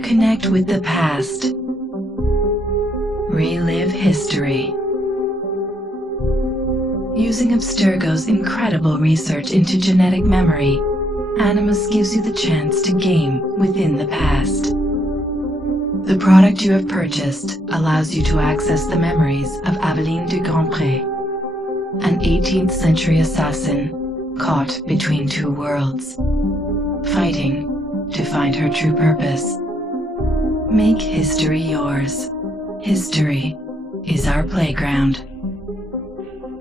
Connect with the past. Relive history. Using Abstergo's incredible research into genetic memory, Animus gives you the chance to game within the past. The product you have purchased allows you to access the memories of Aveline de Grandpré, an 18th century assassin caught between two worlds, fighting to find her true purpose. Make history yours. History is our playground.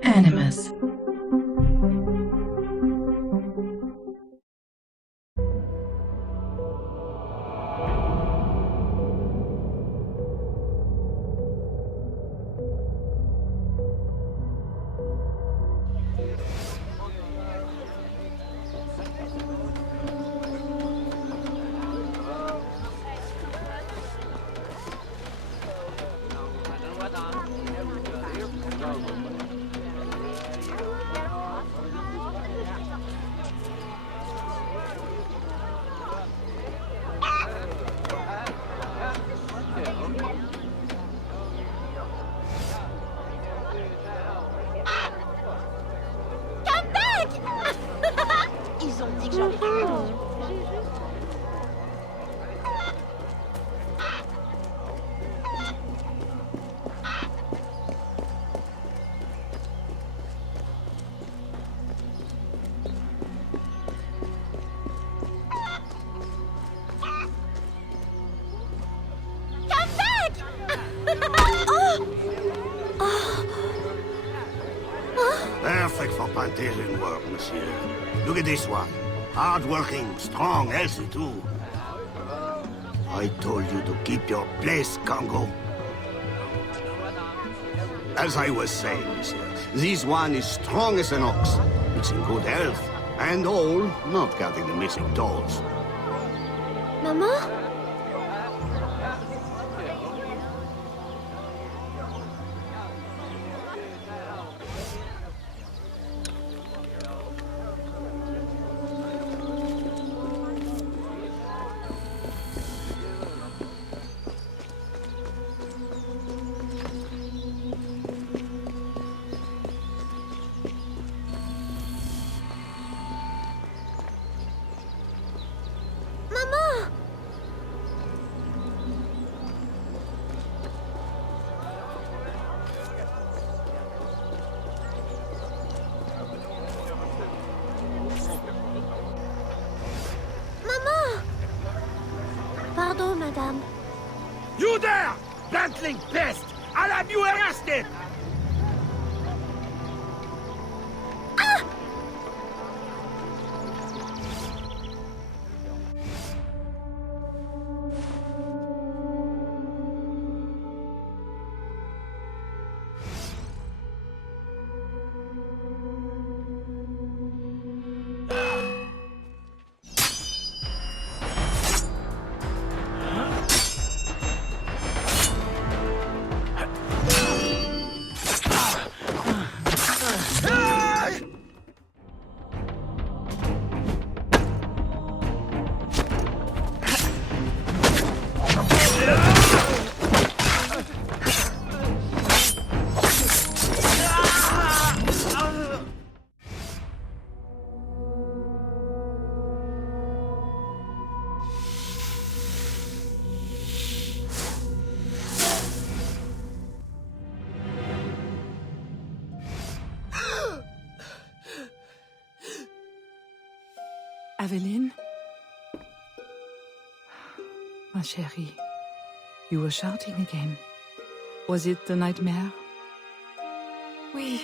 Animus. Perfect for plantation work, monsieur. Look at this one. Hard-working, strong, healthy too. I told you to keep your place, Congo. As I was saying, monsieur, this one is strong as an ox. It's in good health, and all, not counting the missing toes. Maman? Pardon, madame. You there! Bantling pest! I'll have you arrested! Aveline? Ma chérie, you were shouting again. Was it the nightmare? Oui.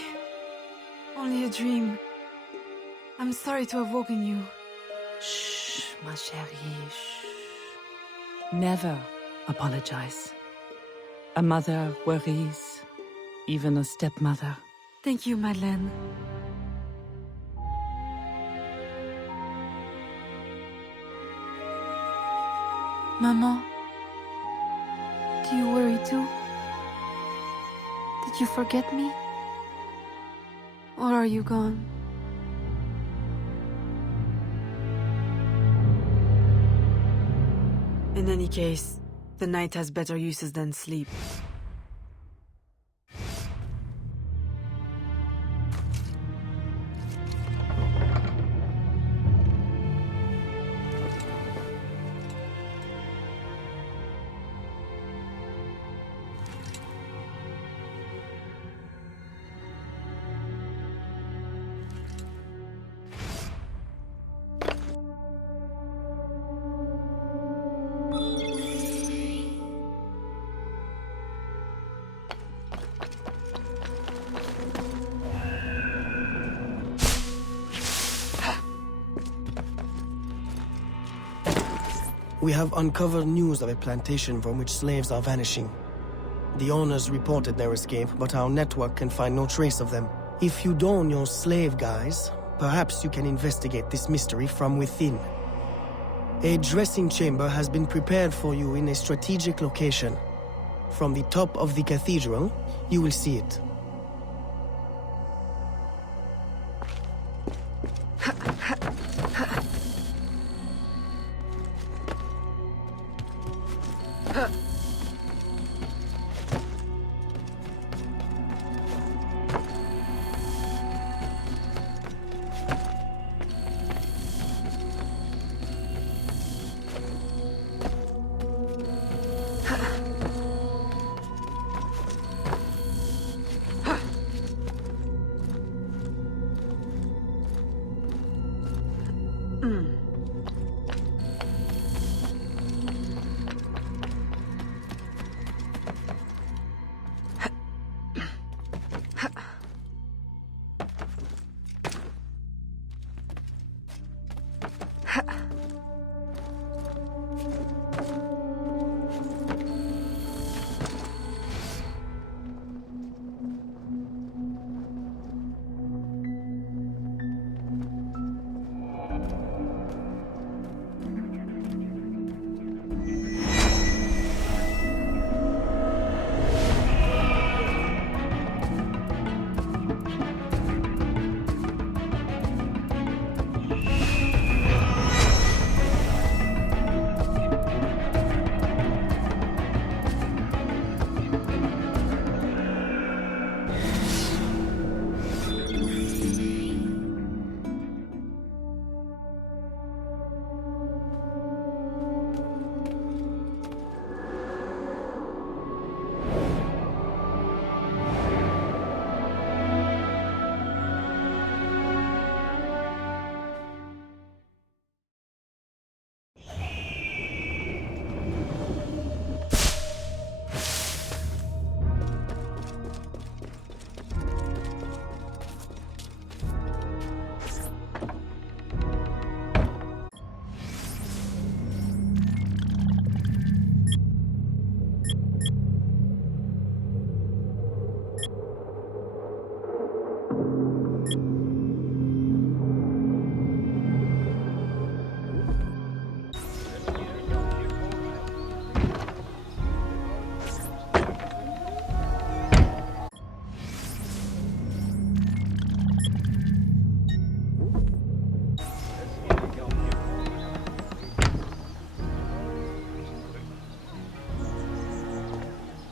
Only a dream. I'm sorry to have woken you. Shh, ma chérie, shh. Never apologize. A mother worries, even a stepmother. Thank you, Madeleine. Maman, do you worry too? Did you forget me? Or are you gone? In any case, the night has better uses than sleep. We have uncovered news of a plantation from which slaves are vanishing. The owners reported their escape, but our network can find no trace of them. If you don your slave guise, perhaps you can investigate this mystery from within. A dressing chamber has been prepared for you in a strategic location. From the top of the cathedral, you will see it.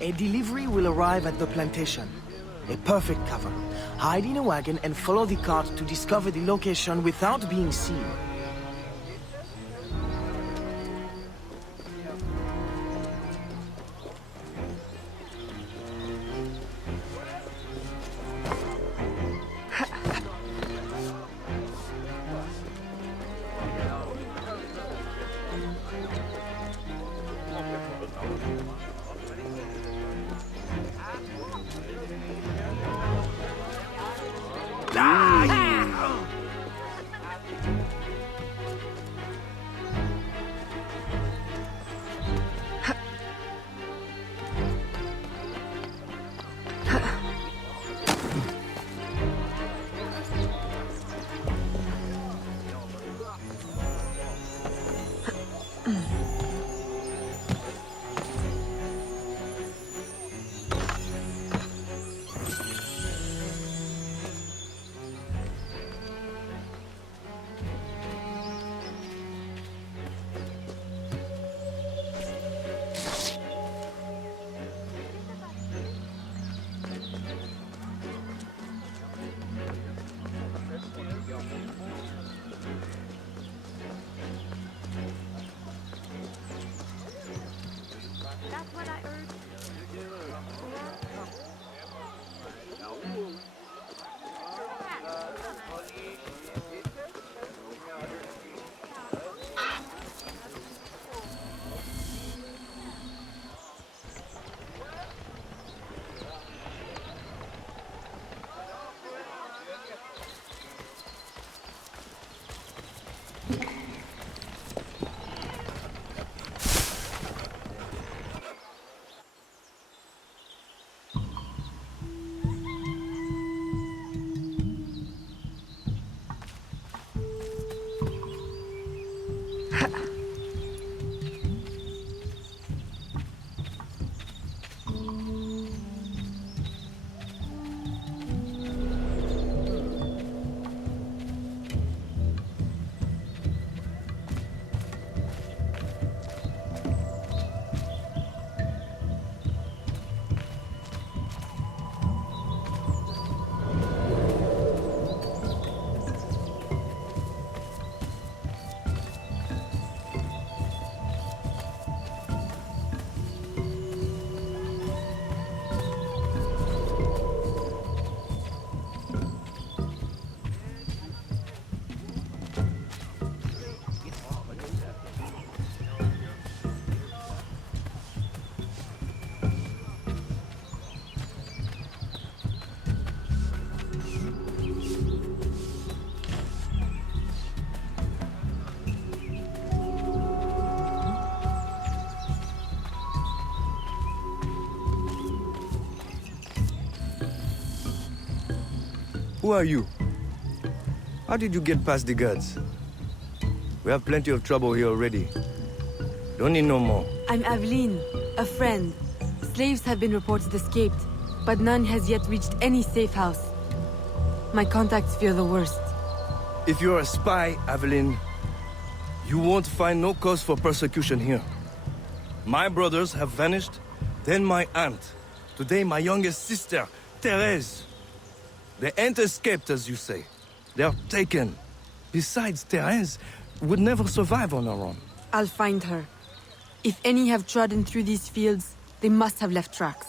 A delivery will arrive at the plantation. A perfect cover. Hide in a wagon and follow the cart to discover the location without being seen. Who are you? How did you get past the guards? We have plenty of trouble here already. Don't need no more. I'm Aveline, a friend. Slaves have been reported escaped, but none has yet reached any safe house. My contacts fear the worst. If you're a spy, Aveline, you won't find no cause for persecution here. My brothers have vanished, then my aunt. Today my youngest sister, Therese. They ain't escaped, as you say. They're taken. Besides, Therese would never survive on her own. I'll find her. If any have trodden through these fields, they must have left tracks.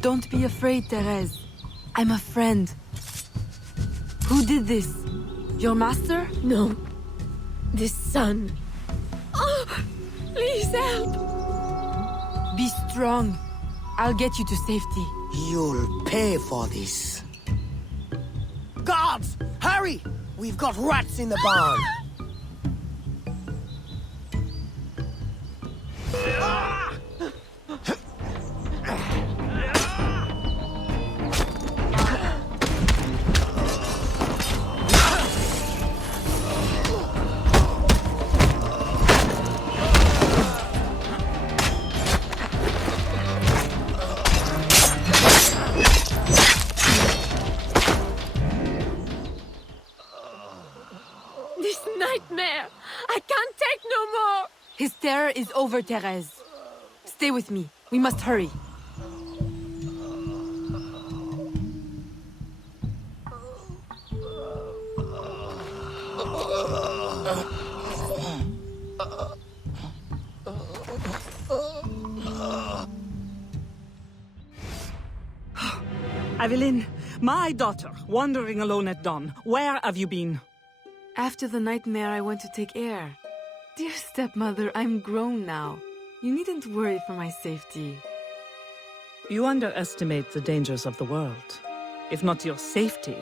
Don't be afraid, Therese. I'm a friend. Who did this? Your master? No. This son. Oh, please help. Be strong. I'll get you to safety. You'll pay for this. Guards! Hurry! We've got rats in the barn. This nightmare. I can't take no more. His terror is over, Therese. Stay with me. We must hurry. Aveline, my daughter, wandering alone at dawn. Where have you been? After the nightmare, I went to take air. Dear stepmother, I'm grown now. You needn't worry for my safety. You underestimate the dangers of the world. If not to your safety,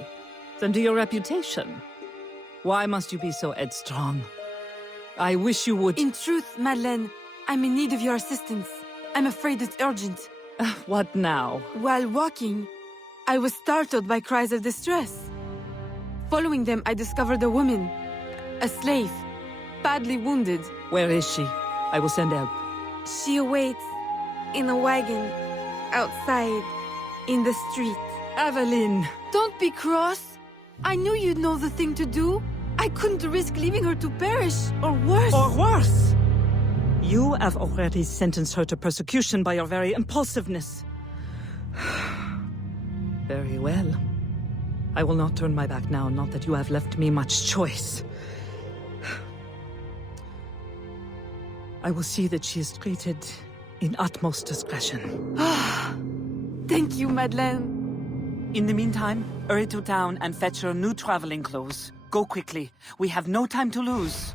then to your reputation. Why must you be so headstrong? I wish you would— In truth, Madeleine, I'm in need of your assistance. I'm afraid it's urgent. What now? While walking, I was startled by cries of distress. Following them, I discovered a woman, a slave, badly wounded. Where is she? I will send help. She awaits in a wagon, outside, in the street. Evelyn! Don't be cross. I knew you'd know the thing to do. I couldn't risk leaving her to perish, or worse. Or worse! You have already sentenced her to persecution by your very impulsiveness. Very well. I will not turn my back now, not that you have left me much choice. I will see that she is treated in utmost discretion. Thank you, Madeleine. In the meantime, hurry to town and fetch your new traveling clothes. Go quickly. We have no time to lose.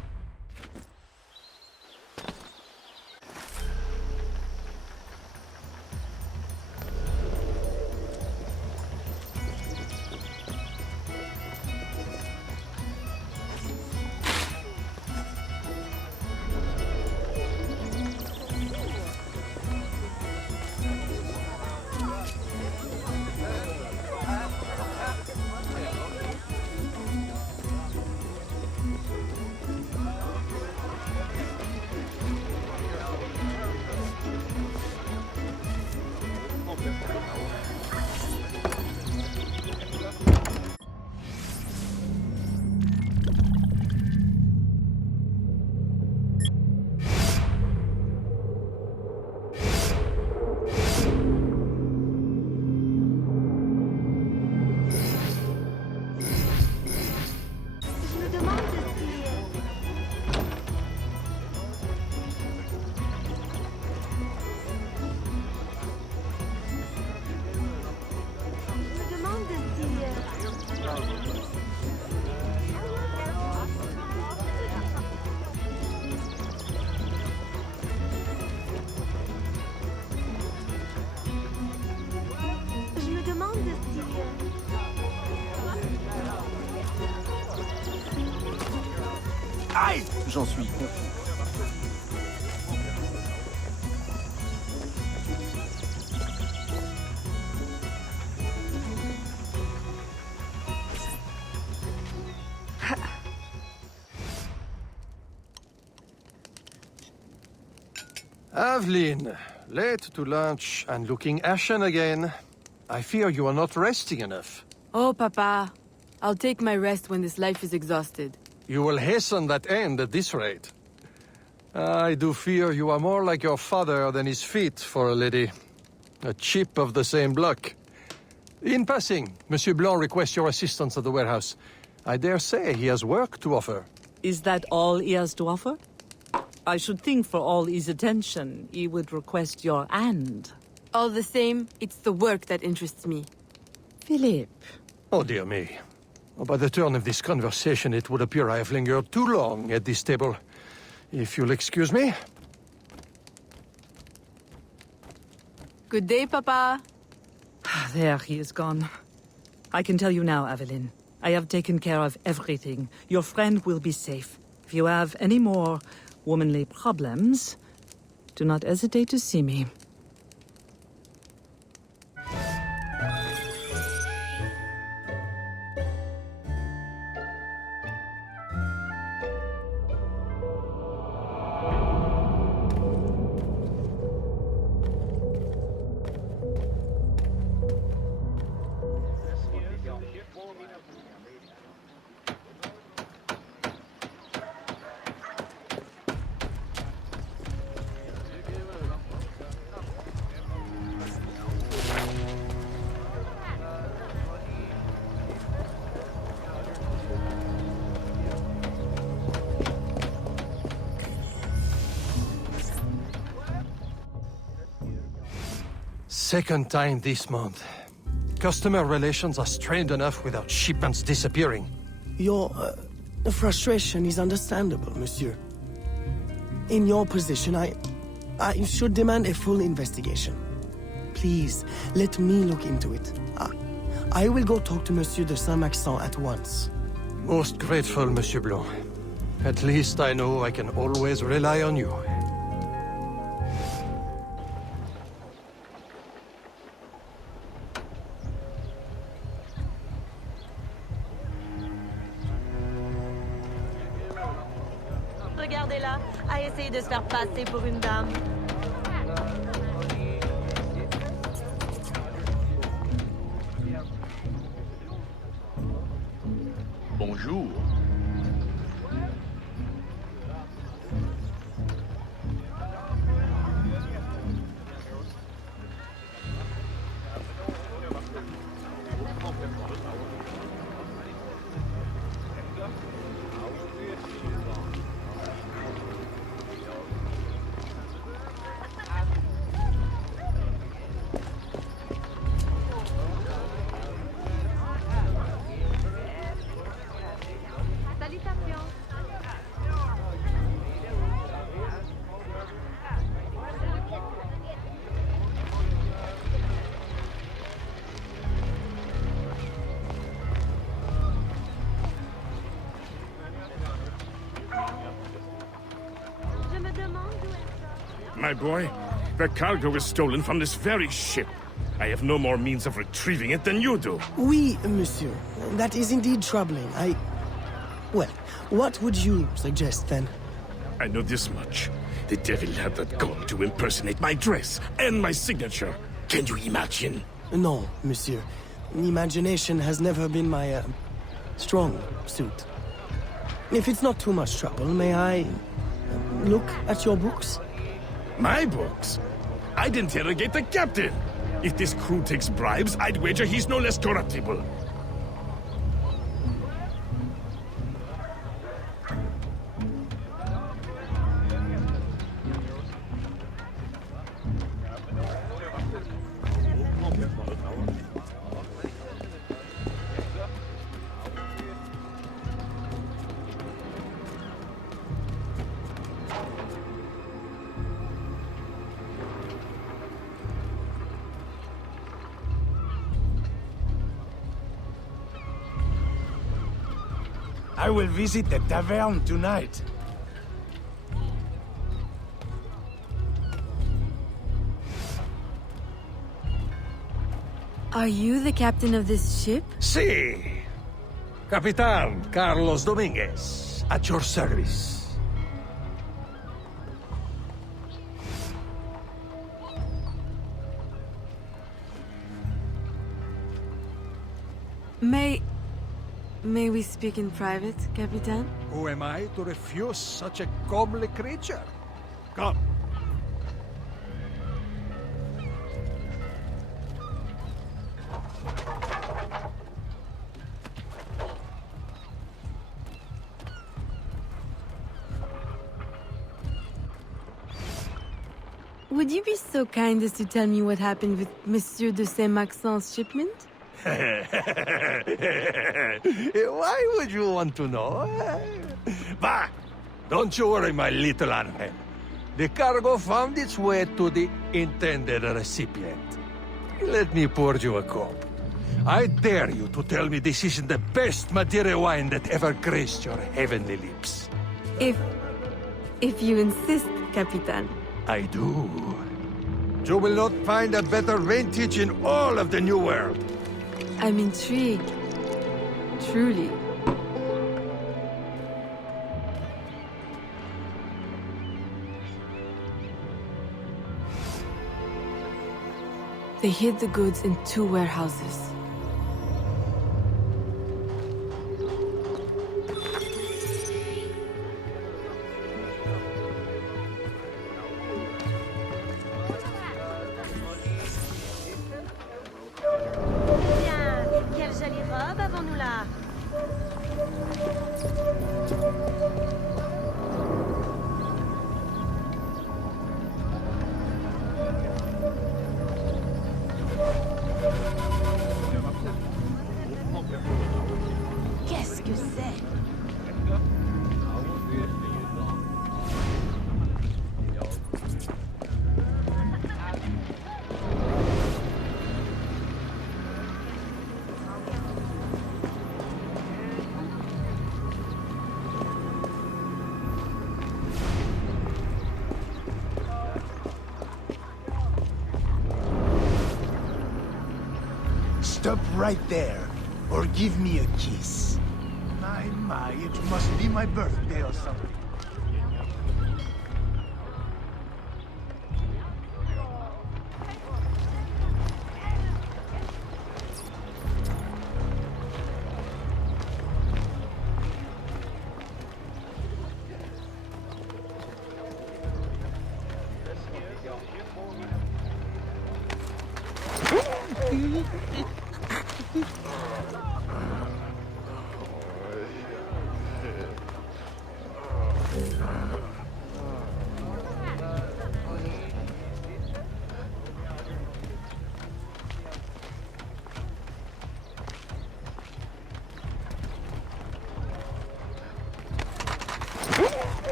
J'en suis content. Aveline, late to lunch and looking ashen again. I fear you are not resting enough. Oh, Papa. I'll take my rest when this life is exhausted. You will hasten that end at this rate. I do fear you are more like your father than his feet for a lady. A chip of the same block. In passing, Monsieur Blanc requests your assistance at the warehouse. I dare say he has work to offer. Is that all he has to offer? I should think for all his attention, he would request your hand. All the same, it's the work that interests me. Philip. Oh, dear me. By the turn of this conversation, it would appear I have lingered too long at this table. If you'll excuse me. Good day, Papa. There, he is gone. I can tell you now, Evelyn. I have taken care of everything. Your friend will be safe. If you have any more womanly problems, do not hesitate to see me. Second time this month. Customer relations are strained enough without shipments disappearing. Your frustration is understandable, monsieur. In your position, I should demand a full investigation. Please, let me look into it. I will go talk to Monsieur de Saint-Maxent at once. Most grateful, Monsieur Blanc. At least I know I can always rely on you. regardez-la, à essayer de se faire passer pour une dame. Bonjour. My boy, the cargo was stolen from this very ship. I have no more means of retrieving it than you do. Oui, monsieur. That is indeed troubling. Well, what would you suggest, then? I know this much. The devil had that gun to impersonate my dress and my signature. Can you imagine? No, monsieur. Imagination has never been my, strong suit. If it's not too much trouble, may I look at your books? My books? I'd interrogate the captain. If this crew takes bribes, I'd wager he's no less corruptible. I will visit the tavern tonight. Are you the captain of this ship? Si. Capitan Carlos Dominguez, at your service. May we speak in private, Capitan? Who am I to refuse such a comely creature? Come. Would you be so kind as to tell me what happened with Monsieur de Saint-Maxent's shipment? Why would you want to know? Bah! Don't you worry, my little Angel. The cargo found its way to the intended recipient. Let me pour you a cup. I dare you to tell me this isn't the best Madeira wine that ever graced your heavenly lips. If you insist, Capitan. I do. You will not find a better vintage in all of the New World. I'm intrigued. Truly. They hid the goods in 2 warehouses. Qu'est-ce que c'est? Stop right there, or give me a kiss. My, it must be my birthday or something.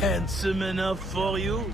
Handsome enough for you?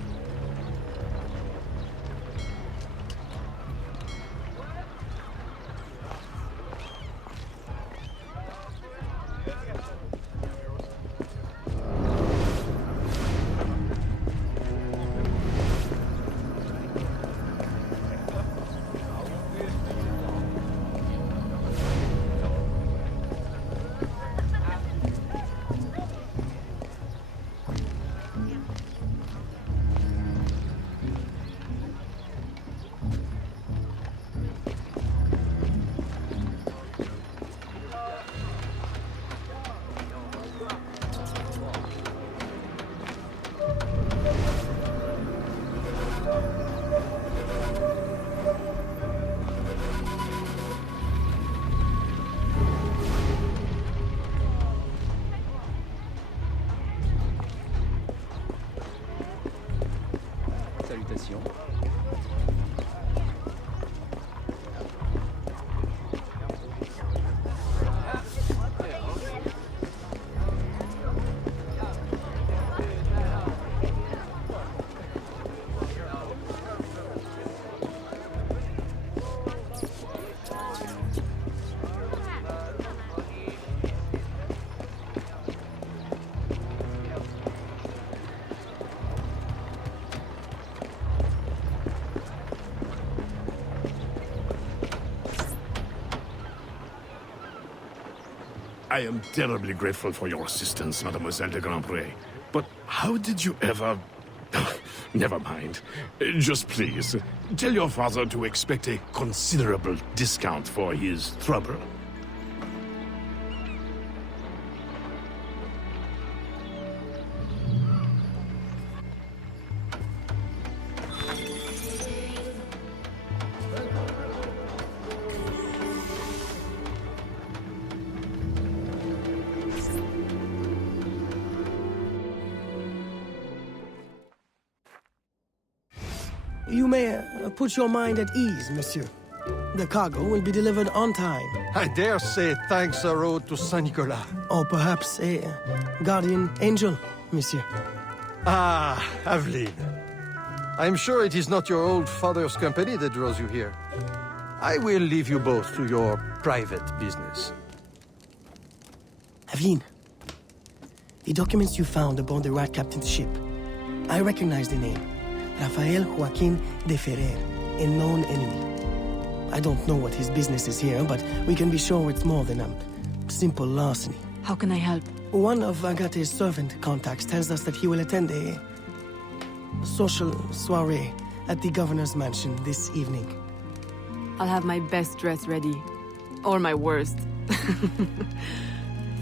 I am terribly grateful for your assistance, Mademoiselle de Grandpré. But how did you ever... Never mind. Just please, tell your father to expect a considerable discount for his trouble. You may put your mind at ease, monsieur. The cargo will be delivered on time. I dare say thanks are owed to Saint Nicolas. Or perhaps a guardian angel, monsieur. Ah, Aveline. I'm sure it is not your old father's company that draws you here. I will leave you both to your private business. Aveline, the documents you found aboard the Rat Captain's ship. I recognize the name. Rafael Joaquin de Ferrer, a known enemy. I don't know what his business is here, but we can be sure it's more than a simple larceny. How can I help? One of Agate's servant contacts tells us that he will attend a social soiree at the governor's mansion this evening. I'll have my best dress ready. Or my worst.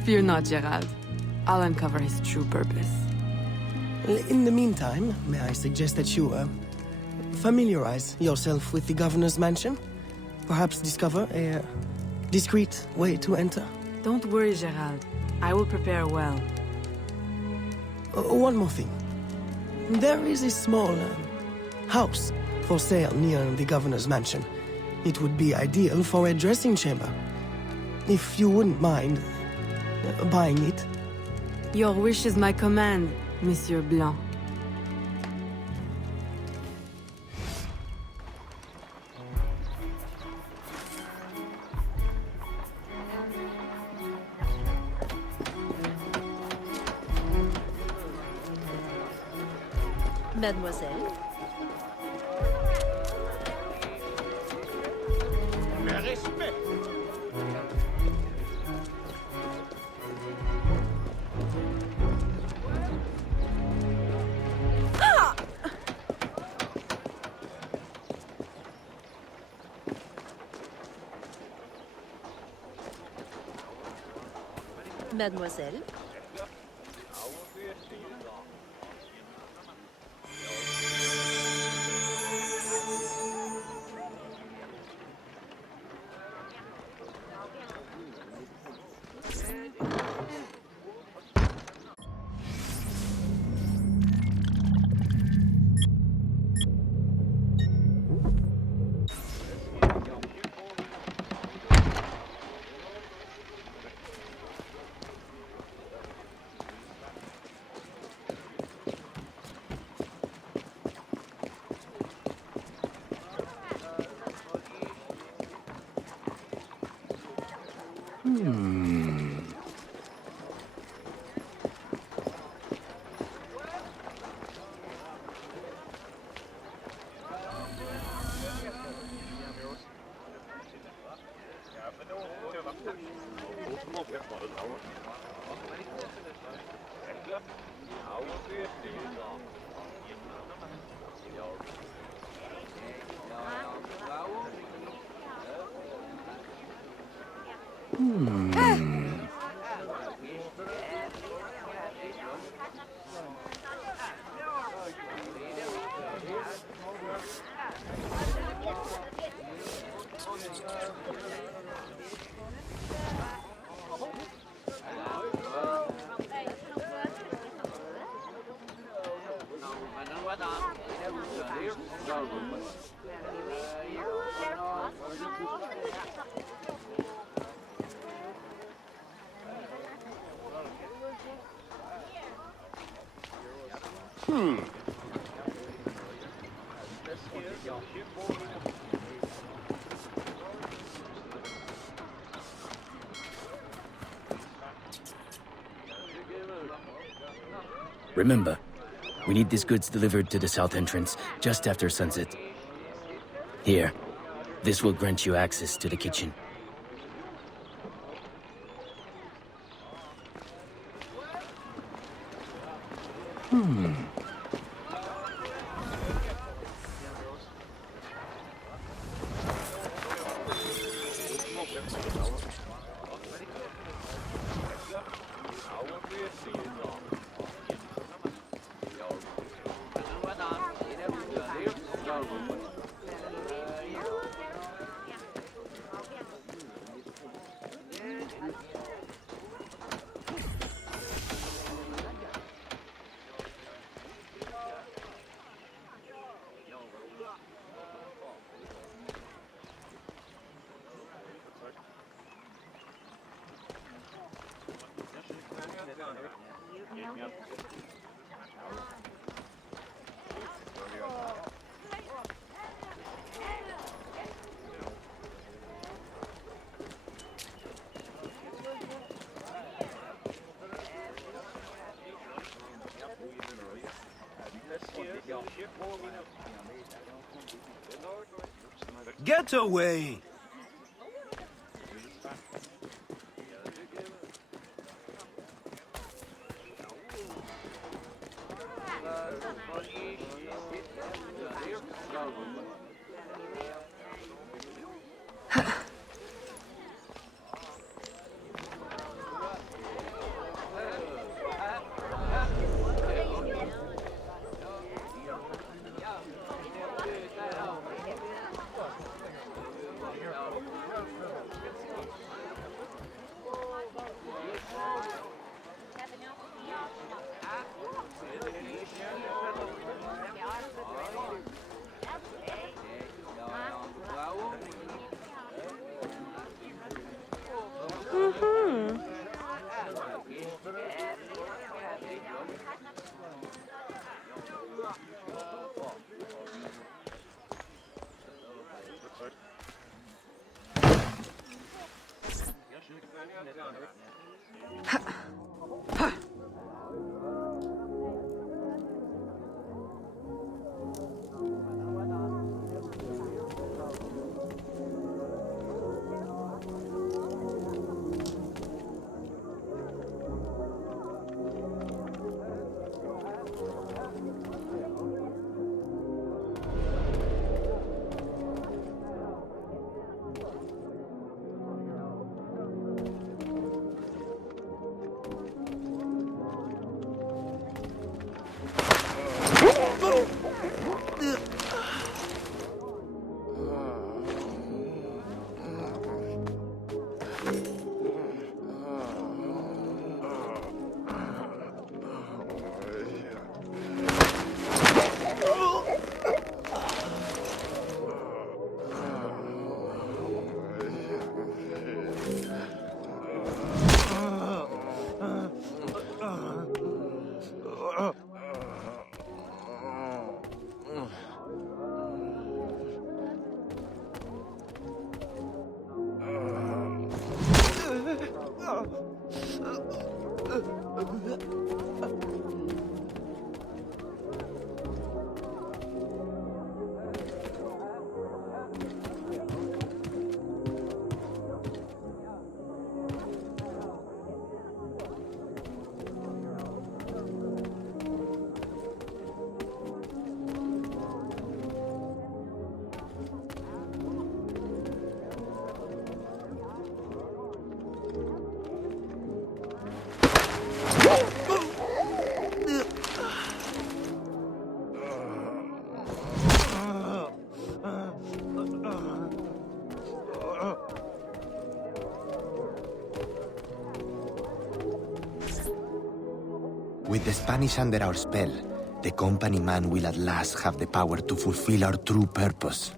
Fear not, Gerald. I'll uncover his true purpose. In the meantime, may I suggest that you, familiarize yourself with the governor's mansion? Perhaps discover a discreet way to enter? Don't worry, Gerald. I will prepare well. One more thing. There is a small house for sale near the governor's mansion. It would be ideal for a dressing chamber. If you wouldn't mind, Buying it. Your wish is my command, Monsieur Blanc. Mademoiselle. Mais respect. Mademoiselle. Remember, we need these goods delivered to the south entrance just after sunset. Here, this will grant you access to the kitchen. Get away! With the Spanish under our spell, the company man will at last have the power to fulfill our true purpose.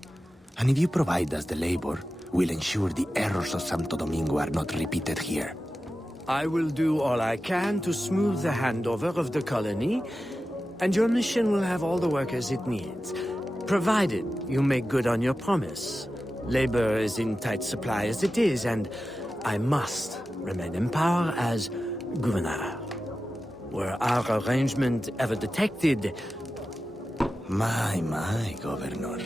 And if you provide us the labor, we'll ensure the errors of Santo Domingo are not repeated here. I will do all I can to smooth the handover of the colony, and your mission will have all the workers it needs, provided you make good on your promise. Labor is in tight supply as it is, and I must remain in power as governor. Were our arrangement ever detected? My, Governor.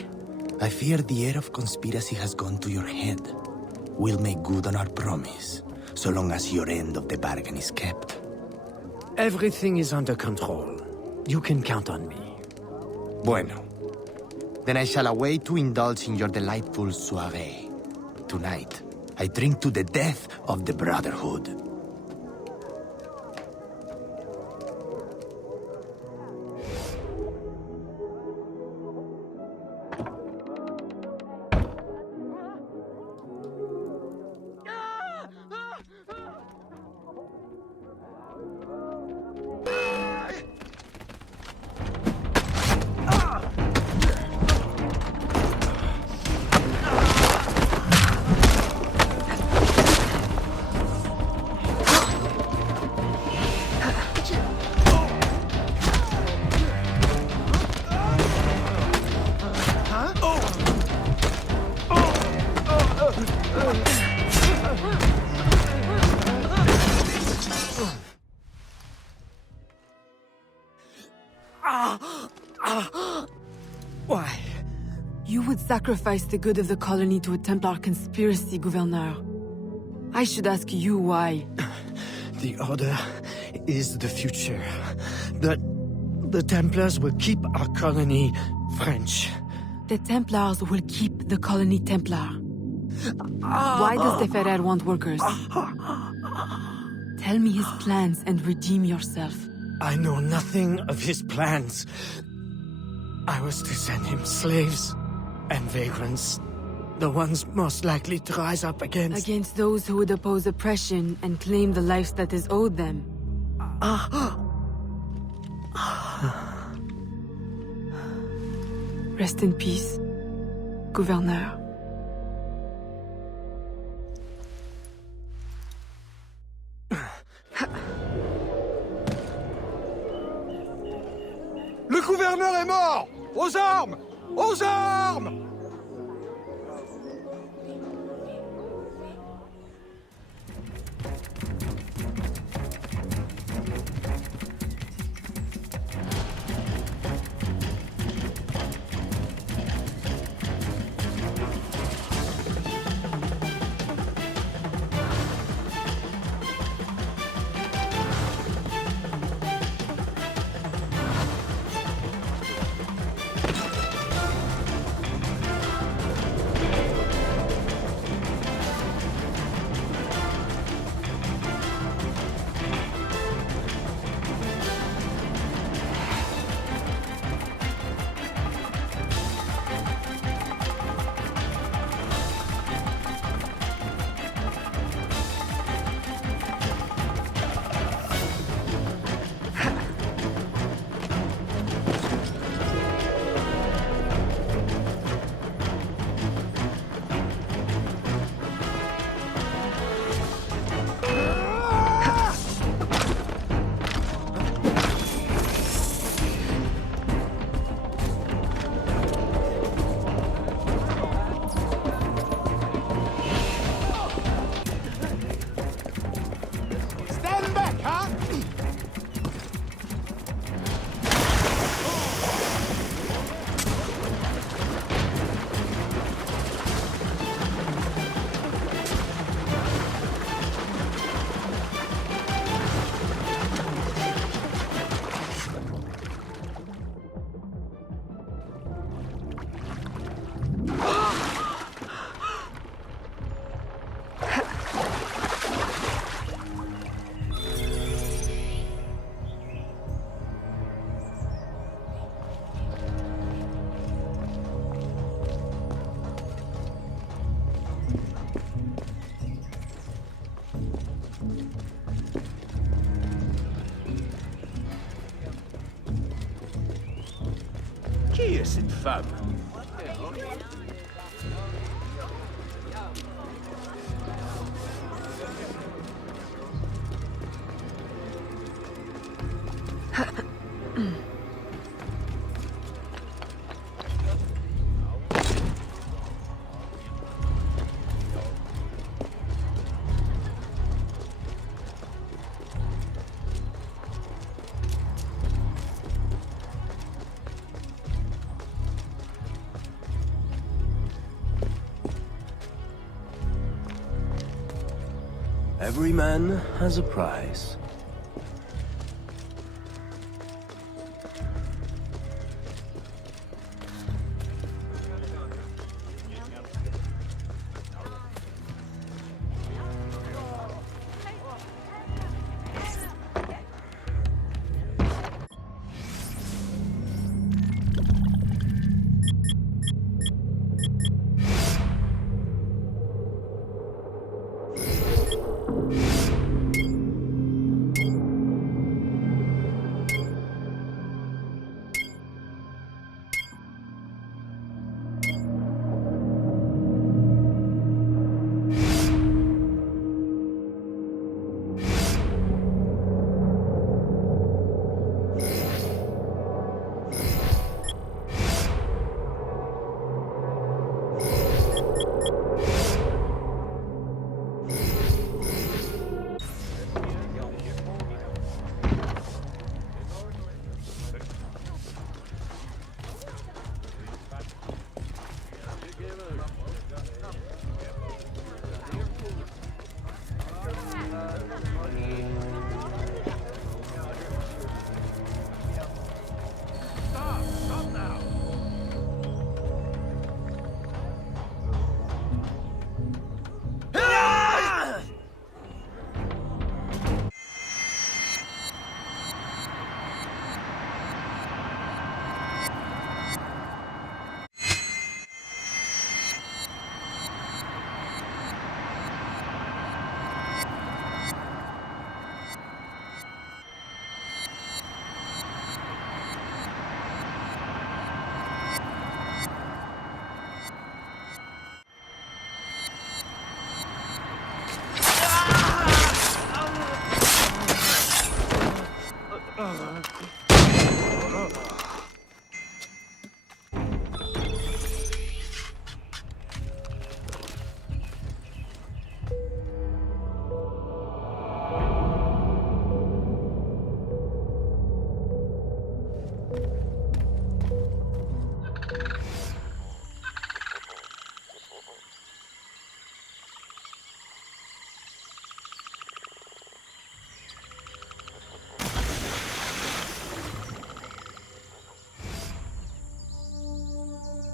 I fear the air of conspiracy has gone to your head. We'll make good on our promise, so long as your end of the bargain is kept. Everything is under control. You can count on me. Bueno. Then I shall await to indulge in your delightful soirée. Tonight, I drink to the death of the Brotherhood. Why? You would sacrifice the good of the colony to a Templar conspiracy, Gouverneur. I should ask you why. The Order is the future. The Templars will keep our colony French. The Templars will keep the colony Templar. Why does the Ferrer want workers? Tell me his plans and redeem yourself. I know nothing of his plans. I was to send him slaves and vagrants. The ones most likely to rise up against... Against those who would oppose oppression and claim the life that is owed them. Rest in peace, Gouverneur. Le gouverneur est mort! Aux armes! Aux armes! Qui est cette femme? Every man has a price.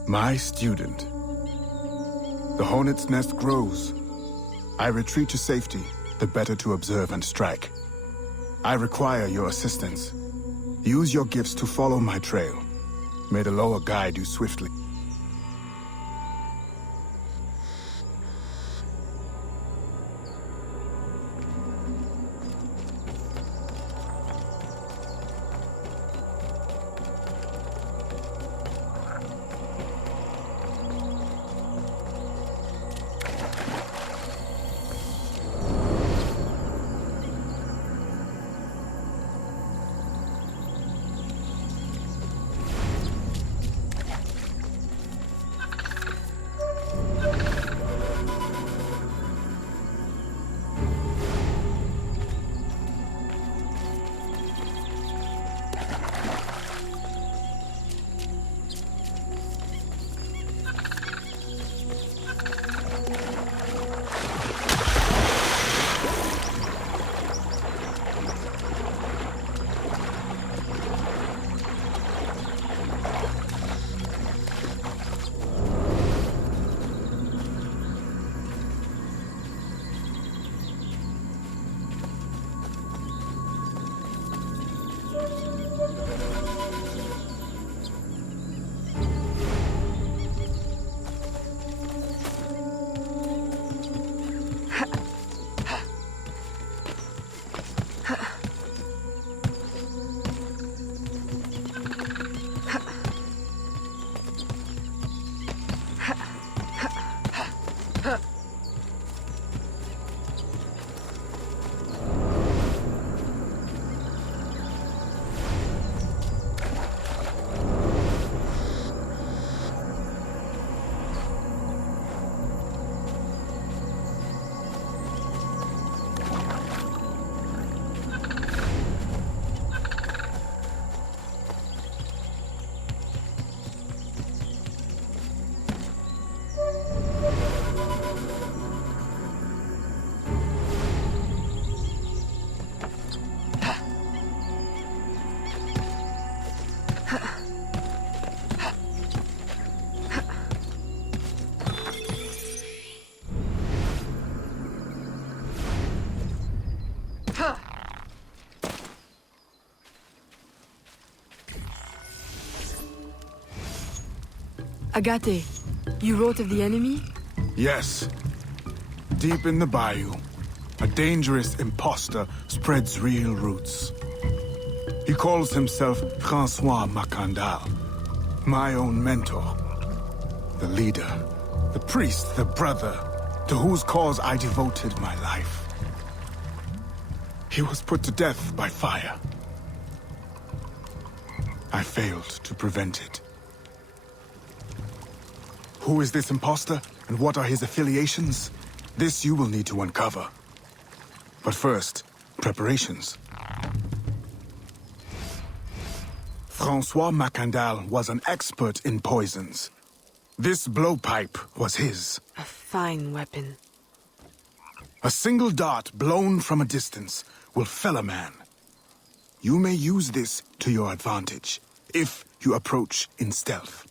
My student. The hornet's nest grows. I retreat to safety, the better to observe and strike. I require your assistance. Use your gifts to follow my trail. May the lower guide you swiftly. Agate, you wrote of the enemy? Yes. Deep in the bayou, a dangerous imposter spreads real roots. He calls himself Francois Macandal, my own mentor. The leader, the priest, the brother, to whose cause I devoted my life. He was put to death by fire. I failed to prevent it. Who is this imposter, and what are his affiliations? This you will need to uncover. But first, preparations. Francois Macandal was an expert in poisons. This blowpipe was his. A fine weapon. A single dart blown from a distance will fell a man. You may use this to your advantage, if you approach in stealth.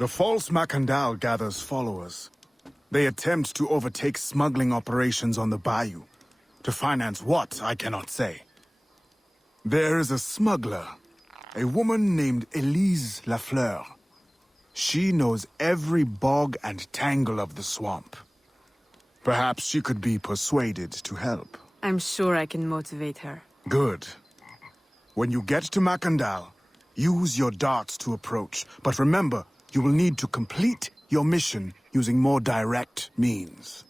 The false Macandal gathers followers. They attempt to overtake smuggling operations on the bayou. To finance what, I cannot say. There is a smuggler, a woman named Elise Lafleur. She knows every bog and tangle of the swamp. Perhaps she could be persuaded to help. I'm sure I can motivate her. Good. When you get to Macandal, use your darts to approach, but remember, you will need to complete your mission using more direct means.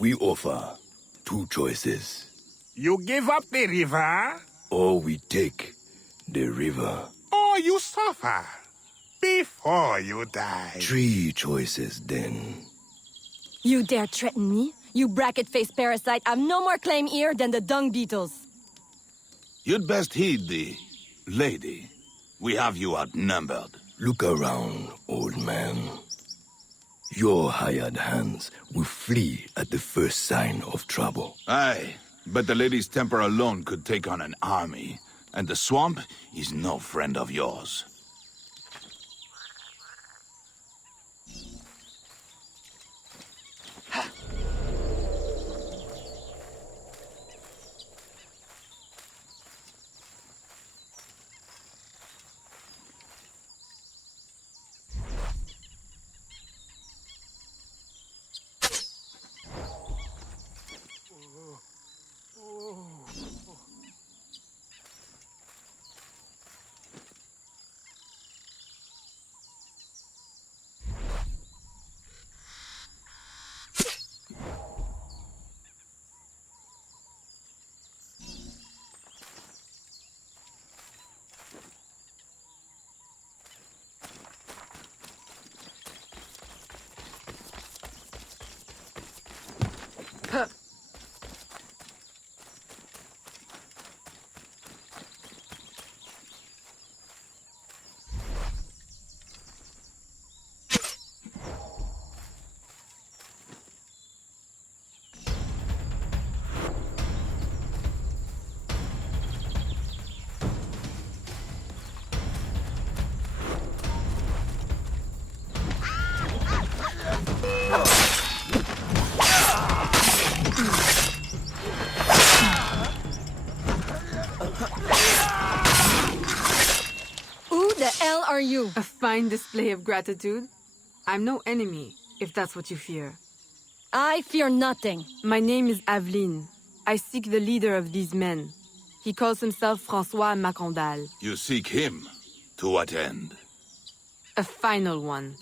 We offer 2 choices. You give up the river? Or we take the river. Or you suffer before you die. 3 choices, then. You dare threaten me? You bracket-faced parasite, I've no more claim here than the dung beetles. You'd best heed the lady. We have you outnumbered. Look around, old man. Your hired hands will flee at the first sign of trouble. Aye, but the lady's temper alone could take on an army, and the swamp is no friend of yours. Are you? A fine display of gratitude. I'm no enemy, if that's what you fear. I fear nothing. My name is Aveline. I seek the leader of these men. He calls himself François Macondal. You seek him? To what end? A final one.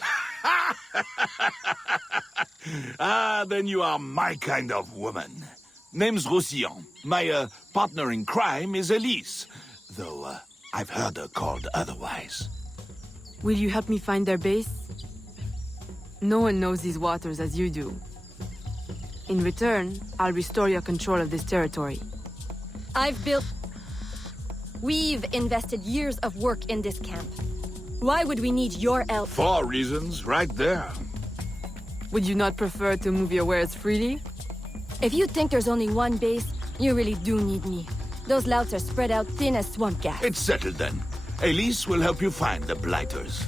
Ah, then you are my kind of woman. Name's Roussillon. My partner in crime is Elise, though I've heard her called otherwise. Will you help me find their base? No one knows these waters as you do. In return, I'll restore your control of this territory. We've invested years of work in this camp. Why would we need your help? 4 reasons, right there. Would you not prefer to move your wares freely? If you think there's only one base, you really do need me. Those louts are spread out thin as swamp gas. It's settled then. Elise will help you find the blighters.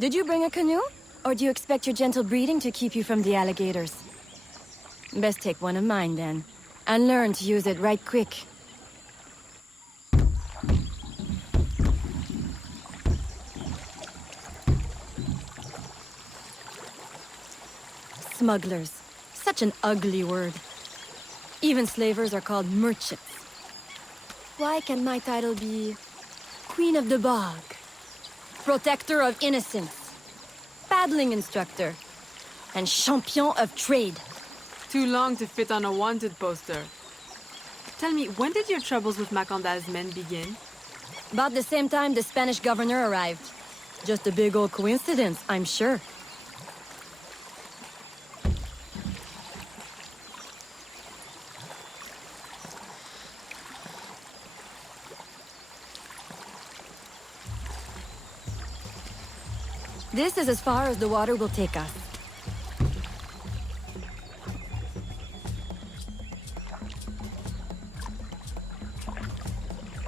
Did you bring a canoe? Or do you expect your gentle breeding to keep you from the alligators? Best take one of mine, then. And learn to use it right quick. Smugglers. Such an ugly word. Even slavers are called merchants. Why can my title be... Queen of the Bog? Protector of Innocence? Paddling instructor? And champion of trade? Too long to fit on a wanted poster. Tell me, when did your troubles with Macandal's men begin? About the same time the Spanish governor arrived. Just a big old coincidence, I'm sure. This is as far as the water will take us.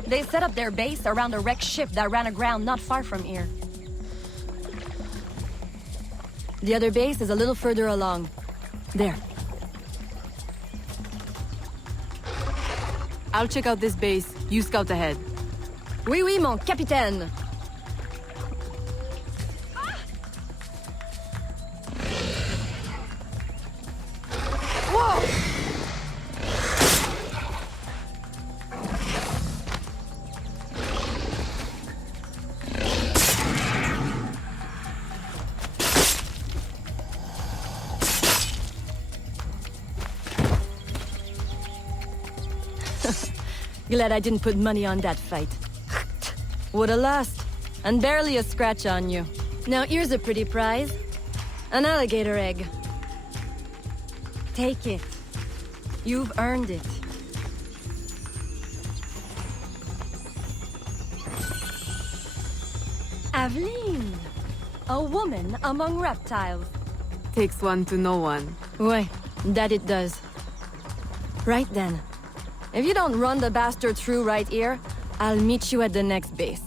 They set up their base around a wrecked ship that ran aground not far from here. The other base is a little further along. There. I'll check out this base. You scout ahead. Oui, oui, mon capitaine. Glad I didn't put money on that fight. Would've lost. And barely a scratch on you. Now here's a pretty prize. An alligator egg. Take it. You've earned it. Aveline! A woman among reptiles. Takes one to know one. Ouais, that it does. Right then. If you don't run the bastard through right here, I'll meet you at the next base.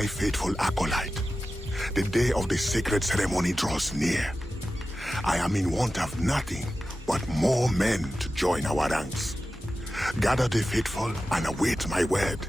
My faithful acolyte, the day of the sacred ceremony draws near. I am in want of nothing but more men to join our ranks. Gather the faithful and await my word.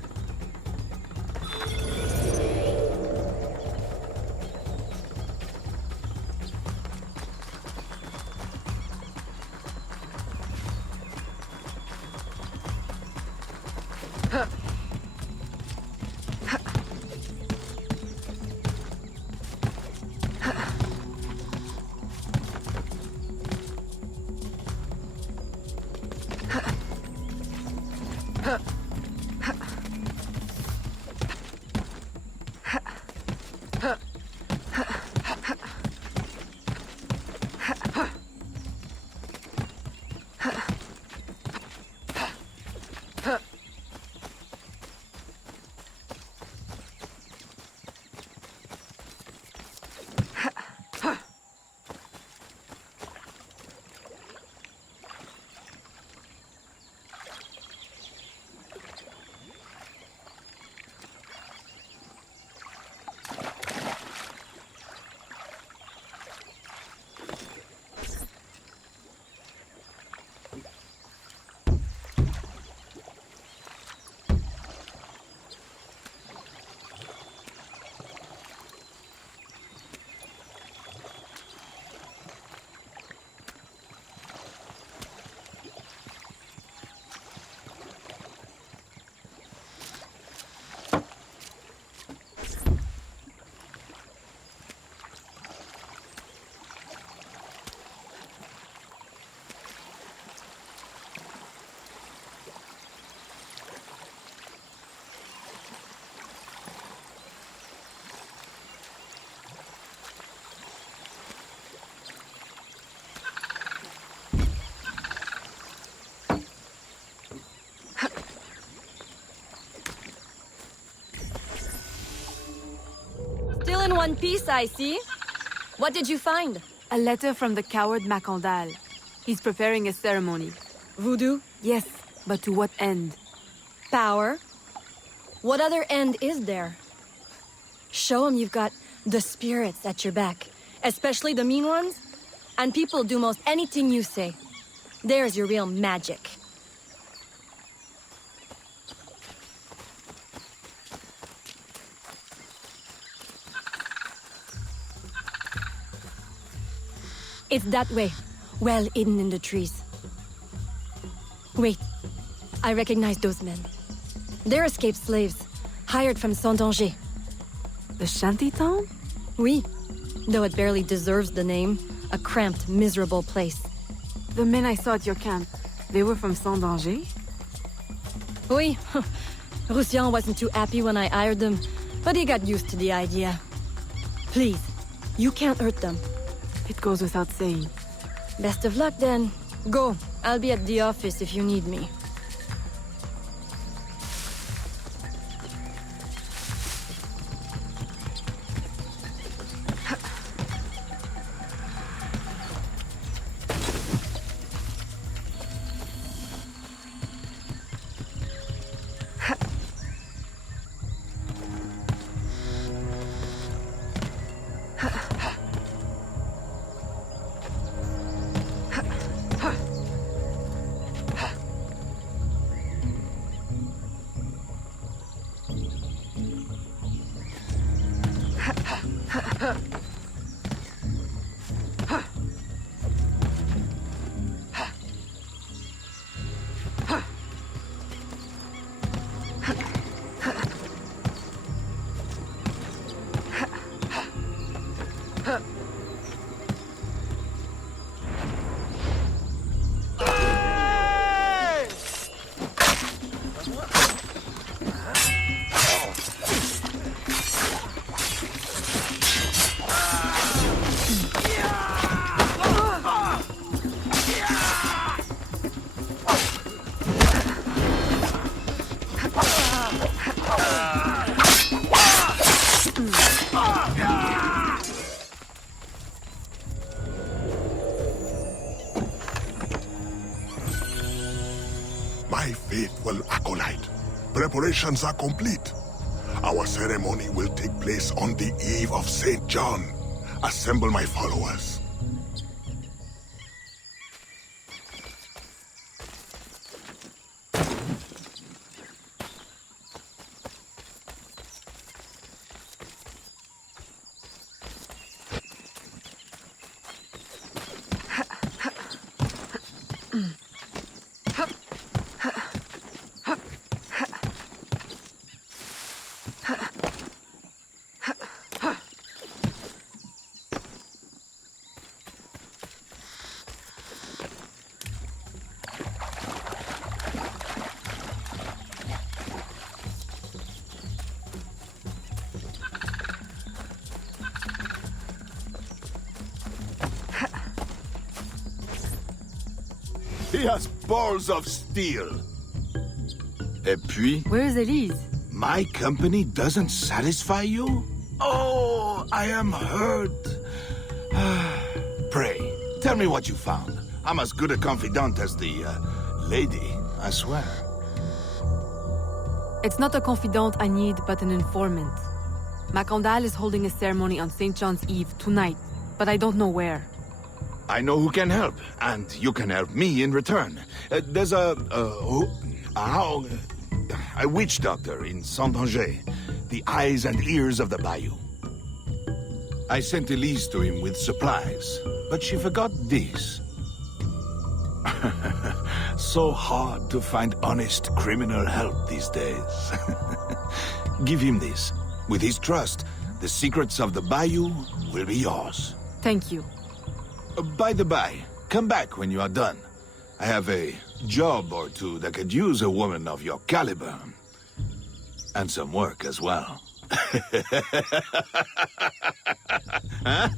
Still in one piece, I see. What did you find? A letter from the coward Macandal. He's preparing a ceremony. Voodoo? Yes, but to what end? Power? What other end is there? Show him you've got the spirits at your back, especially the mean ones, and people do most anything you say. There's your real magic. It's that way, well hidden in the trees. Wait, I recognize those men. They're escaped slaves, hired from Saint-Danger. The shanty town? Oui, though it barely deserves the name. A cramped, miserable place. The men I saw at your camp, they were from Saint-Danger? Oui, Roussillon wasn't too happy when I hired them, but he got used to the idea. Please, you can't hurt them. It goes without saying. Best of luck then. Go. I'll be at the office if you need me. My faithful acolyte, preparations are complete. Our Our ceremony will take place on the eve of St. John. Assemble my followers. He has balls of steel. Et puis? Where's Elise? My company doesn't satisfy you? Oh, I am hurt. Pray, tell me what you found. I'm as good a confidant as the, lady, I swear. It's not a confidant I need, but an informant. Macandal is holding a ceremony on St. John's Eve tonight, but I don't know where. I know who can help, and you can help me in return. There's a witch doctor in Saint-Anger, the eyes and ears of the bayou. I sent Elise to him with supplies, but she forgot this. So hard to find honest criminal help these days. Give him this. With his trust, the secrets of the bayou will be yours. Thank you. By the by, come back when you are done. I have a job or two that could use a woman of your caliber. And some work as well. Huh?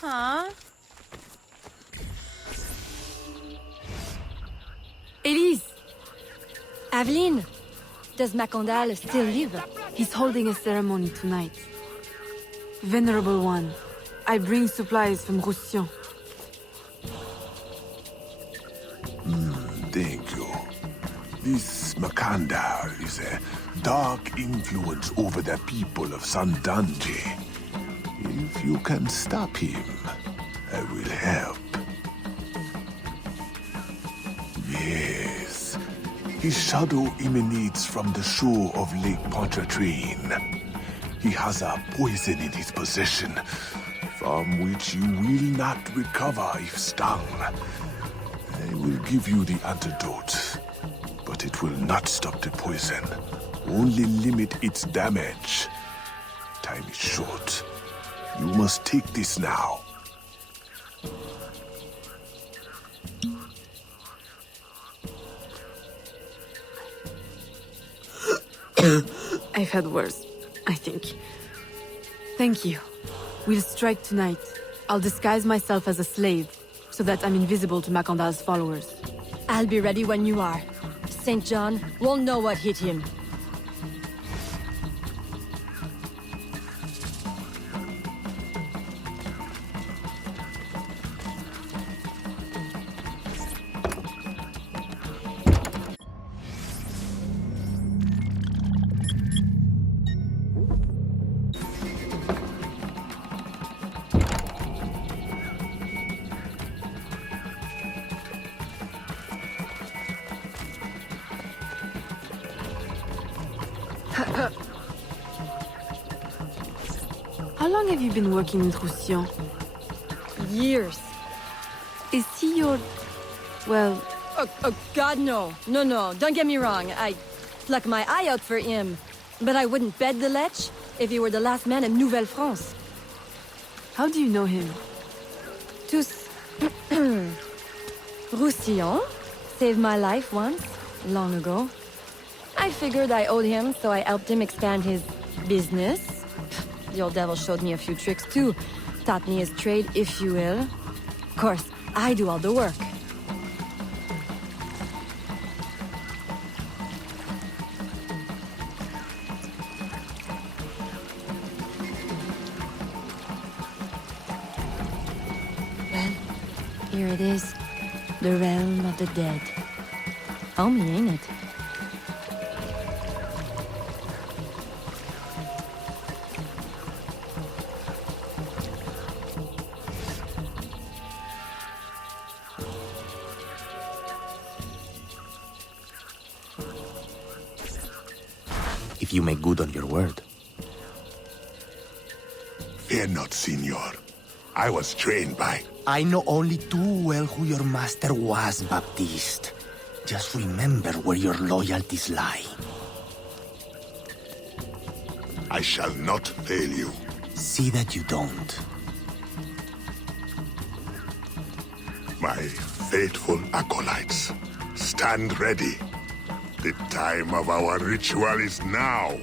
Huh? Elise! Aveline! Does Macondal still live? He's holding a ceremony tonight. Venerable One, I bring supplies from Roussillon. Thank you. This Macandal is a dark influence over the people of Sandange. If you can stop him, I will help. Yes. His shadow emanates from the shore of Lake Pontchartrain. He has a poison in his possession, from which you will not recover if stung. I will give you the antidote, but it will not stop the poison, only limit its damage. Time is short. You must take this now. I've had worse, I think. Thank you. We'll strike tonight. I'll disguise myself as a slave, so that I'm invisible to Macandal's followers. I'll be ready when you are. St. John won't know what hit him. How long have you been working in Roussillon? Years. Is he your... well... Oh, God, no. No, don't get me wrong. I'd pluck my eye out for him. But I wouldn't bet the lech if he were the last man in Nouvelle-France. How do you know him? Tous... Roussillon saved my life once, long ago. I figured I owed him, so I helped him expand his business. The old devil showed me a few tricks too. Taught me his trade, if you will. Of course, I do all the work. Well, here it is. The realm of the dead. Homey, ain't it? If you make good on your word. Fear not, Signor. I was trained by... I know only too well who your master was, Baptiste. Just remember where your loyalties lie. I shall not fail you. See that you don't. My faithful acolytes, stand ready. The time of our ritual is now.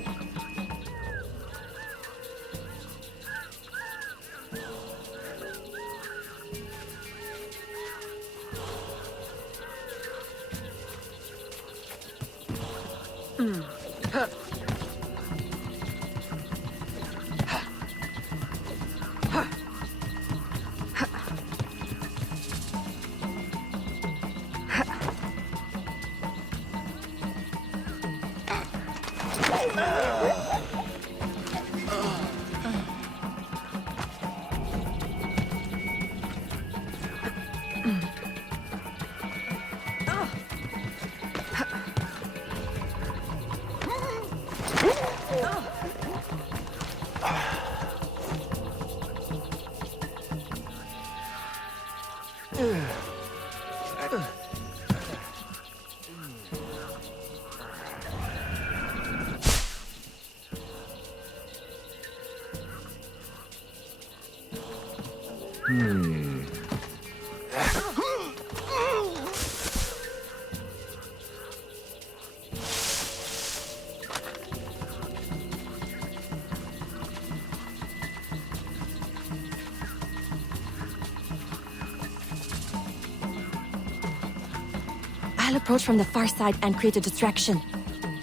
I'll approach from the far side and create a distraction.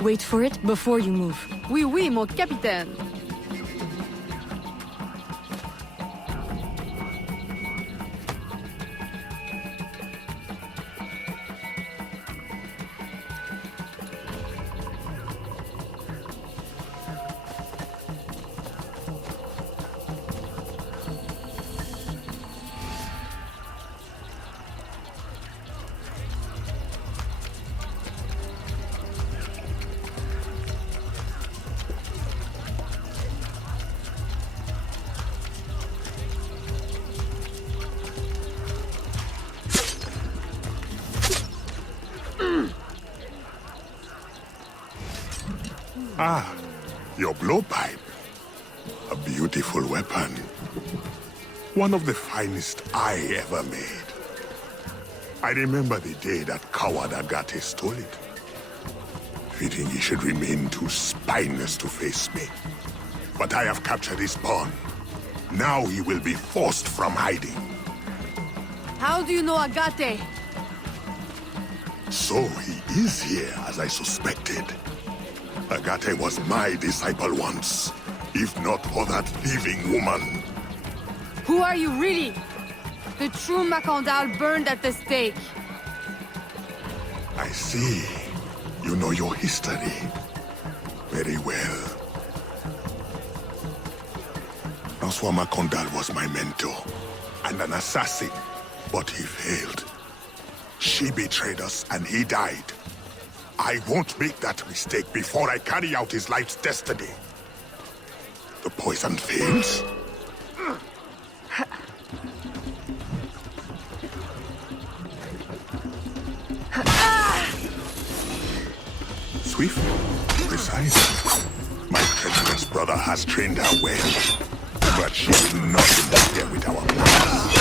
Wait for it before you move. Oui, oui, mon capitaine. Ah, your blowpipe. A beautiful weapon. One of the finest I ever made. I remember the day that coward Agate stole it. Fitting he should remain too spineless to face me. But I have captured his pawn. Now he will be forced from hiding. How do you know Agate? So he is here, as I suspected. Agate was my disciple once, if not for that thieving woman. Who are you really? The true Macandal burned at the stake. I see. You know your history very well. François Macandal was my mentor and an assassin, but he failed. She betrayed us and he died. I won't make that mistake before I carry out his life's destiny. The poison fails. Swift, precise. My treacherous brother has trained her well, but she will not interfere with our plans.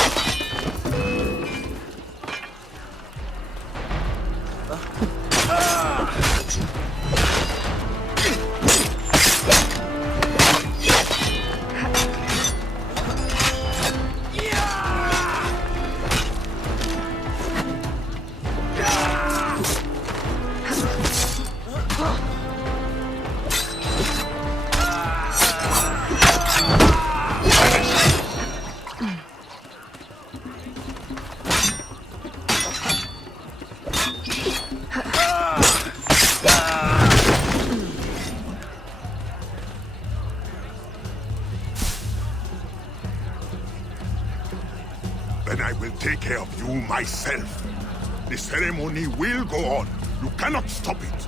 Then I will take care of you myself. The ceremony will go on. You cannot stop it.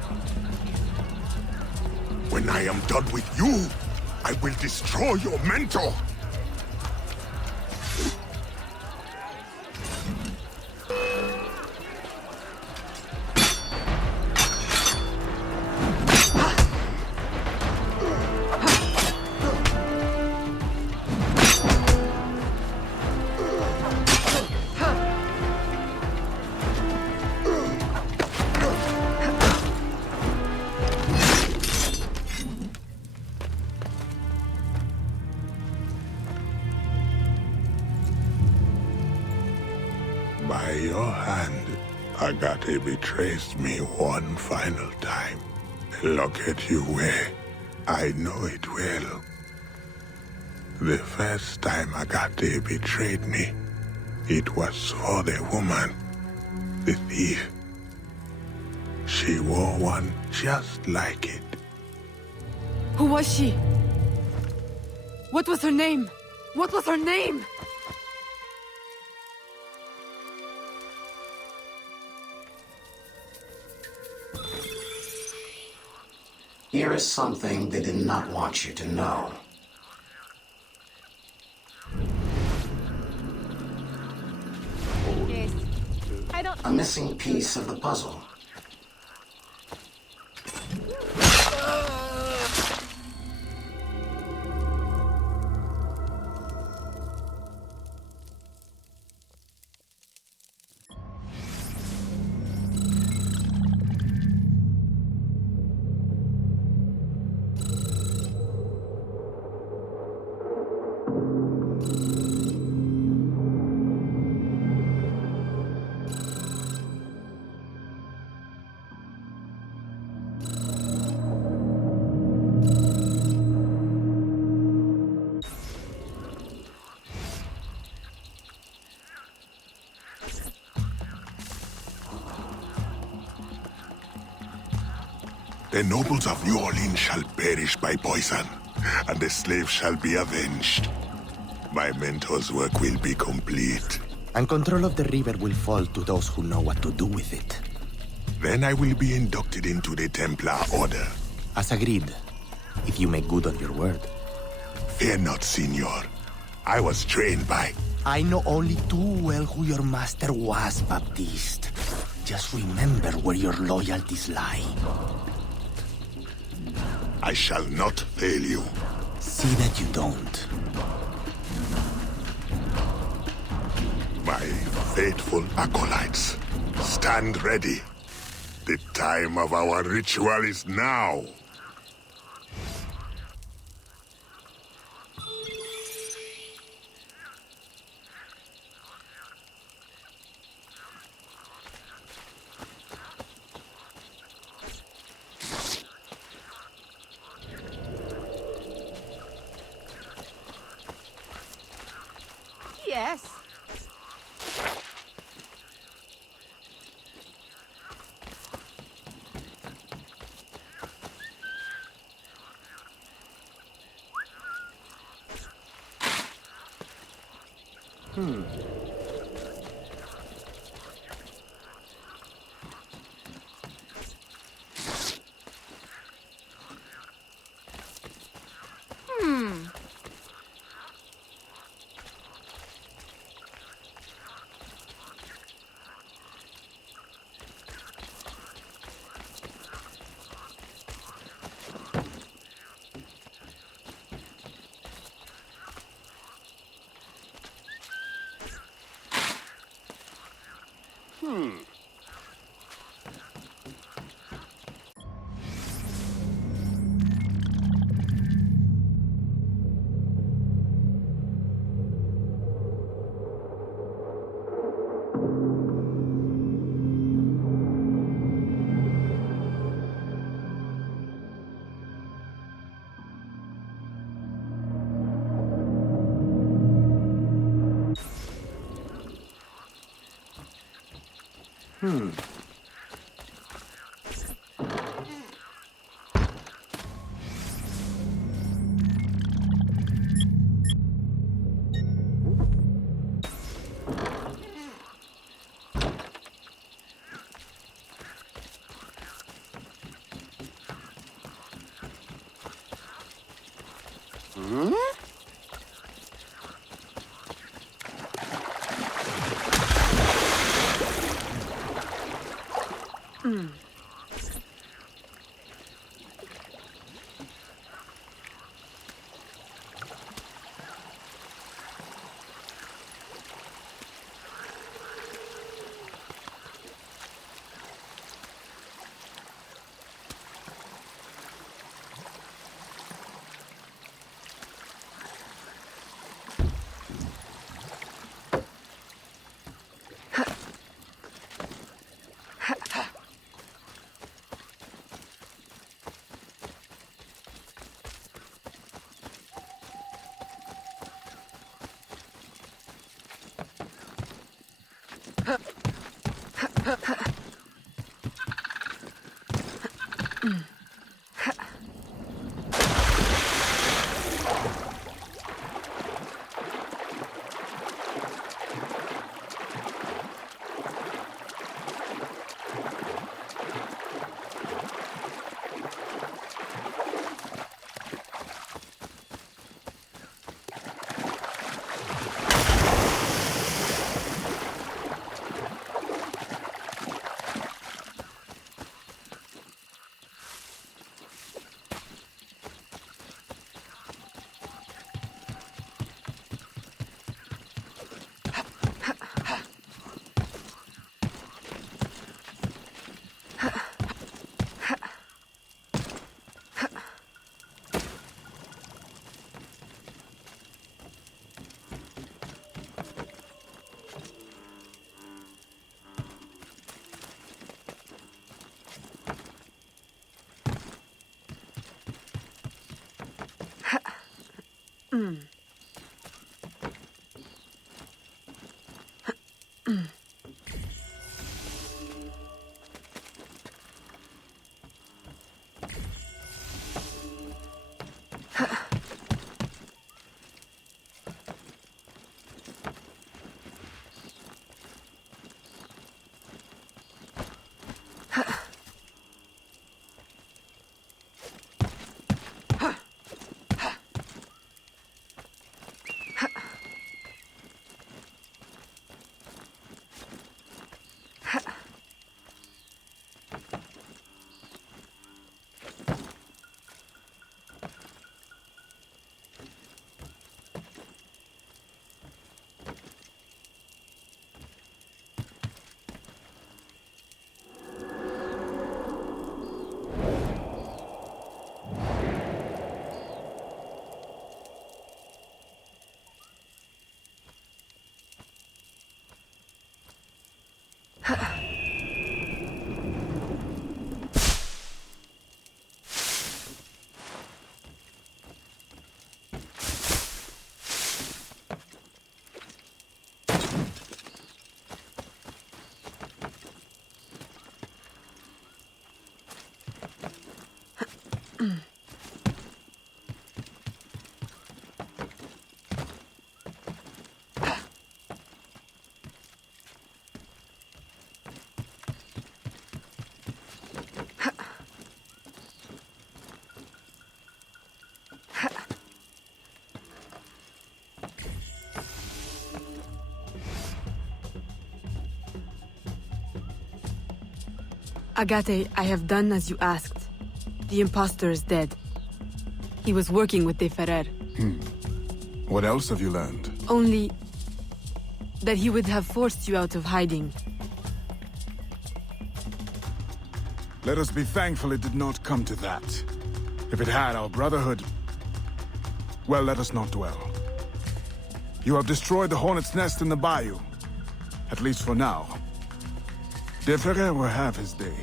When I am done with you, I will destroy your mentor. By your hand, Agate betrays me one final time. Look at you where I know it well. The first time Agate betrayed me, it was for the woman, the thief. She wore one just like it. Who was she? What was her name? What was her name? Here is something they did not want you to know. Yes. I don't... A missing piece of the puzzle. The nobles of New Orleans shall perish by poison, and the slaves shall be avenged. My mentor's work will be complete. And control of the river will fall to those who know what to do with it. Then I will be inducted into the Templar Order. As agreed, if you make good on your word. Fear not, Signor. I was trained by... I know only too well who your master was, Baptiste. Just remember where your loyalties lie. I shall not fail you. See that you don't. My faithful acolytes, stand ready. The time of our ritual is now. Yes. Agate, I have done as you asked. The imposter is dead. He was working with De Ferrer. What else have you learned? Only that he would have forced you out of hiding. Let us be thankful it did not come to that. If it had, our brotherhood... Well, let us not dwell. You have destroyed the hornet's nest in the bayou. At least for now. De Ferrer will have his day.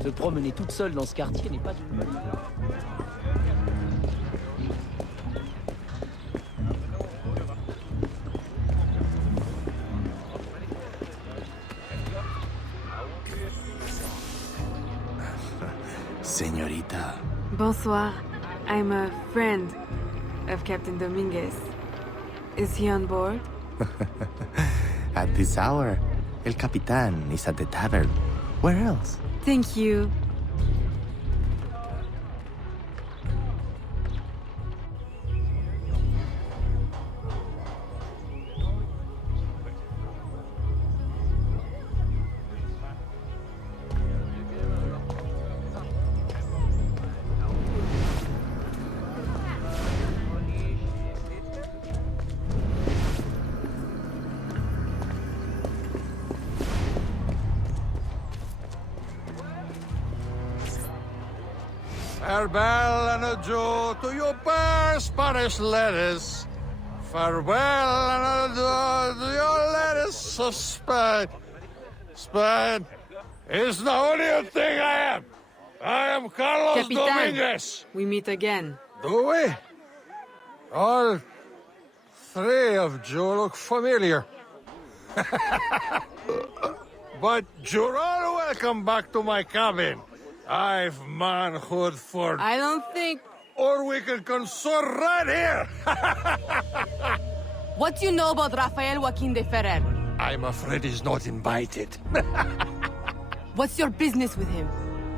Se promener toute seule dans ce quartier n'est pas une bonne idée. Señorita. Bonsoir. I'm a friend of Captain Dominguez. Is he on board? At this hour, El Capitan is at the tavern. Where else? Thank you. Farewell and adieu to your fair Spanish ladies. Farewell and adieu to your ladies of Spain. Spain is the only thing I am. I am Carlos Capitan, Dominguez. we meet again. Do we? All three of you look familiar. But you're all welcome back to my cabin. I've manhood for... I don't think... Or we can consort right here! What do you know about Rafael Joaquin de Ferrer? I'm afraid he's not invited. What's your business with him?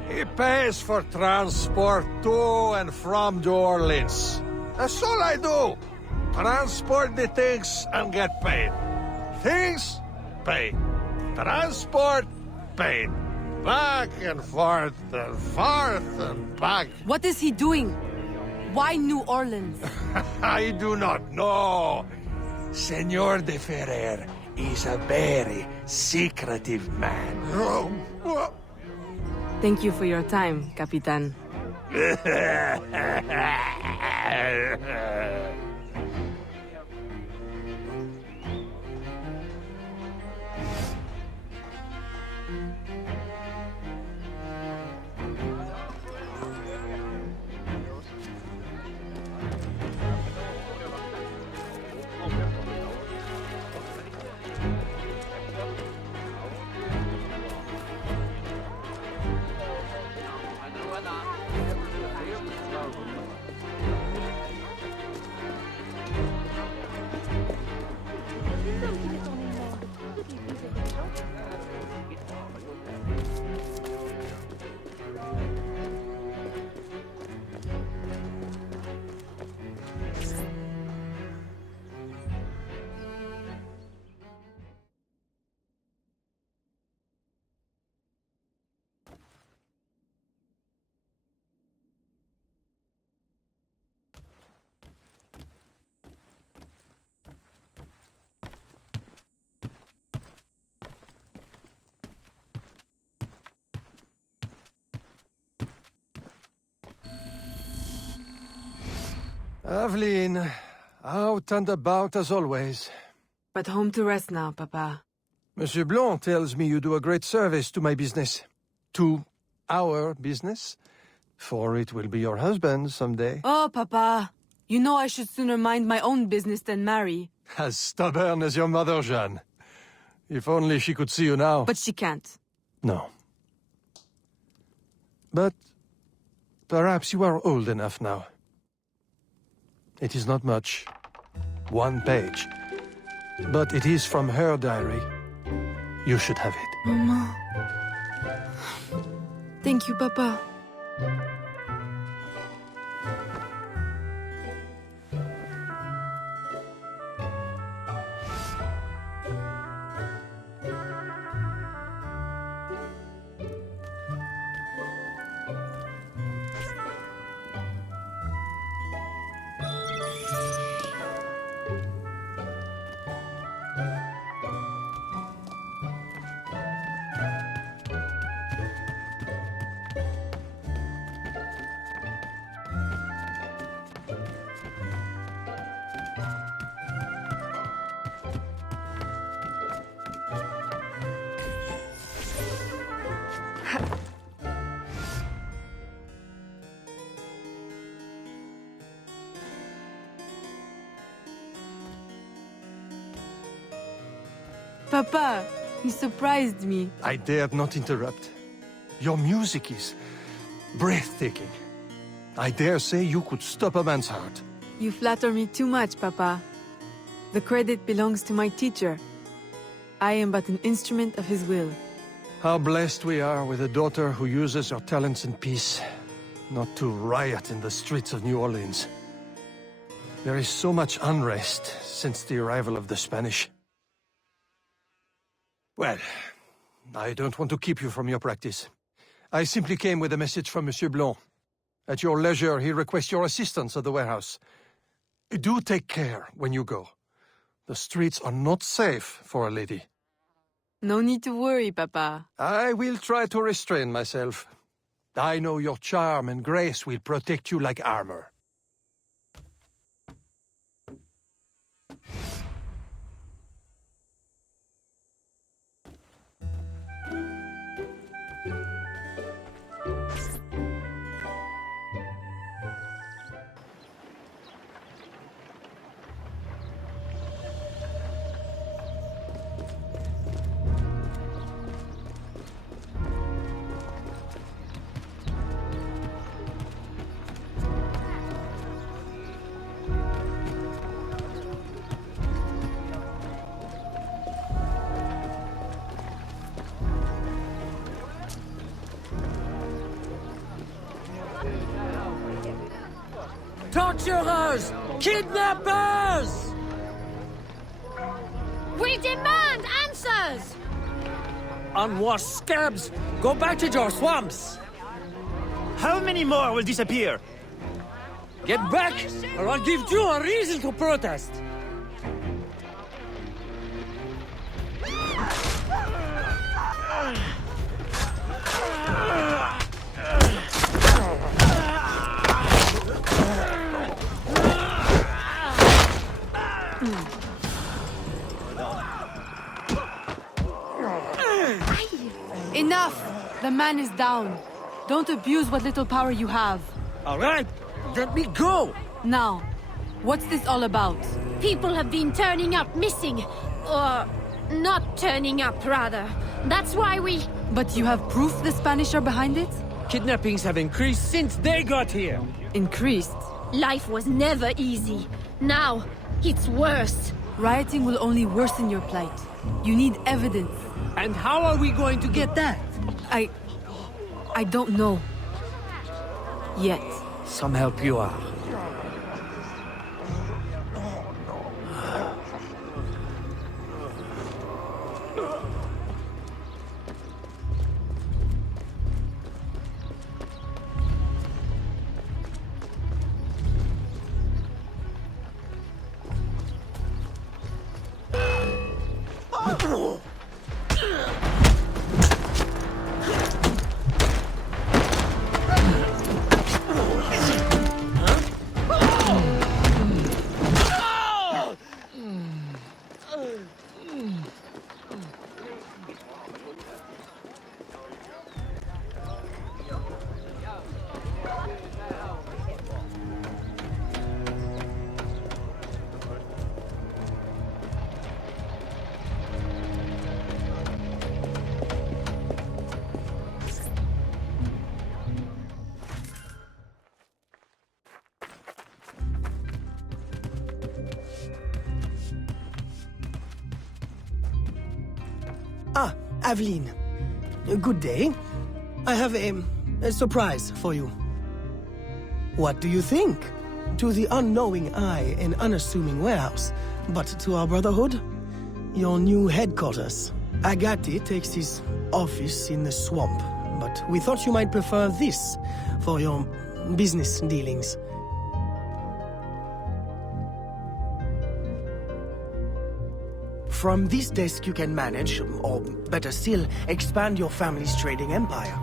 He pays for transport to and from New Orleans. That's all I do. Transport the things and get paid. Things, paid. Transport, paid. Back and forth and back. What is he doing? Why New Orleans? I do not know. Senor de Ferrer is a very secretive man. Thank you for your time, Capitan. Aveline, out and about as always. But home to rest now, Papa. Monsieur Blanc tells me you do a great service to my business. To our business. For it will be your husband someday. Oh, Papa. You know I should sooner mind my own business than marry. As stubborn as your mother, Jeanne. If only she could see you now. But she can't. No. But perhaps you are old enough now. It is not much. 1 page. But it is from her diary. You should have it. Mama. Thank you, Papa. Papa, you surprised me. I dared not interrupt. Your music is breathtaking. I dare say you could stop a man's heart. You flatter me too much, Papa. The credit belongs to my teacher. I am but an instrument of his will. How blessed we are with a daughter who uses her talents in peace, not to riot in the streets of New Orleans. There is so much unrest since the arrival of the Spanish. Well, I don't want to keep you from your practice. I simply came with a message from Monsieur Blanc. At your leisure, he requests your assistance at the warehouse. Do take care when you go. The streets are not safe for a lady. No need to worry, Papa. I will try to restrain myself. I know your charm and grace will protect you like armor. Torturers! Kidnappers! We demand answers! Unwashed scabs! Go back to your swamps! How many more will disappear? Get back, or I'll give you a reason to protest! Enough! The man is down. Don't abuse what little power you have. All right, let me go! Now, what's this all about? People have been turning up missing. Or not turning up, rather. That's why we... But you have proof the Spanish are behind it? Kidnappings have increased since they got here. Increased? Life was never easy. Now, it's worse. Rioting will only worsen your plight. You need evidence. And how are we going to get that? I don't know. Yet. Some help you are. Ah, Aveline. Good day. I have a surprise for you. What do you think? To the unknowing eye, an unassuming warehouse. But to our brotherhood, your new headquarters. Agati takes his office in the swamp, but we thought you might prefer this for your business dealings. From this desk you can manage, or better still, expand your family's trading empire.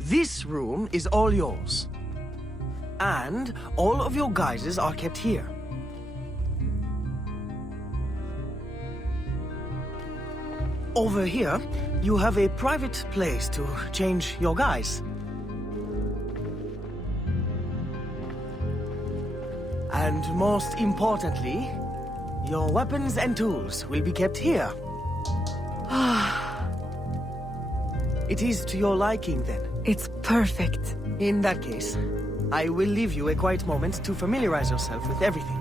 This room is all yours. And all of your guises are kept here. Over here, you have a private place to change your guise. And most importantly, your weapons and tools will be kept here. It is to your liking, then? It's perfect. In that case, I will leave you a quiet moment to familiarize yourself with everything.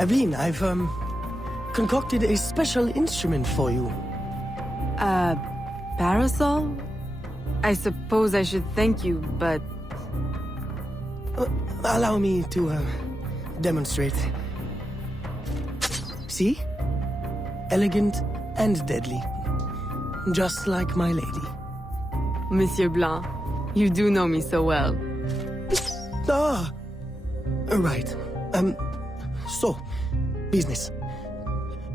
Aveline, I've, concocted a special instrument for you. Parasol? I suppose I should thank you, but... Allow me to, demonstrate. See? Elegant and deadly. Just like my lady. Monsieur Blanc, you do know me so well. Ah! Right. So, business.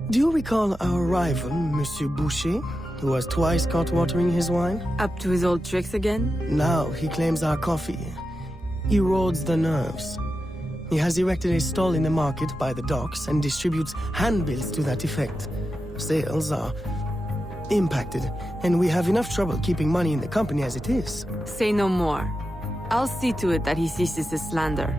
Do you recall our rival, Monsieur Boucher, who was twice caught watering his wine? Up to his old tricks again? Now he claims our coffee erodes the nerves. He has erected a stall in the market by the docks and distributes handbills to that effect. Sales are impacted, and we have enough trouble keeping money in the company as it is. Say no more. I'll see to it that he ceases his slander.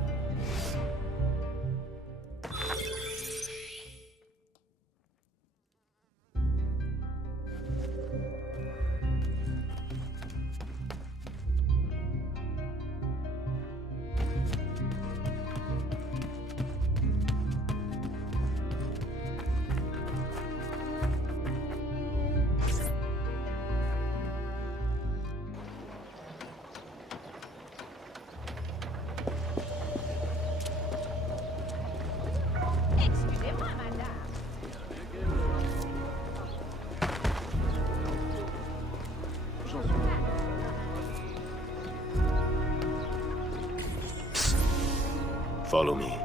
Follow me.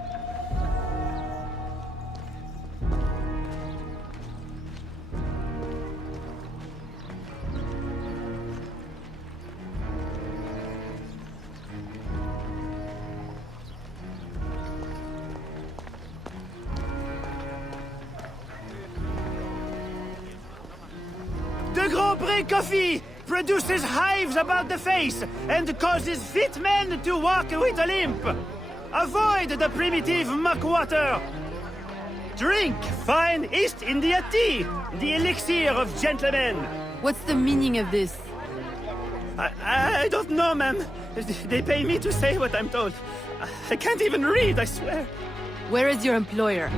The Grand Prix coffee produces hives about the face and causes fit men to walk with a limp. Avoid the primitive muck water. Drink fine East India tea, the elixir of gentlemen. What's the meaning of this? I don't know, ma'am. They pay me to say what I'm told. I can't even read, I swear. Where is your employer?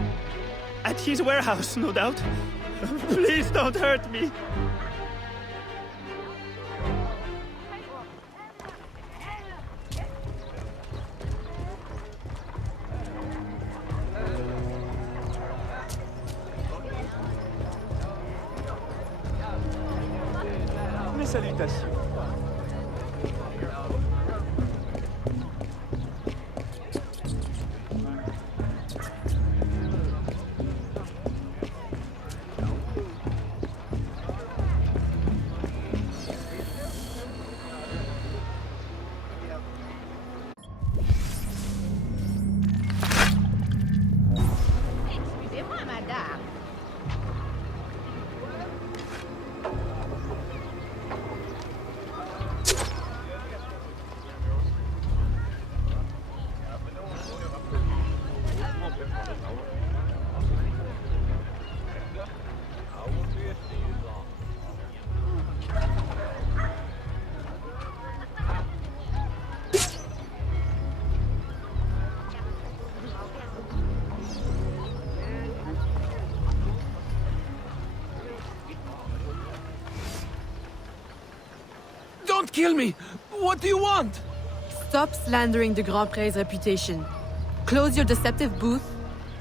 At his warehouse, no doubt. Please don't hurt me. Mes salutations. Excusez-moi, madame. Don't kill me! What do you want? Stop slandering the Grand Pre's reputation. Close your deceptive booth,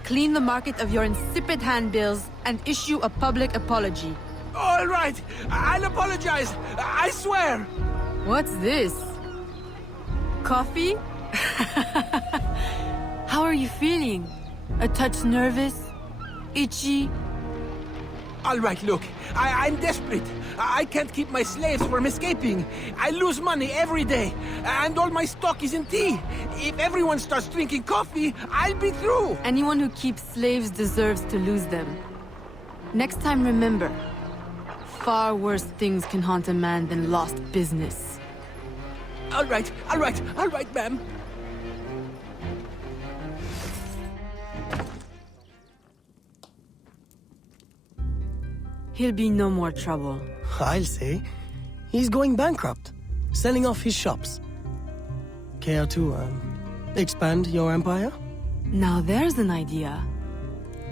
clean the market of your insipid handbills, and issue a public apology. All right, I'll apologize. I swear. What's this? Coffee? How are you feeling? A touch nervous? Itchy? All right, look, I'm desperate. I can't keep my slaves from escaping. I lose money every day, and all my stock is in tea. If everyone starts drinking coffee, I'll be through. Anyone who keeps slaves deserves to lose them. Next time, remember, far worse things can haunt a man than lost business. All right, ma'am. He'll be no more trouble. I'll say. He's going bankrupt, selling off his shops. Care to, expand your empire? Now there's an idea.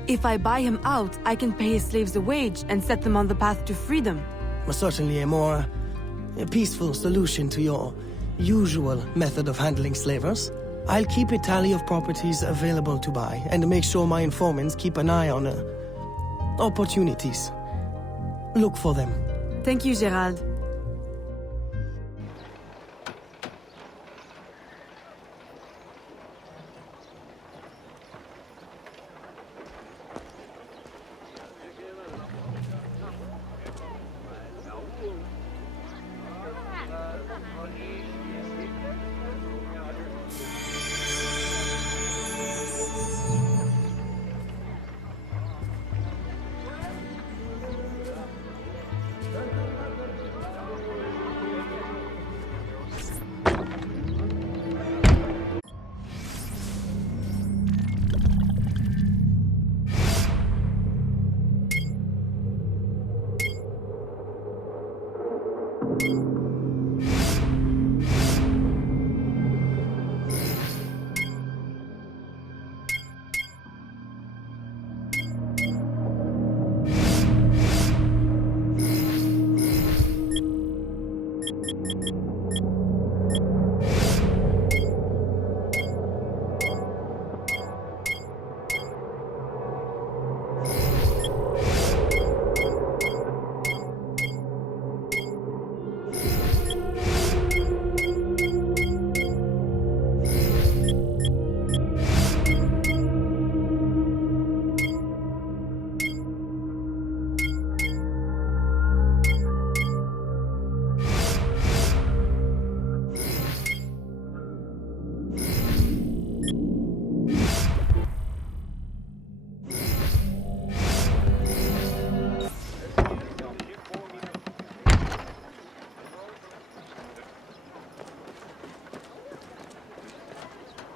If I buy him out, I can pay his slaves a wage and set them on the path to freedom. Certainly a more peaceful solution to your usual method of handling slavers. I'll keep a tally of properties available to buy and make sure my informants keep an eye on opportunities. Look for them. Thank you, Gerald.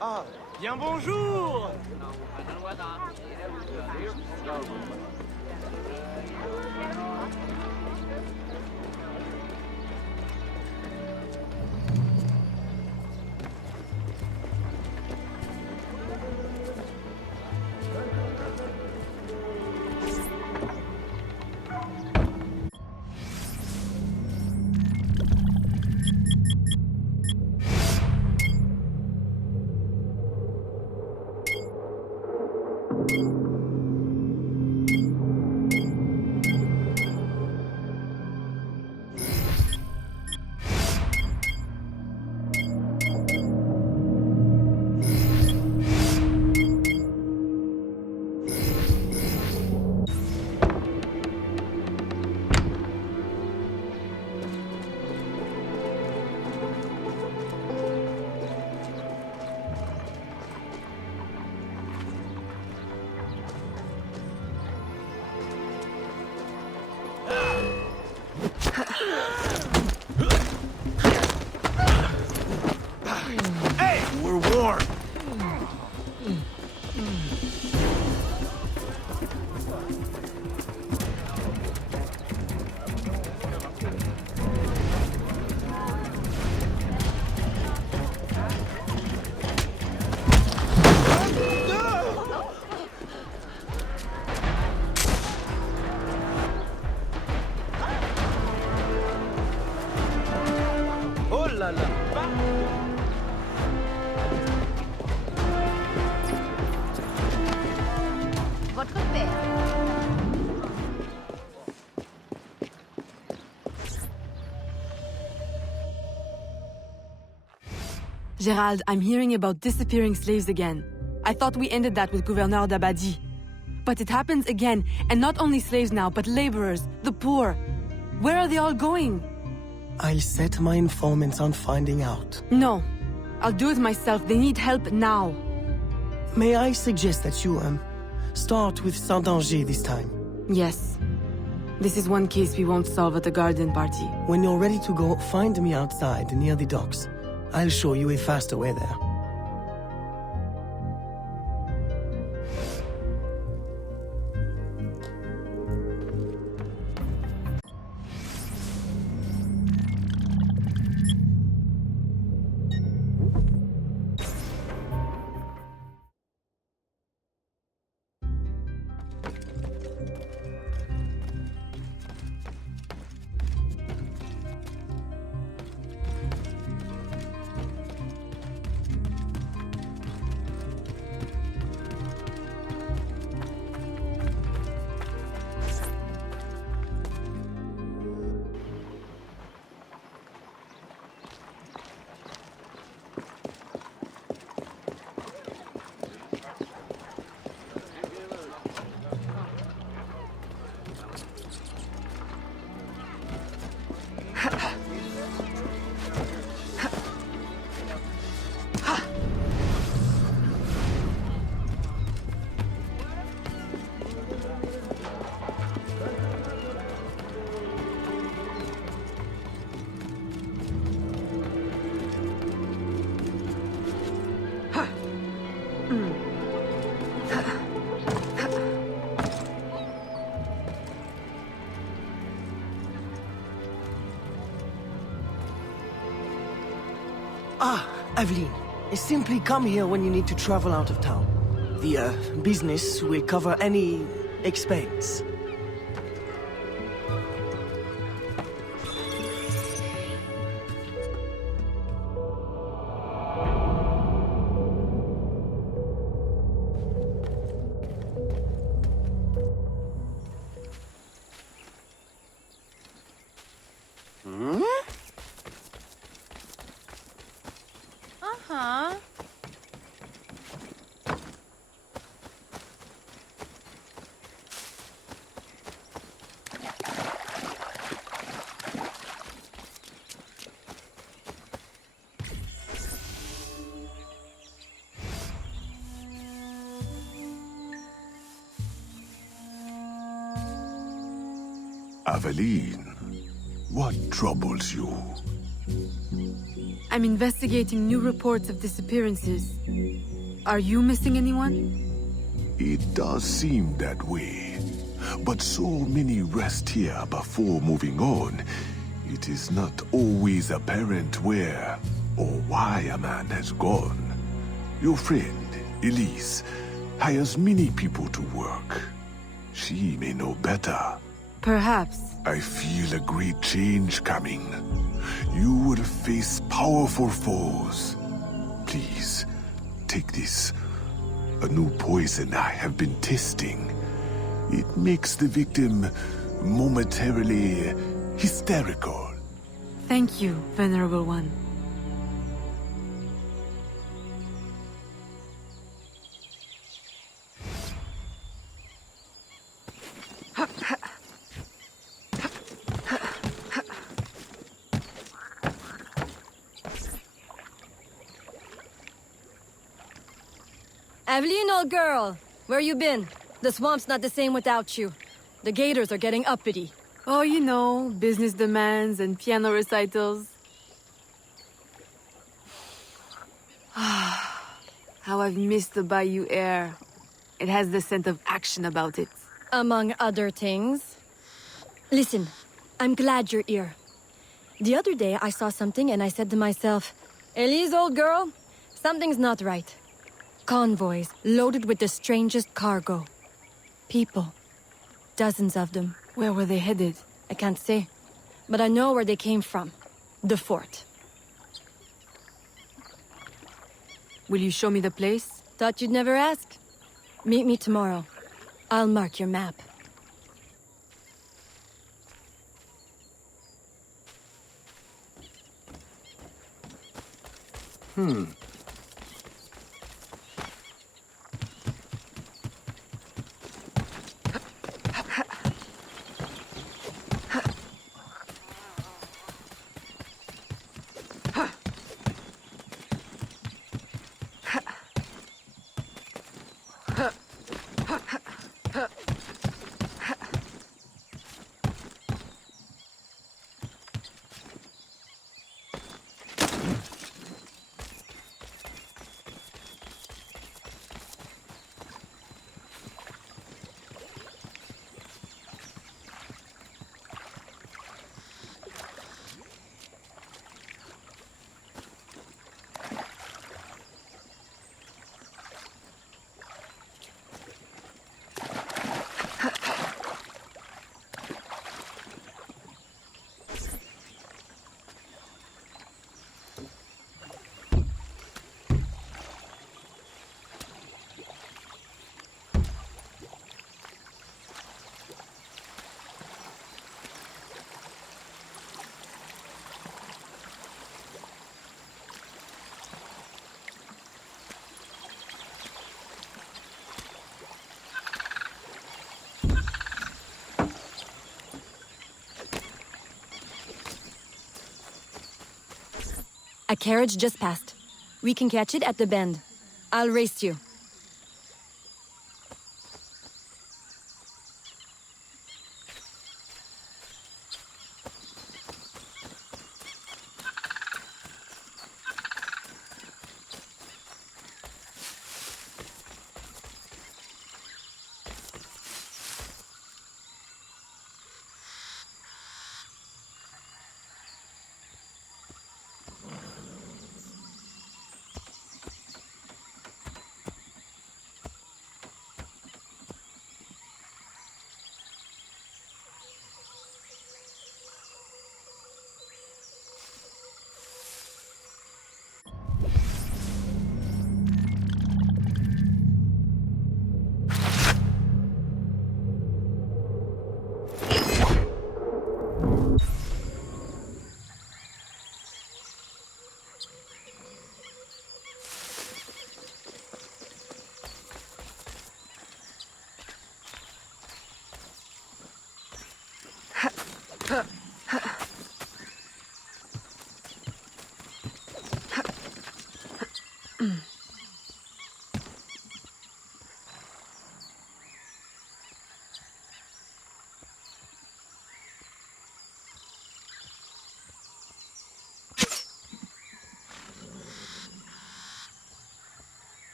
Ah, bien bonjour! more! Oh là là! Votre père. Gerald, I'm hearing about disappearing slaves again. I thought we ended that with Gouverneur d'Abadi. But it happens again, and not only slaves now, but laborers, the poor. Where are they all going? I'll set my informants on finding out. No. I'll do it myself. They need help now. May I suggest that you, start with Saint-Danger this time? Yes. This is one case we won't solve at the garden party. When you're ready to go, find me outside near the docks. I'll show you a faster way there. Evelyn, simply come here when you need to travel out of town. The, business will cover any expense. Uh-huh. Aveline, what troubles you? I'm investigating new reports of disappearances. Are you missing anyone? It does seem that way. But so many rest here before moving on. It is not always apparent where or why a man has gone. Your friend, Elise, hires many people to work. She may know better. Perhaps. I feel a great change coming. You will face powerful foes. Please, take this. A new poison I have been testing. It makes the victim momentarily hysterical. Thank you, Venerable One. Aveline, old girl, where you been? The swamp's not the same without you. The gators are getting uppity. Oh, you know, business demands and piano recitals. How I've missed the bayou air. It has the scent of action about it. Among other things. Listen, I'm glad you're here. The other day I saw something and I said to myself, Elise, old girl, something's not right. Convoys loaded with the strangest cargo. People. Dozens of them. Where were they headed? I can't say. But I know where they came from. The fort. Will you show me the place? Thought you'd never ask. Meet me tomorrow. I'll mark your map. A carriage just passed. We can catch it at the bend. I'll race you.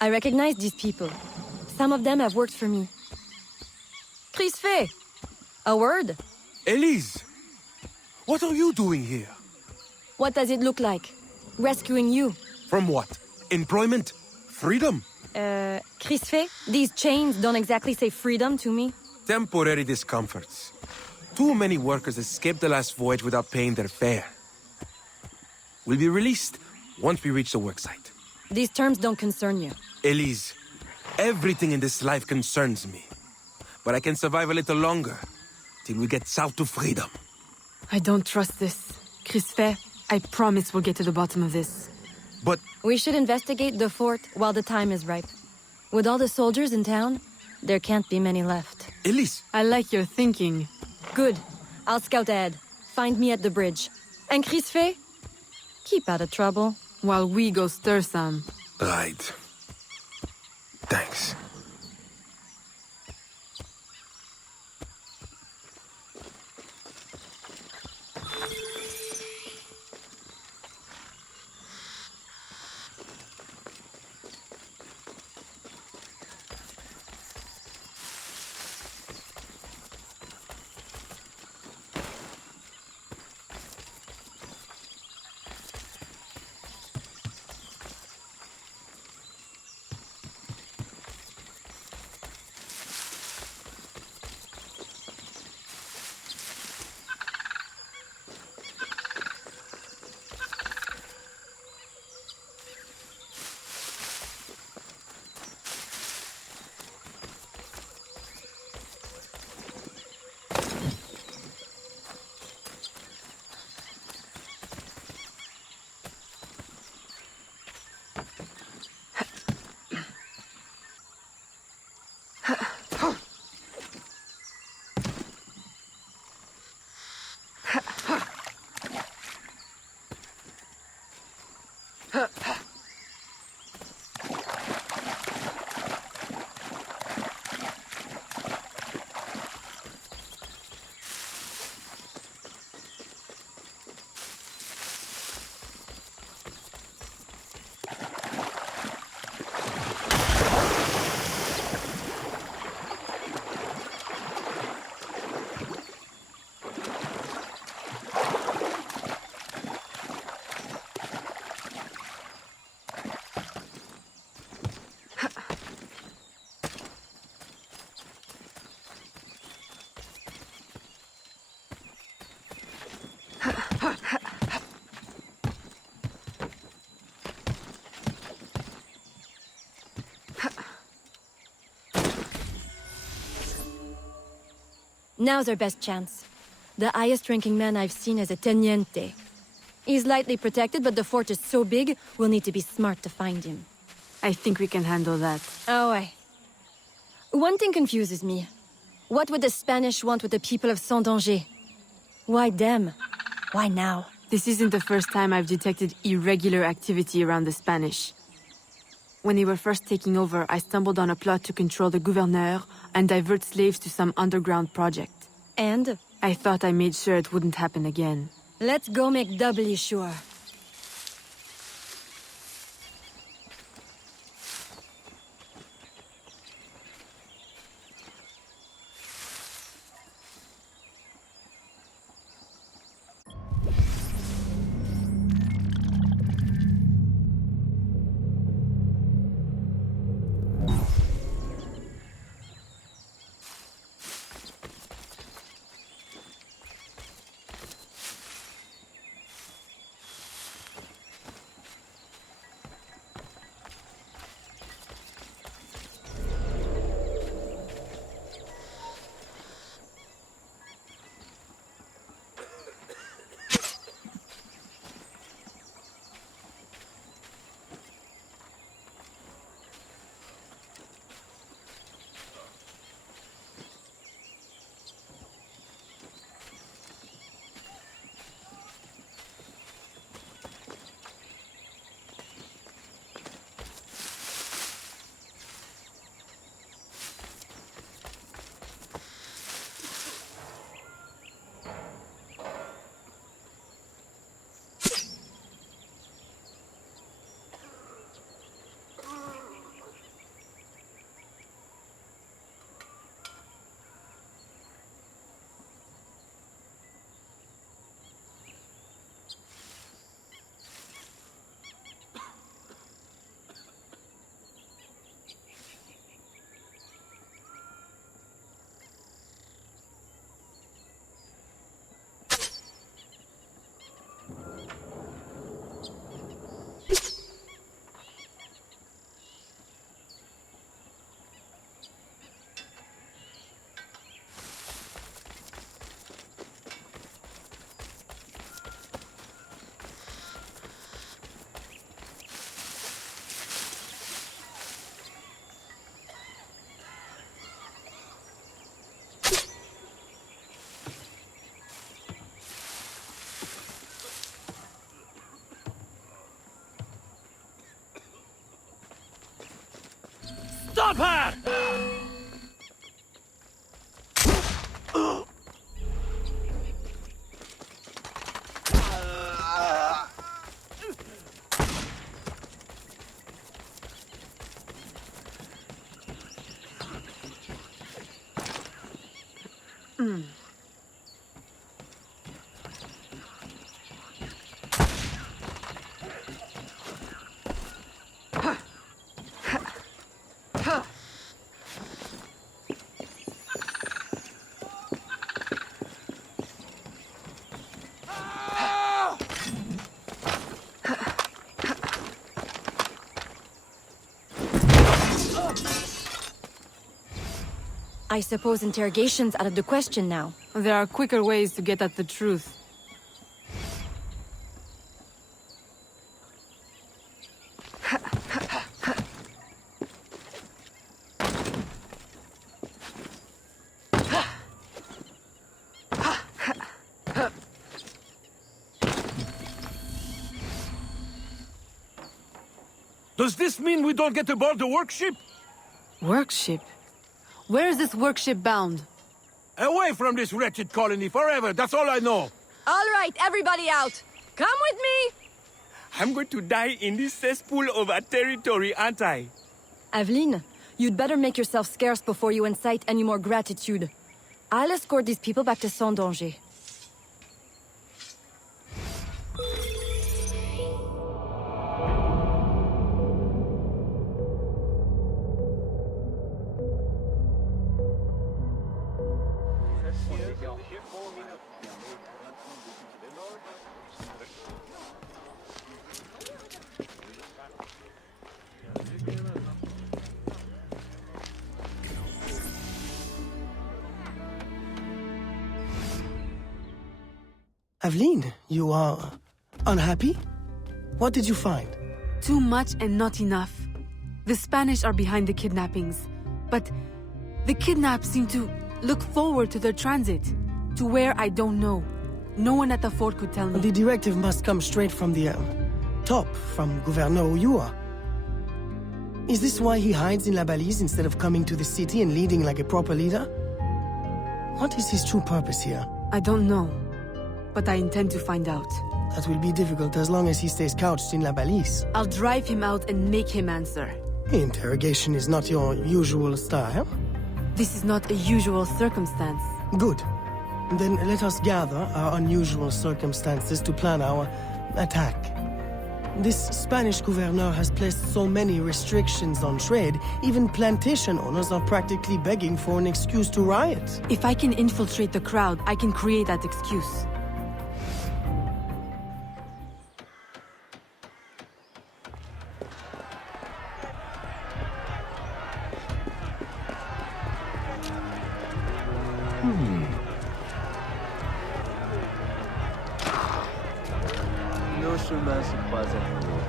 I recognize these people. Some of them have worked for me. Crisfe! A word? Elise! What are you doing here? What does it look like? Rescuing you. From what? Employment? Freedom? Crisfe, these chains don't exactly say freedom to me. Temporary discomforts. Too many workers escaped the last voyage without paying their fare. We'll be released once we reach the worksite. These terms don't concern you. Elise, everything in this life concerns me. But I can survive a little longer. till we get south to freedom. I don't trust this. Crispin, I promise we'll get to the bottom of this. But... We should investigate the fort while the time is ripe. With all the soldiers in town, there can't be many left. Elise! I like your thinking. Good. I'll scout ahead. Find me at the bridge. And Crispin, keep out of trouble. While we go stir some. Right. Thanks. Now's our best chance. The highest-ranking man I've seen is a teniente. He's lightly protected, but the fort is so big, we'll need to be smart to find him. I think we can handle that. Oh, aye. One thing confuses me. What would the Spanish want with the people of Saint-Danger? Why them? Why now? This isn't the first time I've detected irregular activity around the Spanish. When they were first taking over, I stumbled on a plot to control the gouverneur and divert slaves to some underground project. And? I thought I made sure it wouldn't happen again. Let's go make doubly sure. Stop her! I suppose interrogation's out of the question now. There are quicker ways to get at the truth. Does this mean we don't get aboard the workship? Workship? Where is this workship bound? Away from this wretched colony forever, that's all I know. All right, everybody out! Come with me! I'm going to die in this cesspool of a territory, aren't I? Aveline, you'd better make yourself scarce before you incite any more gratitude. I'll escort these people back to Sans Danger. Aveline, you are unhappy? What did you find? Too much and not enough. The Spanish are behind the kidnappings, but the kidnapped seem to look forward to their transit, to where I don't know. No one at the fort could tell me. The directive must come straight from the top, from Gouverneur Uyua. Is this why he hides in La Balise instead of coming to the city and leading like a proper leader? What is his true purpose here? I don't know, but I intend to find out. That will be difficult as long as he stays couched in La Balise. I'll drive him out and make him answer. Interrogation is not your usual style. This is not a usual circumstance. Good. Then let us gather our unusual circumstances to plan our attack. This Spanish gouverneur has placed so many restrictions on trade, even plantation owners are practically begging for an excuse to riot. If I can infiltrate the crowd, I can create that excuse. Nos chemins se croisent à nouveau.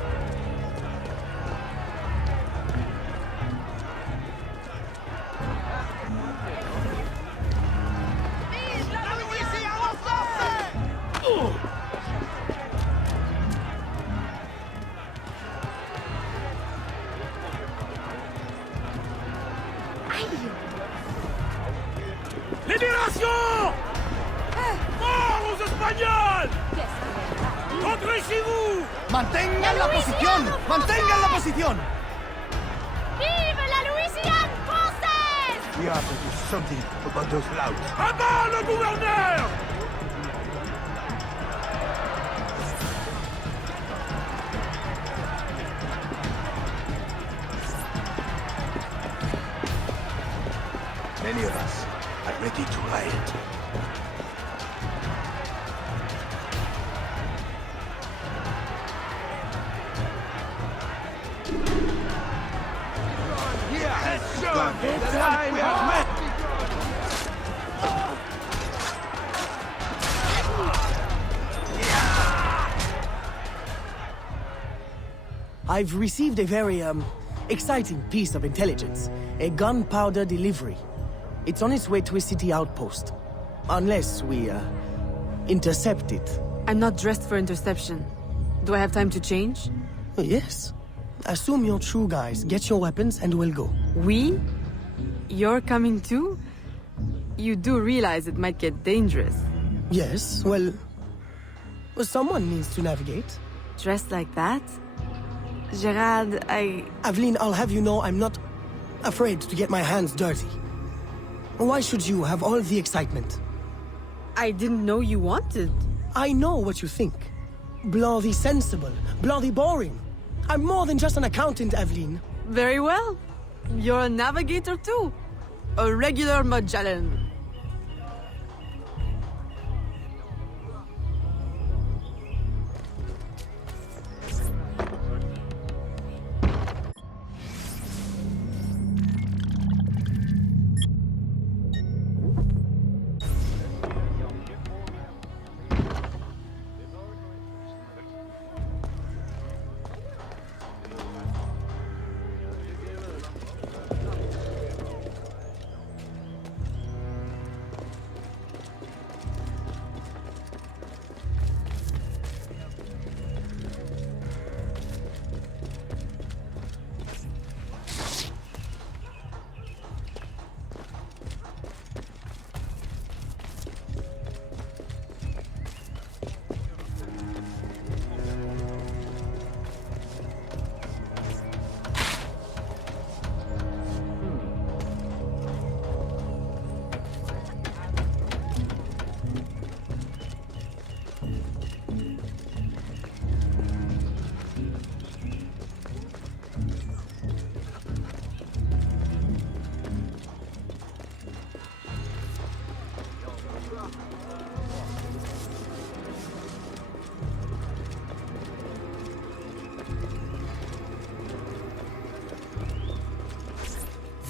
Libération! Mort aux Espagnols! ¡Entrez chez vous! ¡Mantengan la posición! ¡Mantengan la posición! Vive la Louisiane française! We have to do something about those louds. À bas le gouverneur! Many of us are ready to riot. We have met! I've received a very, exciting piece of intelligence. A gunpowder delivery. It's on its way to a city outpost. Unless we, intercept it. I'm not dressed for interception. Do I have time to change? Oh, yes. Assume you're true, guys. Get your weapons and we'll go. We? You're coming too? You do realize it might get dangerous. Yes, well, someone needs to navigate. Dressed like that? Gerard, Aveline, I'll have you know I'm not afraid to get my hands dirty. Why should you have all the excitement? I didn't know you wanted. I know what you think. Bloody sensible, bloody boring. I'm more than just an accountant, Aveline. Very well. You're a navigator too. A regular Magellan.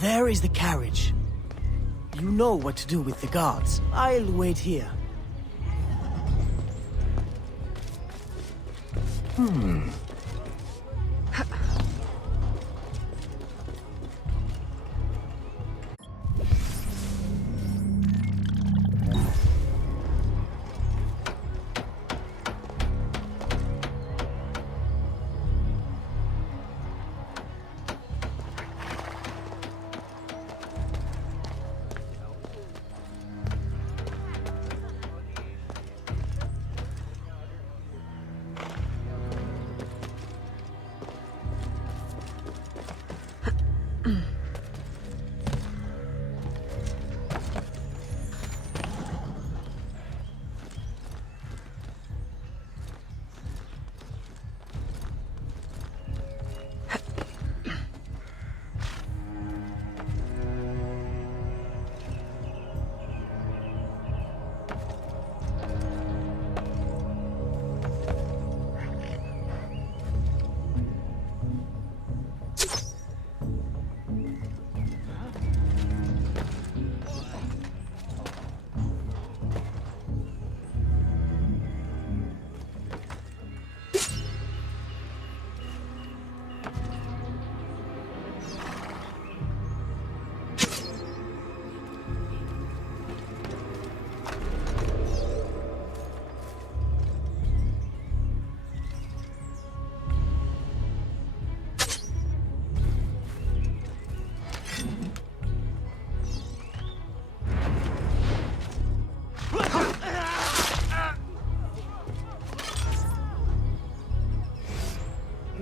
There is the carriage. You know what to do with the guards. I'll wait here.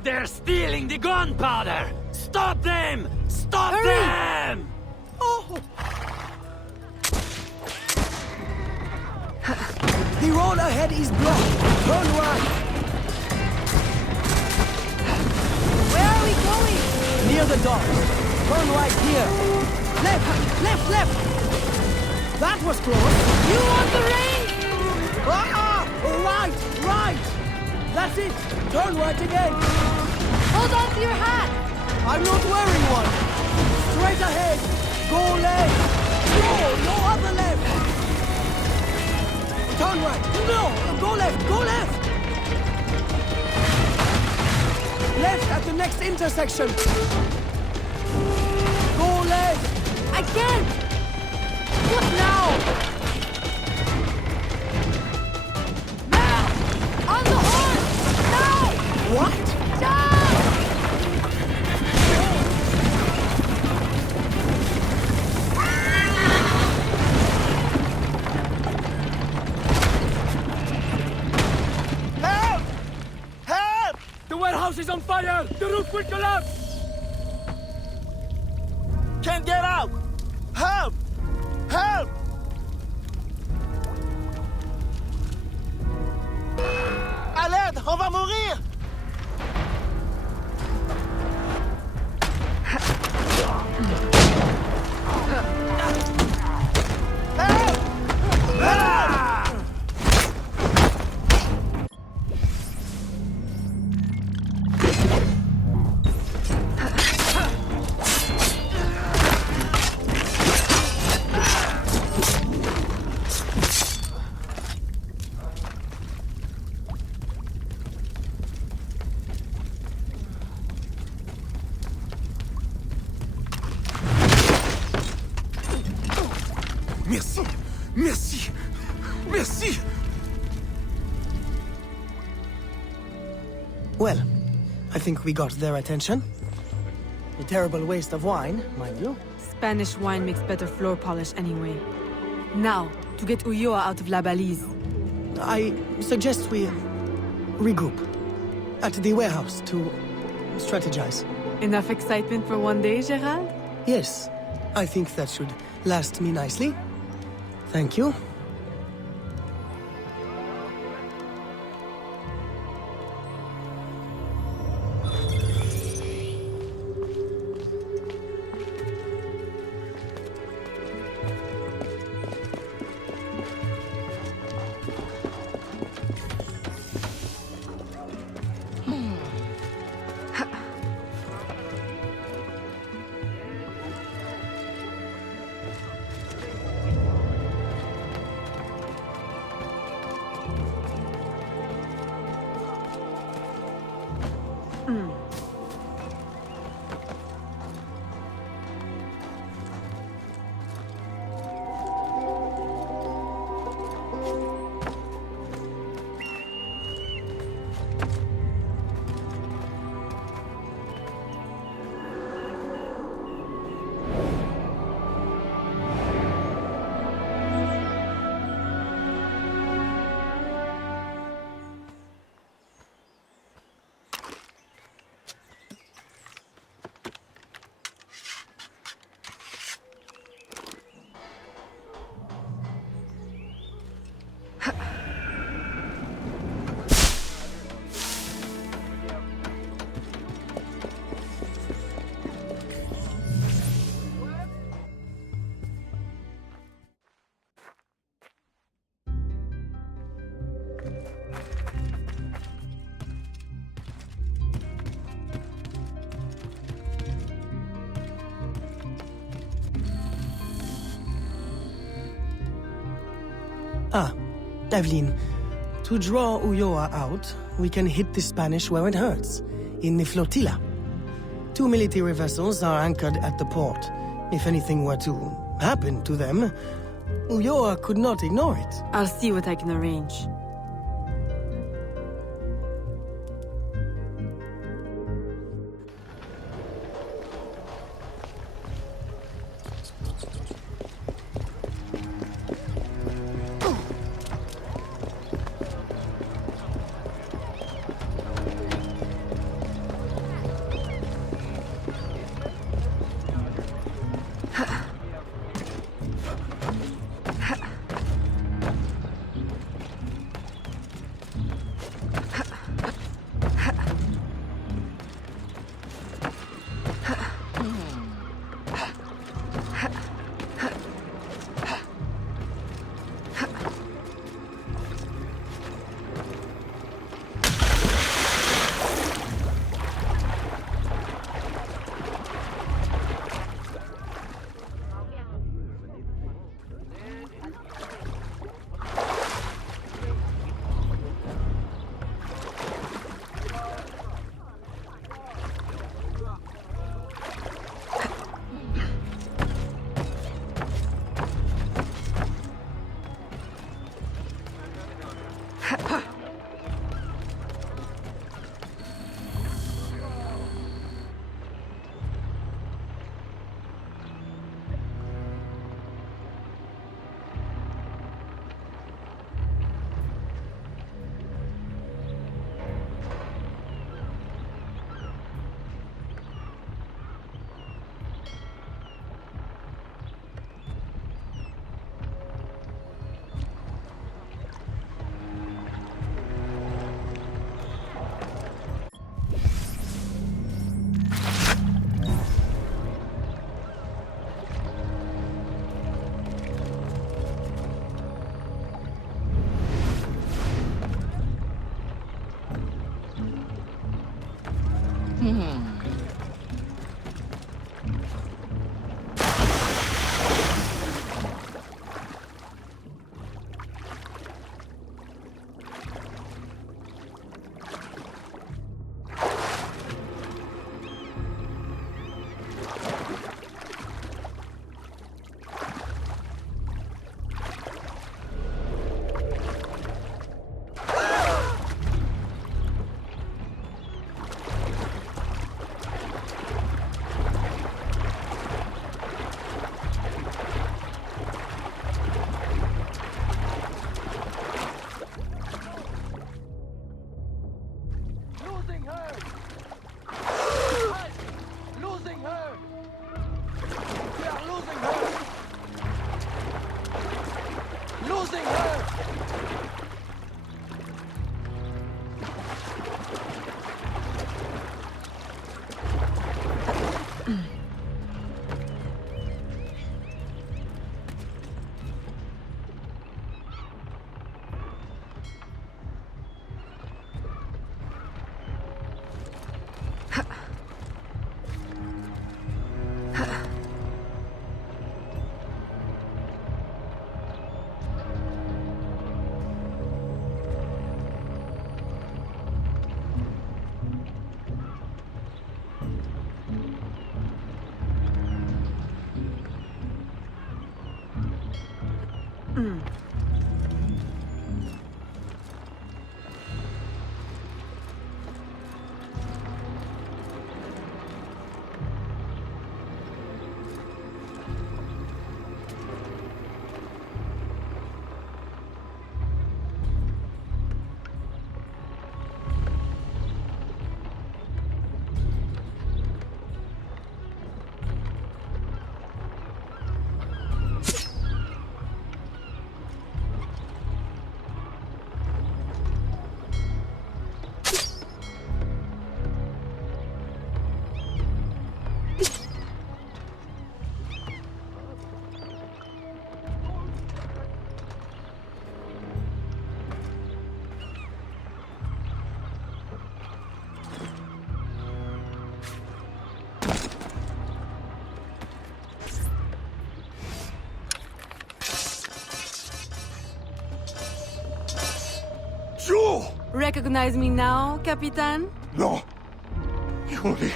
They're stealing the gunpowder! Stop them! Stop them! Oh! The road ahead is blocked. Turn right. Where are we going? Near the docks. Turn right here. Left, left, left. That was close. You want the rain? Right, right. That's it. Turn right again. Hold on to your hat. I'm not wearing one. Straight ahead. Go left. No other left. Turn right. No, go left. Go left. Left at the next intersection. Go left. I can't. What now? Now! On the horse! Now! What? Down! fire! The roof will collapse! Can't get out! Help! Help! À l'aide! On va mourir! Merci! Merci! Merci! Well, I think we got their attention. A terrible waste of wine, mind you. Spanish wine makes better floor polish anyway. Now, to get Ulloa out of La Balise. I suggest we regroup at the warehouse to strategize. Enough excitement for one day, Gerald? Yes, I think that should last me nicely. Thank you. Ah, Evelyn, to draw Ulloa out, we can hit the Spanish where it hurts, in the flotilla. 2 military vessels are anchored at the port. If anything were to happen to them, Ulloa could not ignore it. I'll see what I can arrange. Recognize me now, Capitan? No. Yuri.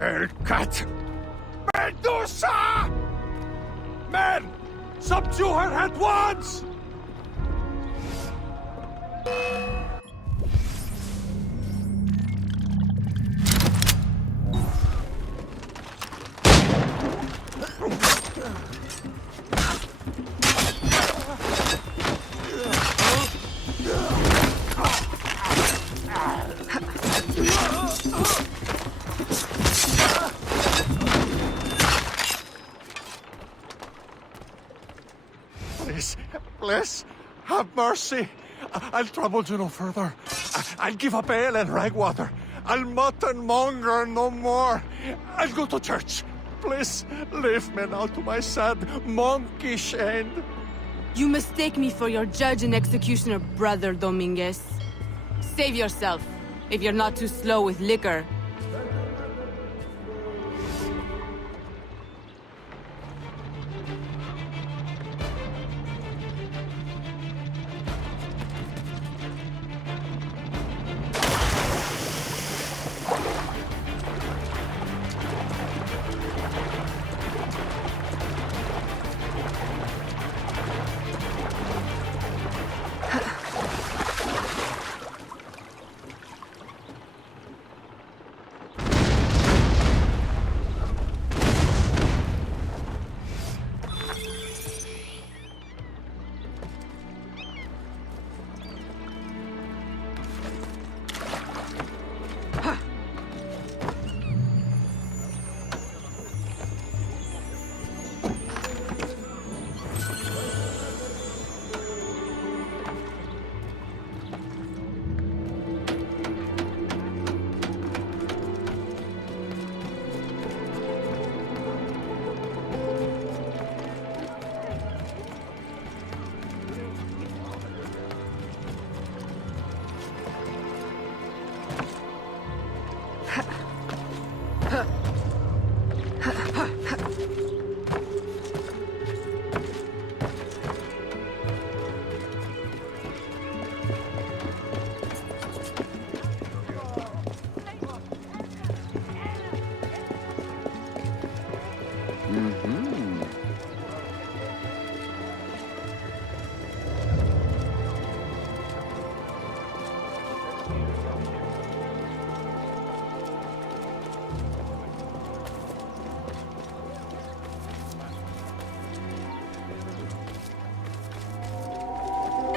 El Cat. Medusa! Men! Subdue her at once! Please, have mercy. I'll trouble you no further. I'll give up ale and ragwater. I'll mutton monger no more. I'll go to church. Please, leave me now to my sad, monkish end. You mistake me for your judge and executioner, Brother Dominguez. Save yourself, if you're not too slow with liquor.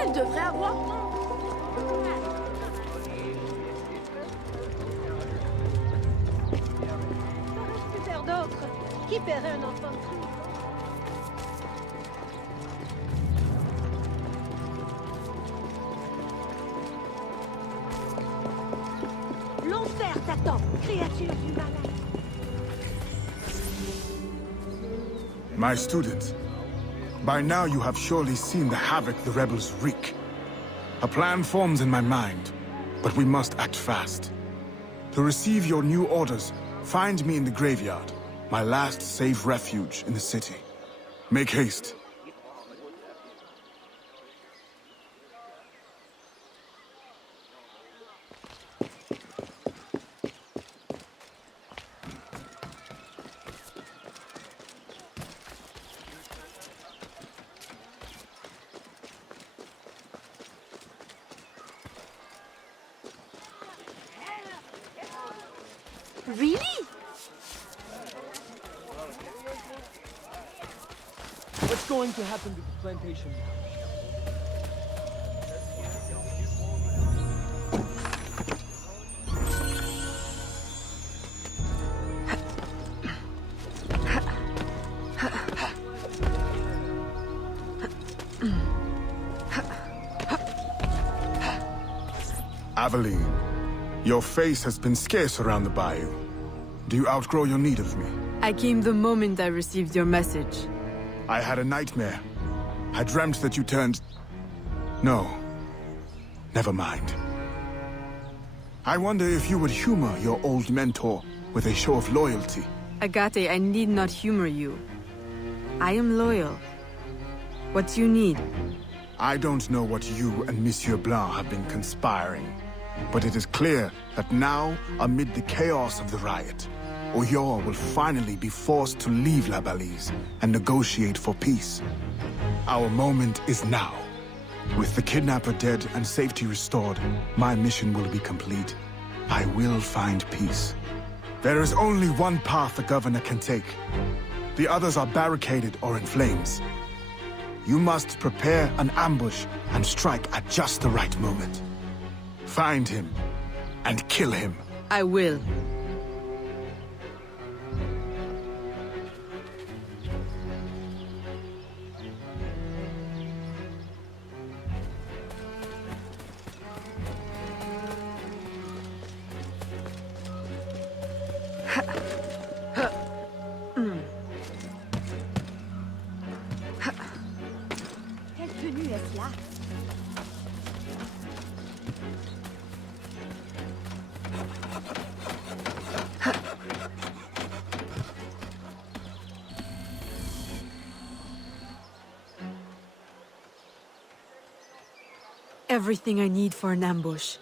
Elle devrait avoir... Que faire d'autre? Qui paierait un enfant de plus? L'enfer t'attend, créature du malin. My student, by now you have surely seen the havoc the rebels wreak. A plan forms in my mind, but we must act fast. To receive your new orders, find me in the graveyard, my last safe refuge in the city. Make haste. Really? What's going to happen to the plantation? Aveline, your face has been scarce around the bayou. Do you outgrow your need of me? I came the moment I received your message. I had a nightmare. I dreamt that you turned... No. Never mind. I wonder if you would humor your old mentor with a show of loyalty. Agate, I need not humor you. I am loyal. What you need? I don't know what you and Monsieur Blanc have been conspiring, but it is clear that now, amid the chaos of the riot, Oyor will finally be forced to leave La Balise and negotiate for peace. Our moment is now. With the kidnapper dead and safety restored, my mission will be complete. I will find peace. There is only one path the governor can take. The others are barricaded or in flames. You must prepare an ambush and strike at just the right moment. Find him and kill him. I will. Quelle tenue est-ce là? Everything I need for an ambush.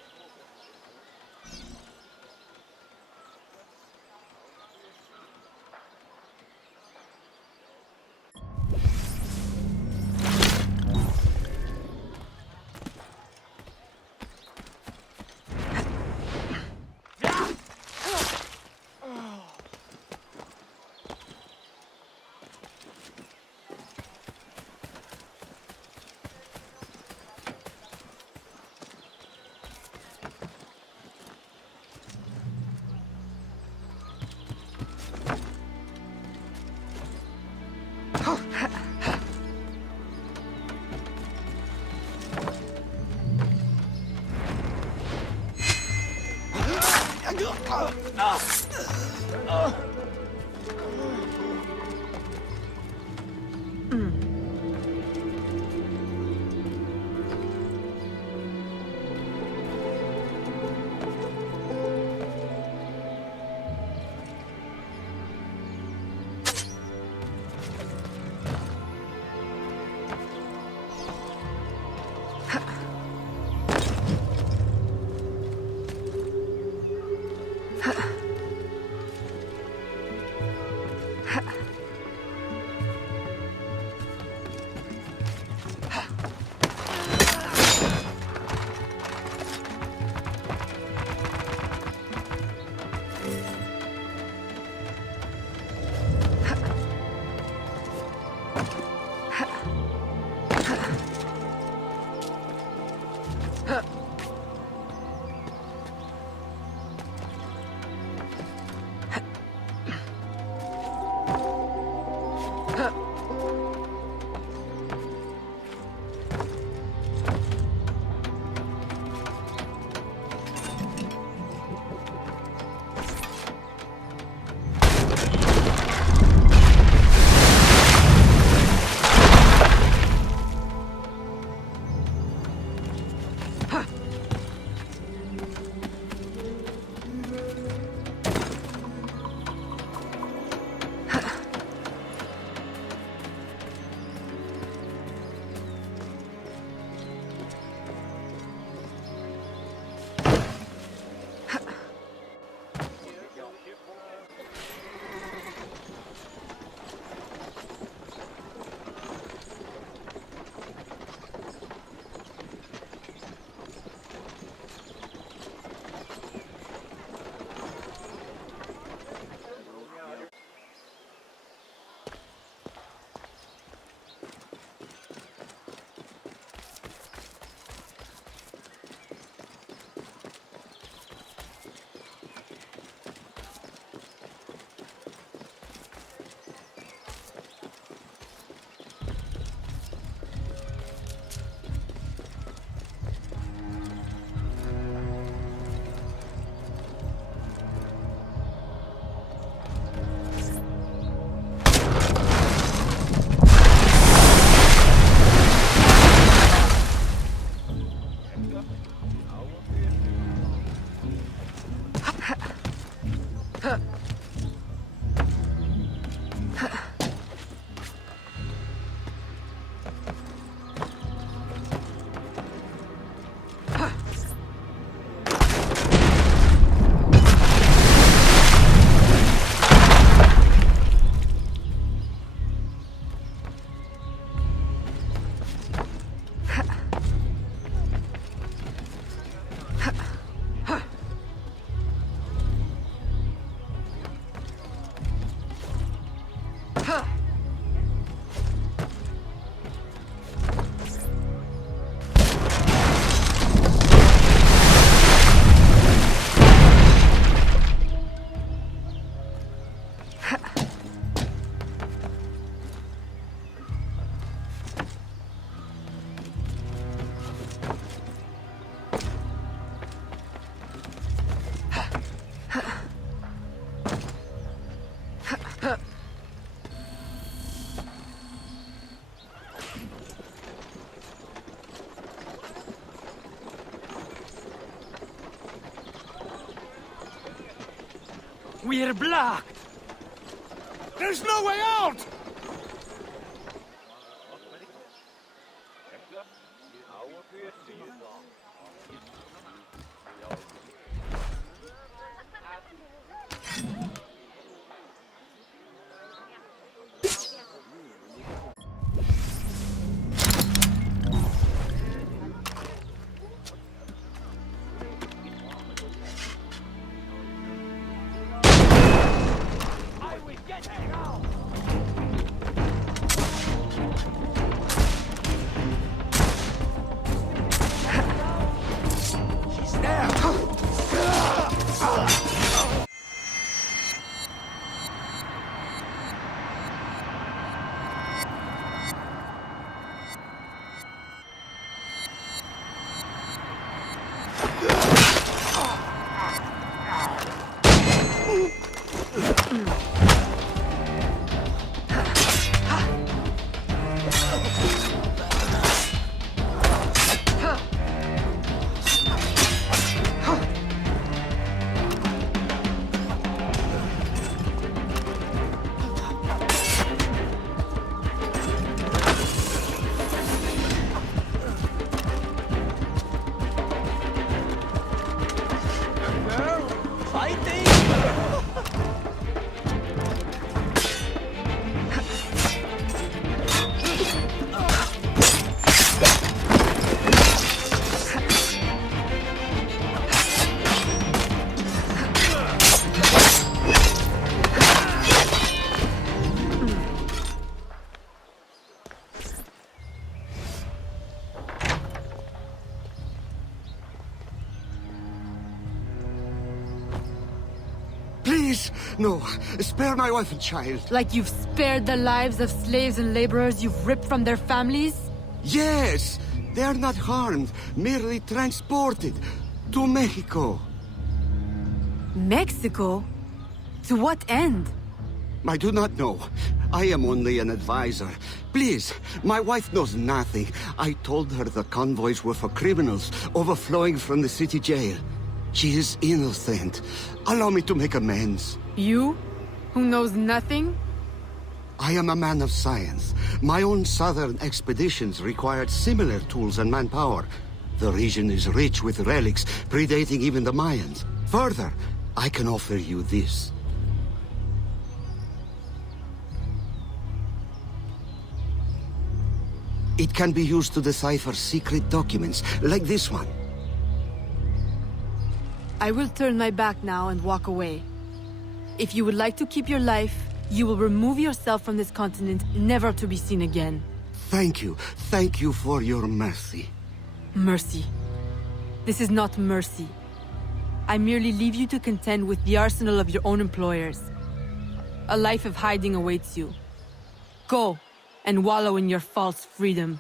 We're blocked! There's no way out! Please, no. Spare my wife and child. Like you've spared the lives of slaves and laborers you've ripped from their families? Yes! They are not harmed, merely transported to Mexico. Mexico? To what end? I do not know. I am only an advisor. Please, my wife knows nothing. I told her the convoys were for criminals overflowing from the city jail. She is innocent. Allow me to make amends. You? Who knows nothing? I am a man of science. My own southern expeditions required similar tools and manpower. The region is rich with relics predating even the Mayans. Further, I can offer you this. It can be used to decipher secret documents, like this one. I will turn my back now and walk away. If you would like to keep your life, you will remove yourself from this continent, never to be seen again. Thank you. Thank you for your mercy. Mercy. This is not mercy. I merely leave you to contend with the arsenal of your own employers. A life of hiding awaits you. Go, and wallow in your false freedom.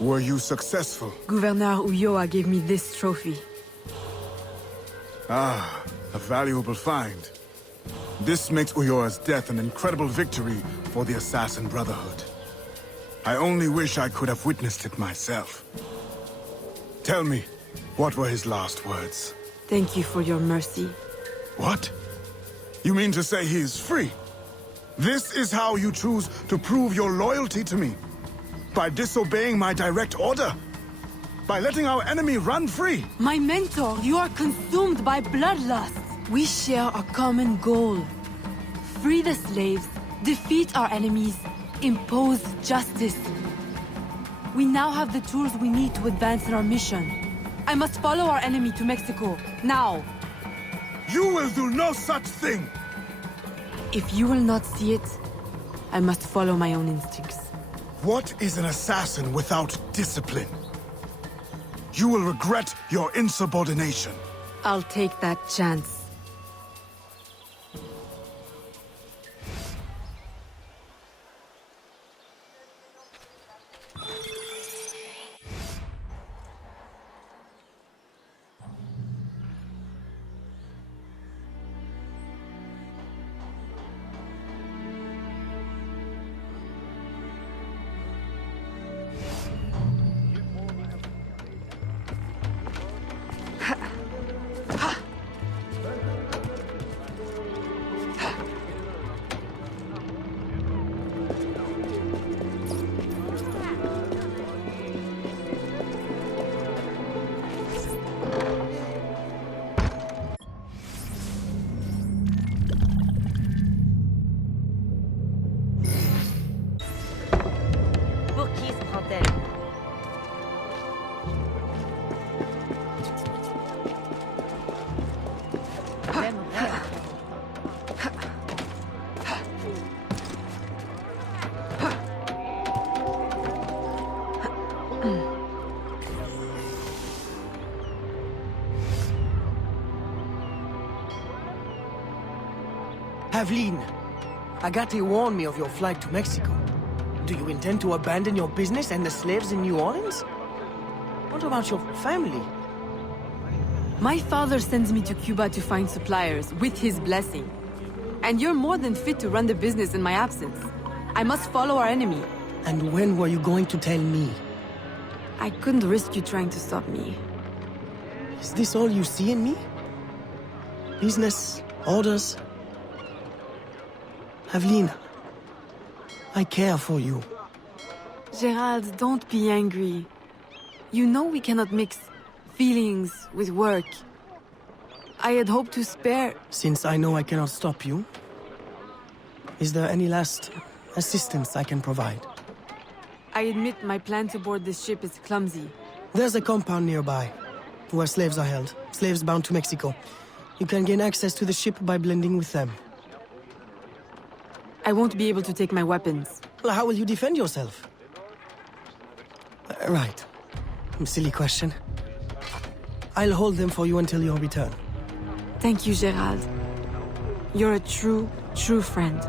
Were you successful? Gouverneur Ulloa gave me this trophy. Ah, a valuable find. This makes Ulloa's death an incredible victory for the Assassin Brotherhood. I only wish I could have witnessed it myself. Tell me, What were his last words? Thank you for your mercy. What? You mean to say he is free? This is how you choose to prove your loyalty to me? By disobeying my direct order? By letting our enemy run free? My mentor, you are consumed by bloodlust. We share a common goal. Free the slaves, defeat our enemies, impose justice. We now have the tools we need to advance in our mission. I must follow our enemy to Mexico, now. You will do no such thing! If you will not see it, I must follow my own instincts. What is an assassin without discipline? You will regret your insubordination. I'll take that chance. Pour qui se prend-elle? Aveline, Agate warned me of your flight to Mexico. Do you intend to abandon your business and the slaves in New Orleans? What about your family? My father sends me to Cuba to find suppliers, with his blessing. And you're more than fit to run the business in my absence. I must follow our enemy. And when were you going to tell me? I couldn't risk you trying to stop me. Is this all you see in me? Business, orders? Aveline, I care for you. Gerald, don't be angry. You know we cannot mix feelings with work. I had hoped to spare... Since I know I cannot stop you, is there any last assistance I can provide? I admit my plan to board this ship is clumsy. There's a compound nearby, where slaves are held. Slaves bound to Mexico. You can gain access to the ship by blending with them. I won't be able to take my weapons. Well, how will you defend yourself? Right. Silly question. I'll hold them for you until your return. Thank you, Gerald. You're a true friend.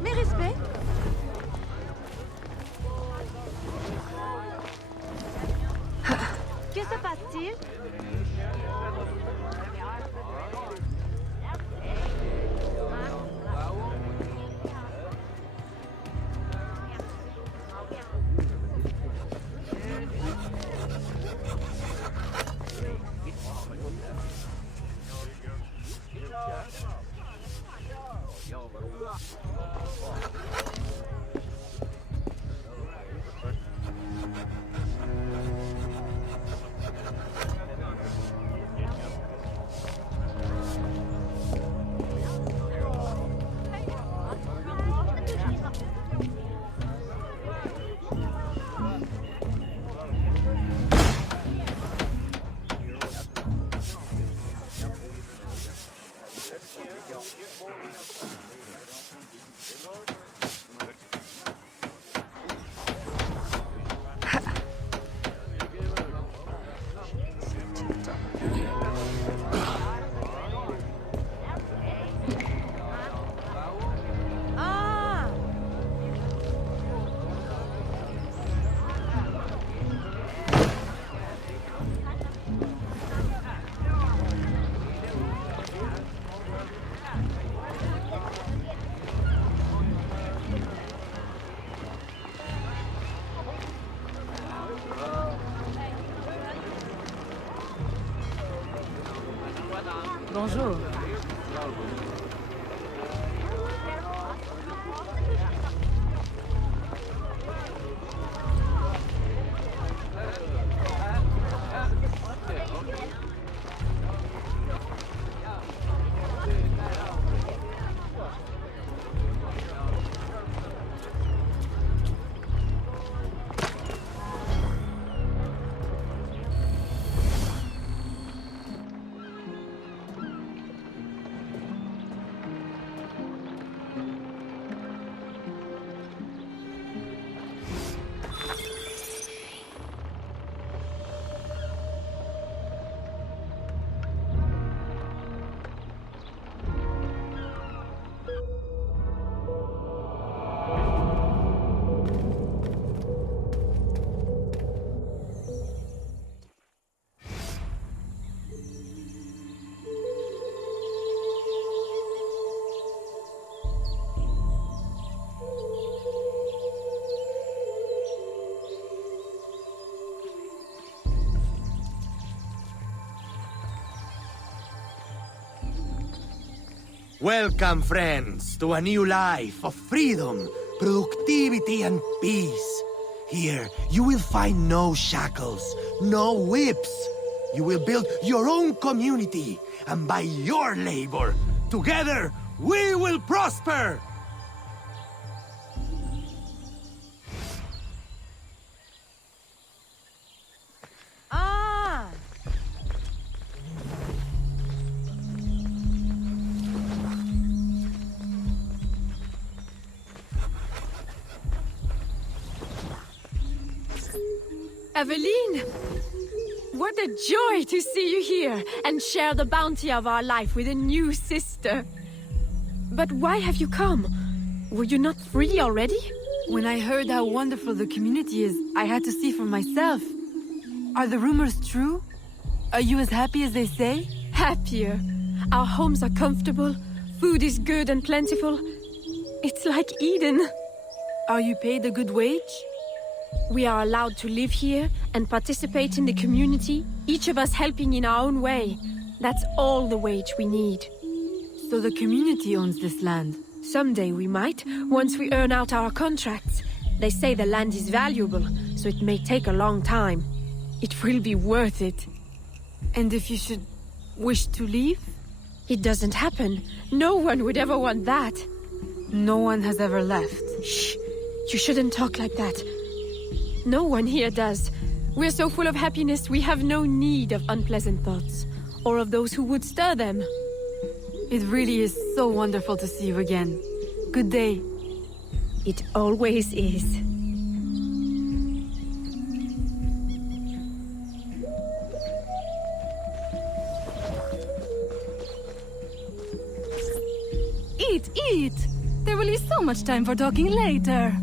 Mes respects. Que se passe-t-il? Bonjour. Welcome, friends, to a new life of freedom, productivity, and peace. Here, you will find no shackles, no whips. You will build your own community, and by your labor, together, we will prosper! Aveline! What a joy to see you here and share the bounty of our life with a new sister. But why have you come? Were you not free already? When I heard how wonderful the community is, I had to see for myself. Are the rumors true? Are you as happy as they say? Happier. Our homes are comfortable, food is good and plentiful. It's like Eden. Are you paid a good wage? We are allowed to live here and participate in the community, each of us helping in our own way. That's all the wage we need. So the community owns this land? Someday we might, once we earn out our contracts. They say the land is valuable, so it may take a long time. It will be worth it. And if you should wish to leave? It doesn't happen. No one would ever want that. No one has ever left. Shh! You shouldn't talk like that. No one here does. We're so full of happiness, we have no need of unpleasant thoughts, or of those who would stir them. It really is so wonderful to see you again. Good day. It always is. Eat! There will be so much time for talking later.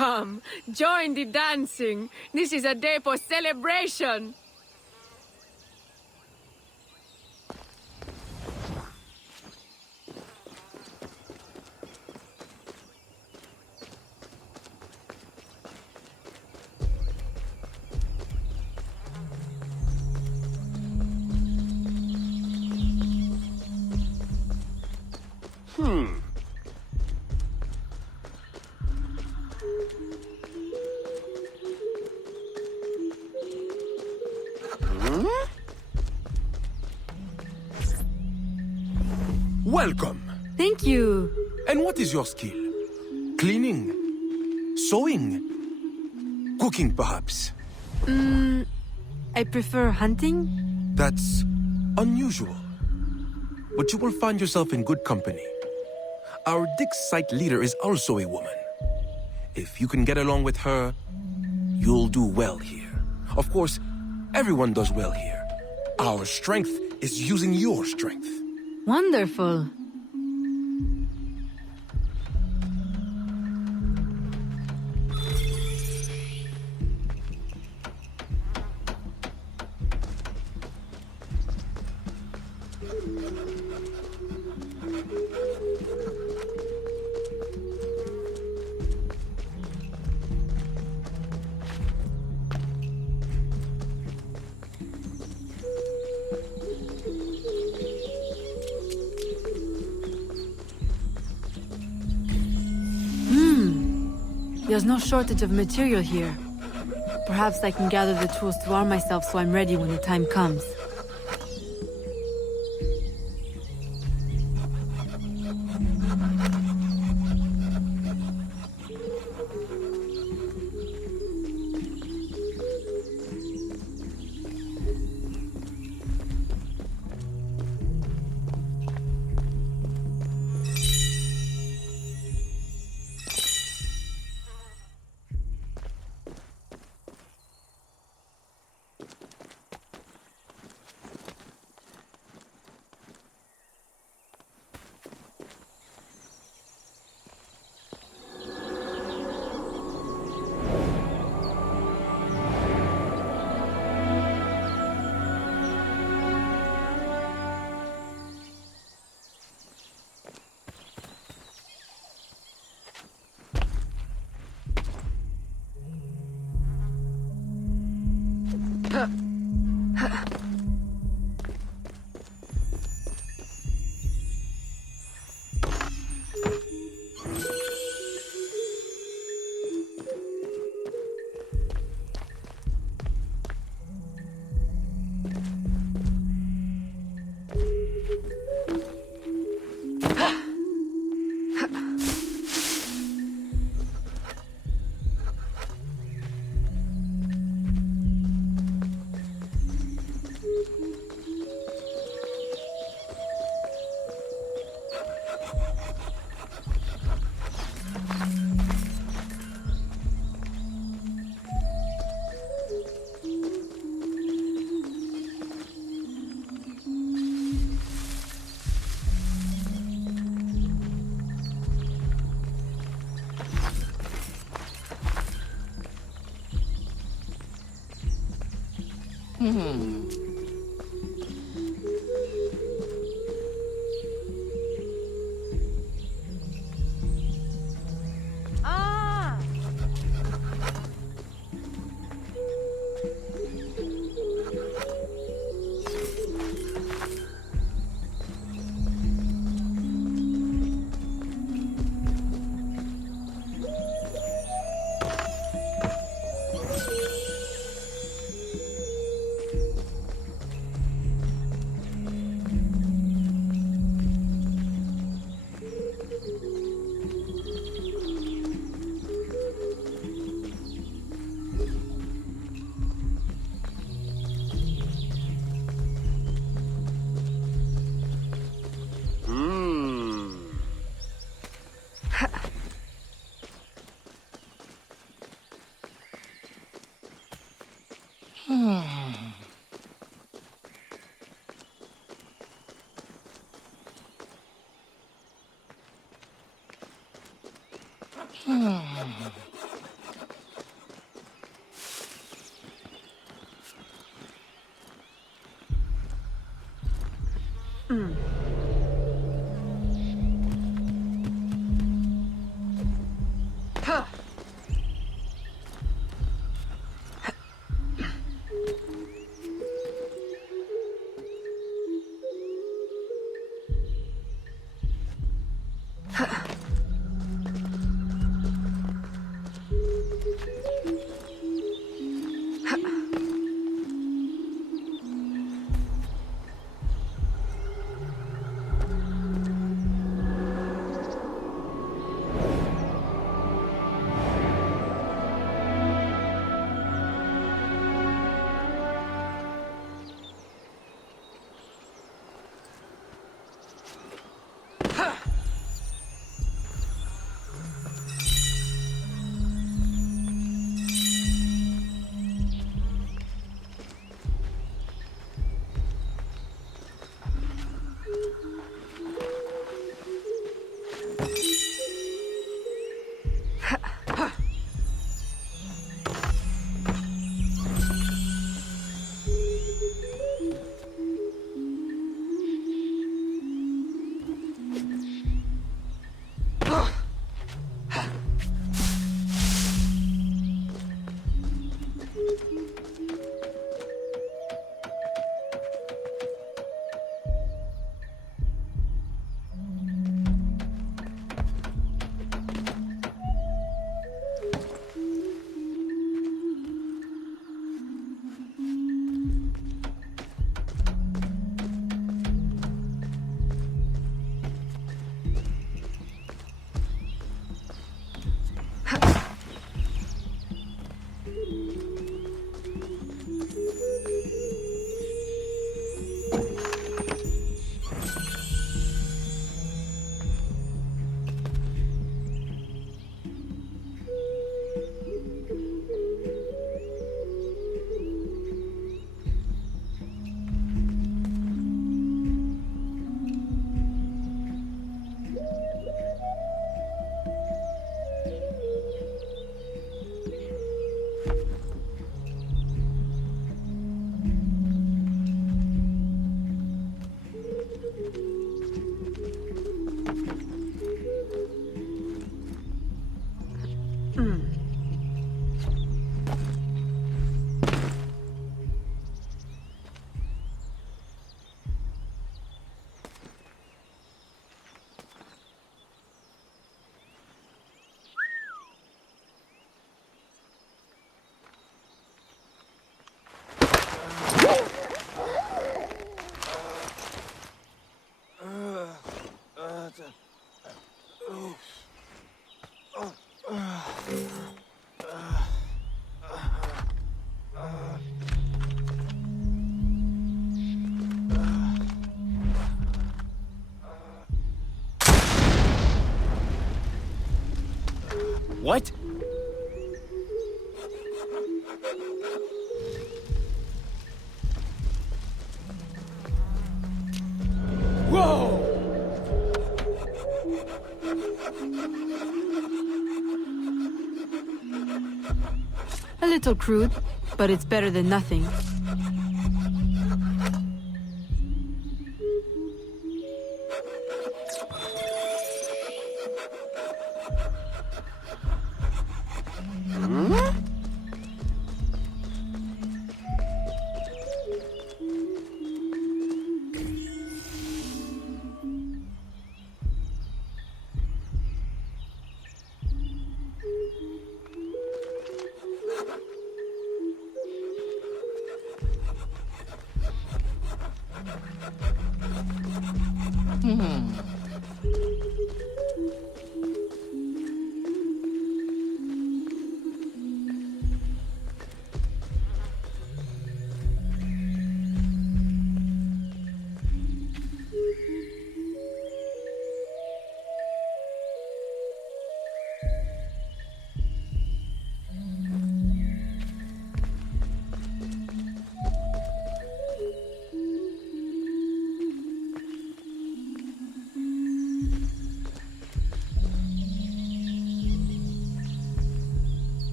Come, join the dancing. This is a day for celebration. Welcome. Thank you. And what is your skill? Cleaning? Sewing? Cooking, perhaps? I prefer hunting. That's unusual. But you will find yourself in good company. Our dig site leader is also a woman. If you can get along with her, you'll do well here. Of course, everyone does well here. Our strength is using your strength. Wonderful. There's no shortage of material here. Perhaps I can gather the tools to arm myself so I'm ready when the time comes. What? Whoa! A little crude, but it's better than nothing.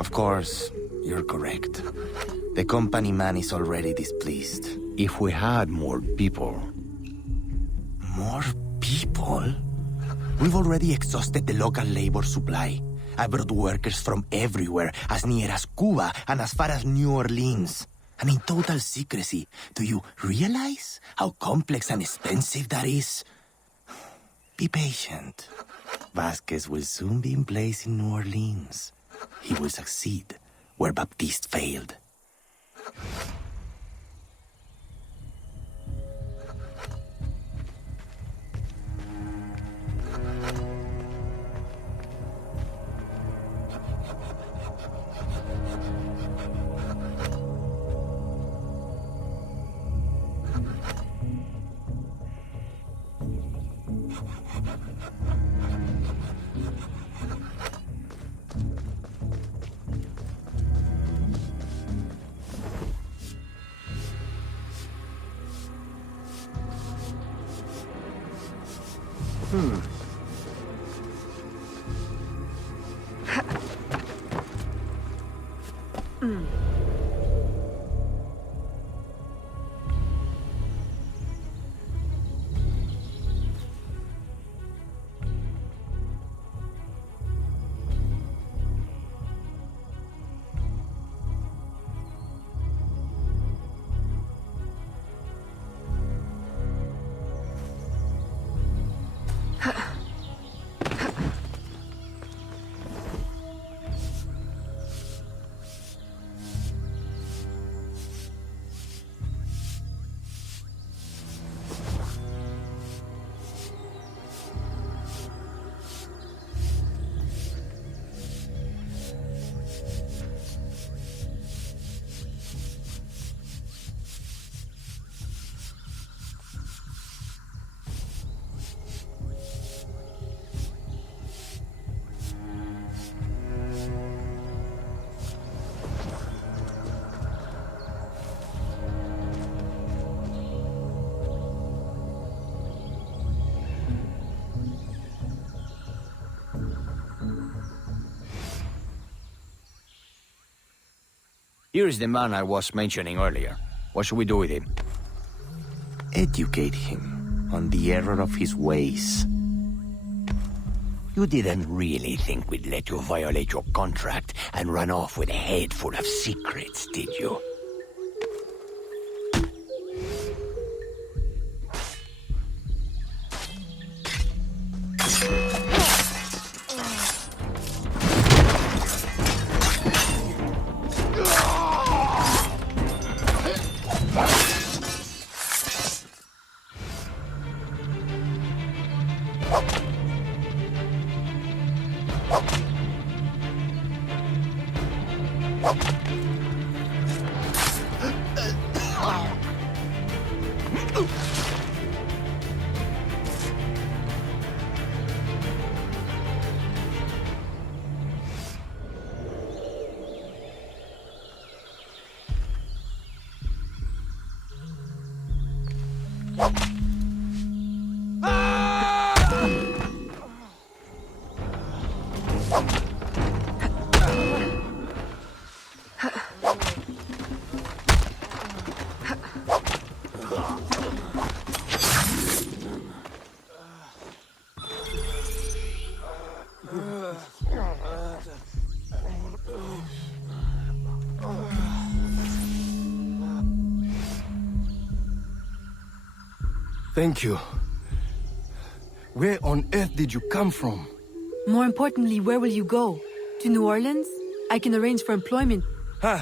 Of course, you're correct. The company man is already displeased. If we had more people... More people? We've already exhausted the local labor supply. I brought workers from everywhere, as near as Cuba and as far as New Orleans. And in total secrecy. Do you realize how complex and expensive that is? Be patient. Vasquez will soon be in place in New Orleans. He will succeed where Baptiste failed. Here is the man I was mentioning earlier. What should we do with him? Educate him on the error of his ways. You didn't really think we'd let you violate your contract and run off with a head full of secrets, did you? Thank you. Where on earth did you come from? More importantly, where will you go? To New Orleans? I can arrange for employment. Huh?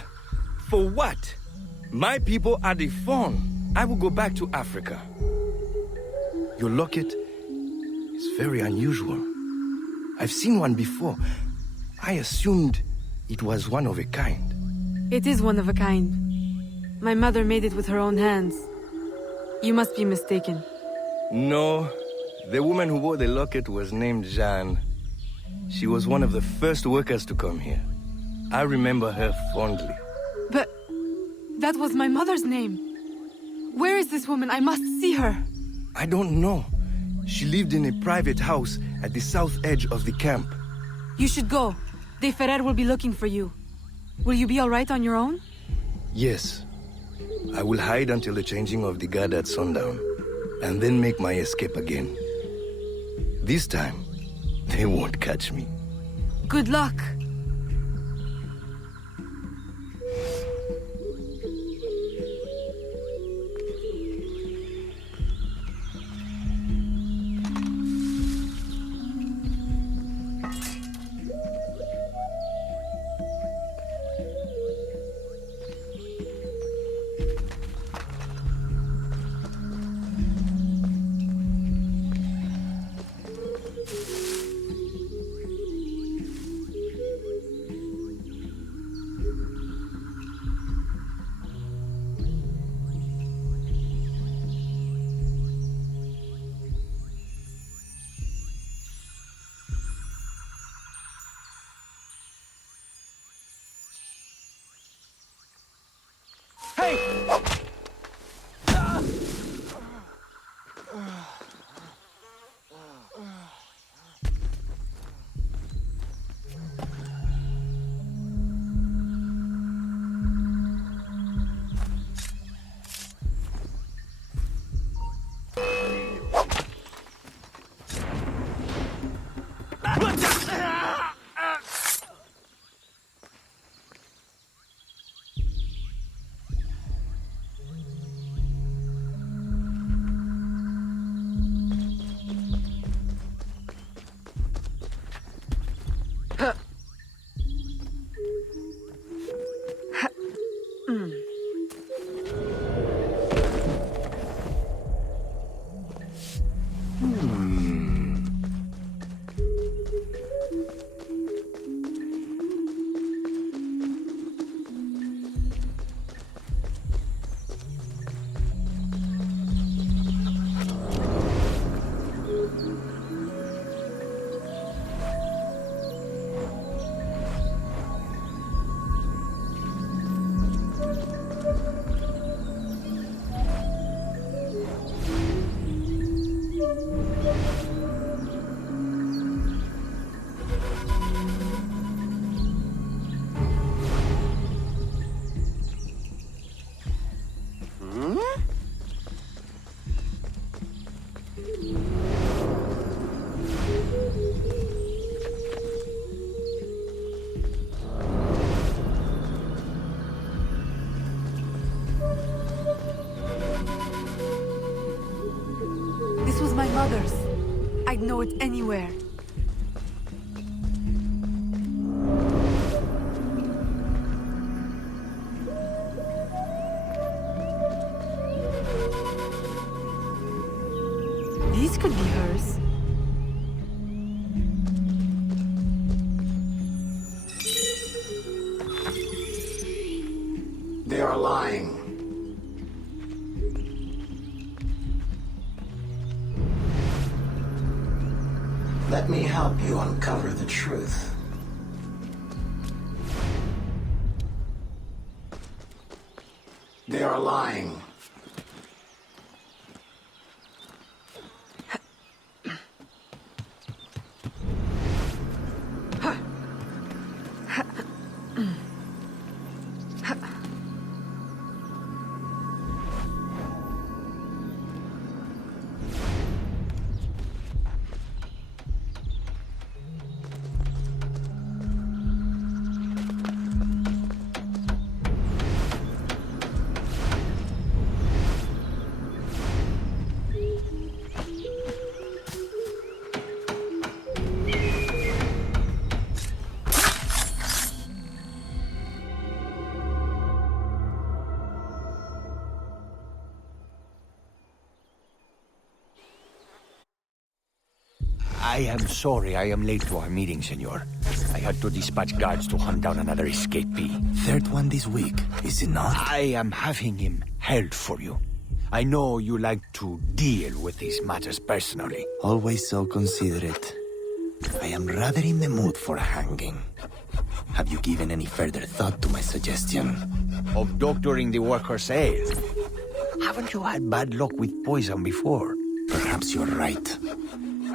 For what? My people are the Fawn. I will go back to Africa. Your locket is very unusual. I've seen one before. I assumed it was one of a kind. It is one of a kind. My mother made it with her own hands. You must be mistaken. No. The woman who wore the locket was named Jeanne. She was one of the first workers to come here. I remember her fondly. But that was my mother's name. Where is this woman? I must see her. I don't know. She lived in a private house at the south edge of the camp. You should go. De Ferrer will be looking for you. Will you be alright on your own? Yes. I will hide until the changing of the guard at sundown, and then make my escape again. This time, they won't catch me. Good luck. This was my mother's. I'd know it anywhere. These could be hers. They are lying. Let me help you uncover the truth. They are lying. I am sorry I am late to our meeting, senor. I had to dispatch guards to hunt down another escapee. Third one this week, is it not? I am having him held for you. I know you like to deal with these matters personally. Always so considerate. I am rather in the mood for a hanging. Have you given any further thought to my suggestion? Of doctoring the workers' ale? Haven't you had bad luck with poison before? Perhaps you're right.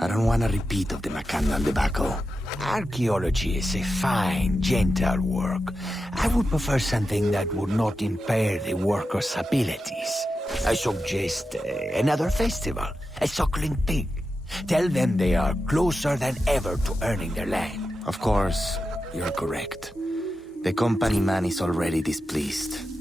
I don't want a repeat of the Macandal debacle. Archaeology is a fine, gentle work. I would prefer something that would not impair the workers' abilities. I suggest another festival, a suckling pig. Tell them they are closer than ever to earning their land. Of course, you're correct. The company man is already displeased.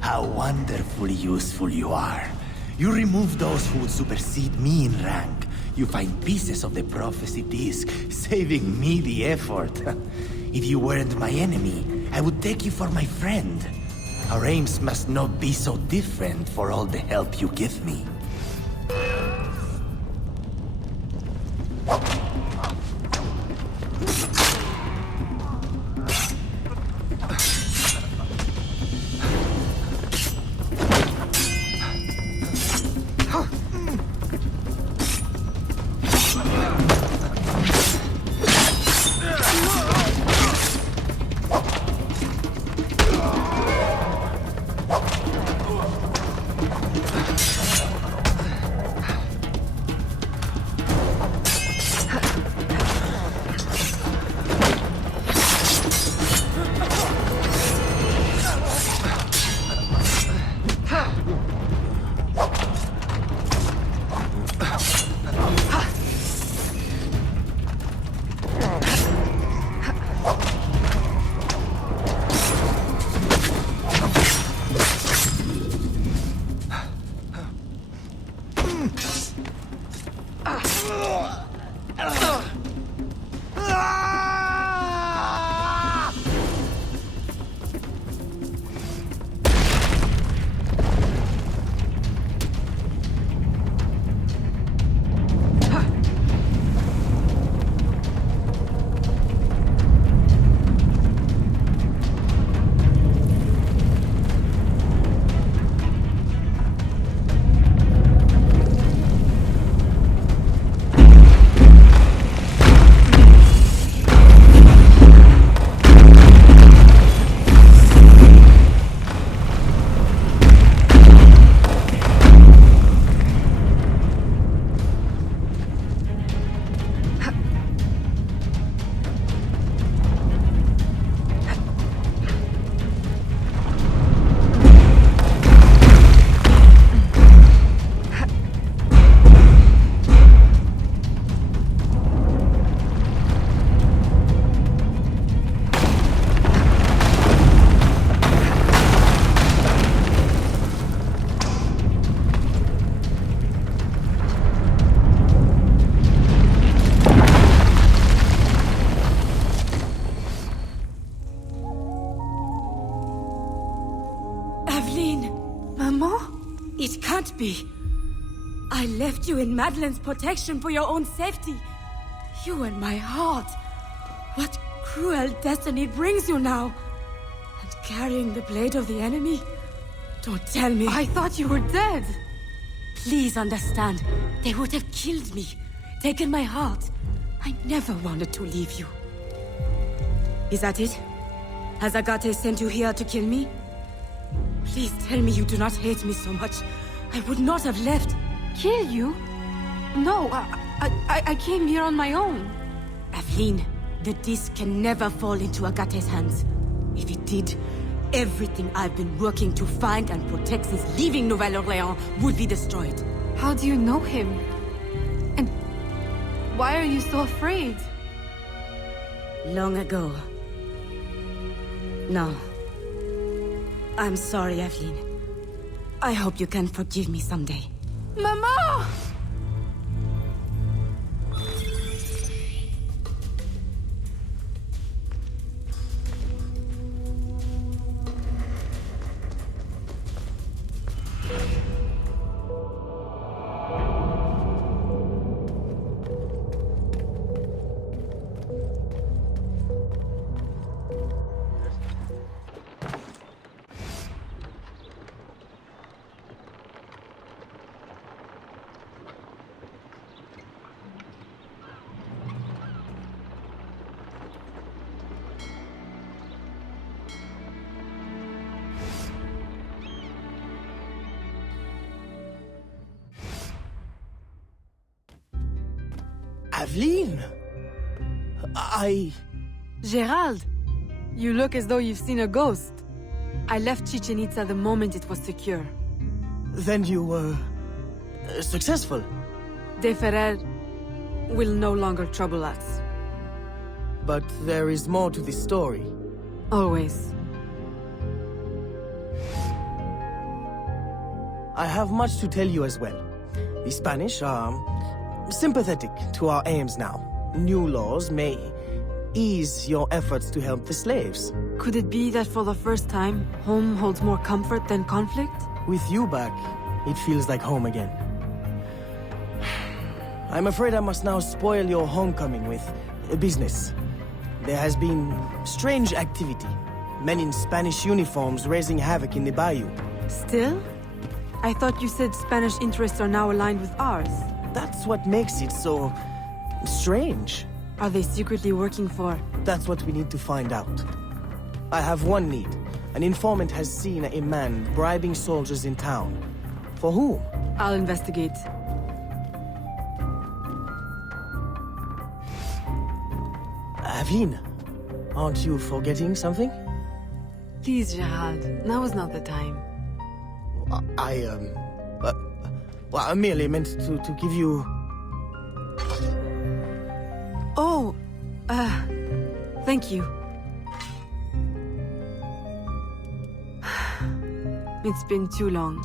How wonderfully useful you are. You remove those who would supersede me in rank. You find pieces of the prophecy disc, saving me the effort. If you weren't my enemy, I would take you for my friend. Our aims must not be so different for all the help you give me. Maman? It can't be. I left you in Madeleine's protection for your own safety. You and my heart. What cruel destiny brings you now? And carrying the blade of the enemy? Don't tell me. I thought you were dead. Please understand. They would have killed me. Taken my heart. I never wanted to leave you. Is that it? Has Agate sent you here to kill me? Please tell me you do not hate me so much. I would not have left. Kill you? No, I came here on my own. Aveline, the disc can never fall into Agate's hands. If it did, everything I've been working to find and protect since leaving Nouvelle-Orléans would be destroyed. How do you know him? And why are you so afraid? Long ago. No. I'm sorry, Aveline. I hope you can forgive me someday. Mama! Aveline? Gerald, you look as though you've seen a ghost. I left Chichen Itza the moment it was secure. Then you were... successful? De Ferrer will no longer trouble us. But there is more to this story. Always. I have much to tell you as well. The Spanish are sympathetic to our aims now. New laws may ease your efforts to help the slaves. Could it be that for the first time, home holds more comfort than conflict? With you back, it feels like home again. I'm afraid I must now spoil your homecoming with business. There has been strange activity. Men in Spanish uniforms raising havoc in the bayou. Still? I thought you said Spanish interests are now aligned with ours. That's what makes it so... strange. Are they secretly working for... That's what we need to find out. I have one need. An informant has seen a man bribing soldiers in town. For whom? I'll investigate. Aveline, aren't you forgetting something? Please, Gerald. Now is not the time. I merely meant to give you... Oh, thank you. It's been too long.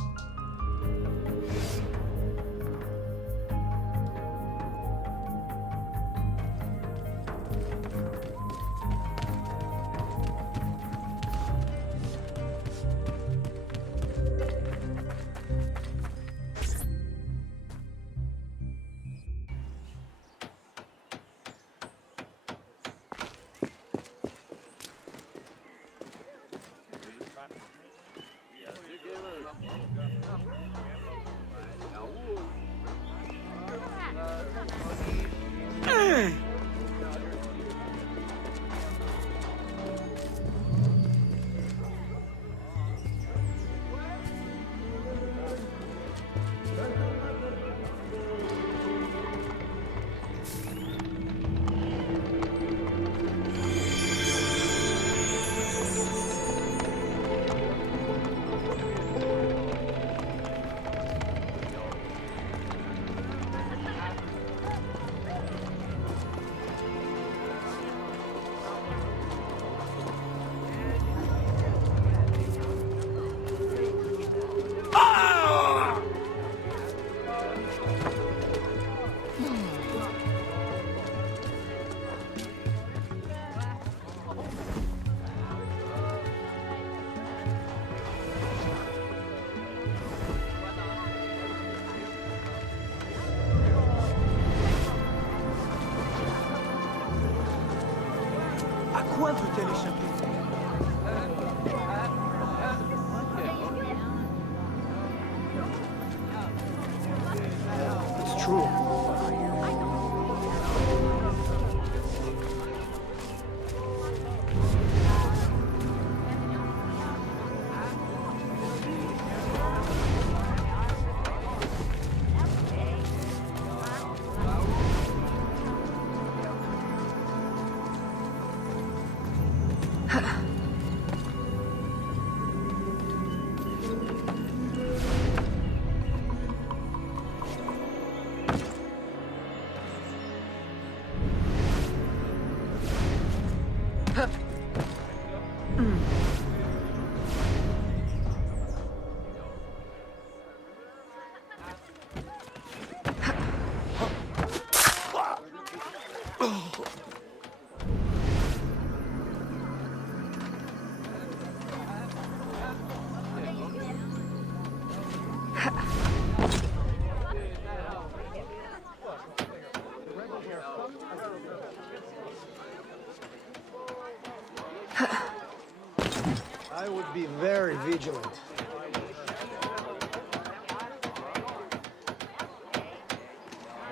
I would be very vigilant.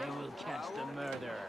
They will catch the murderer.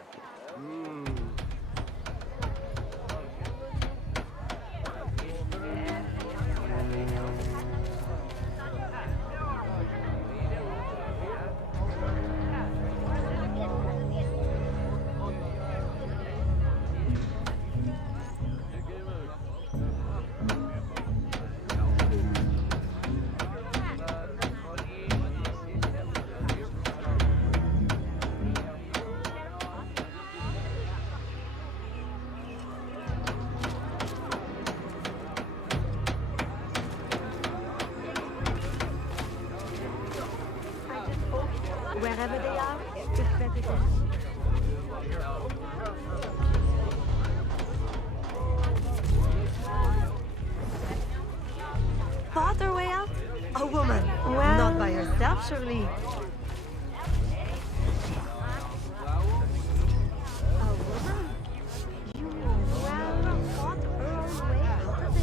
Wherever they are, it's better than... Farther way out? A woman. Well... Not by herself, surely. A woman? You well fought her own way out of it.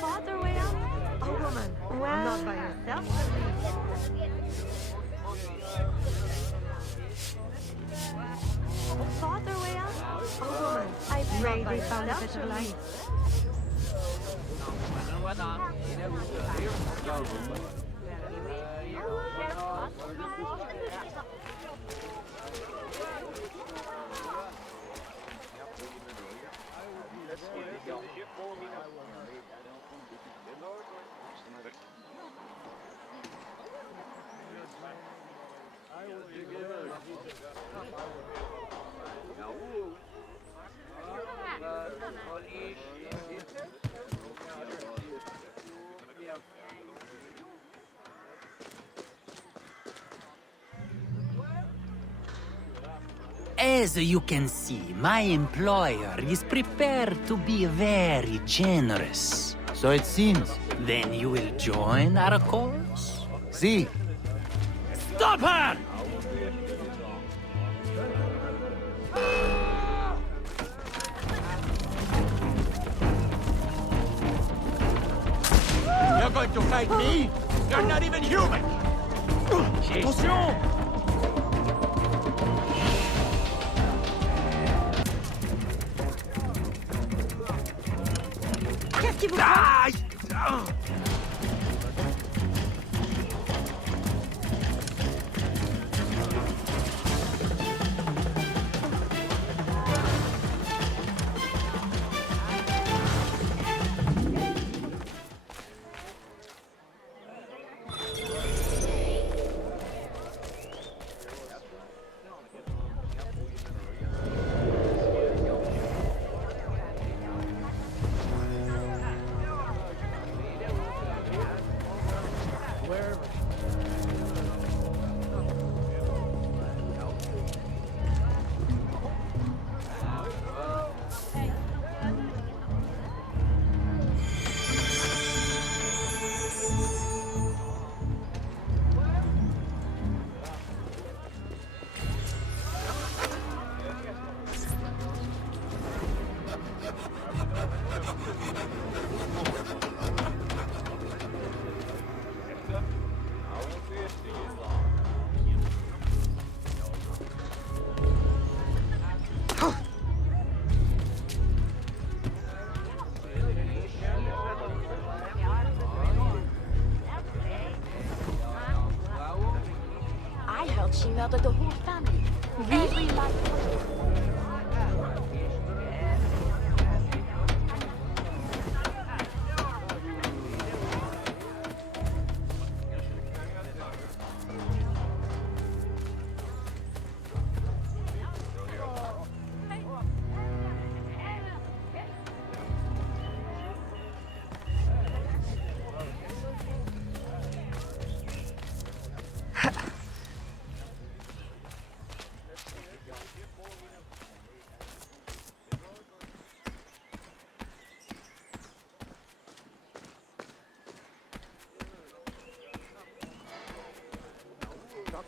Farther way out? A woman. Well... Not by herself, surely. Farther way out? A woman. I pray they found a better life. As you can see, my employer is prepared to be very generous. So it seems. Then you will join our cause? See. Stop her! You're going to fight me? You're not even human! Attention! Qu'est-ce qui vous prend? She murdered the whole family. Every life.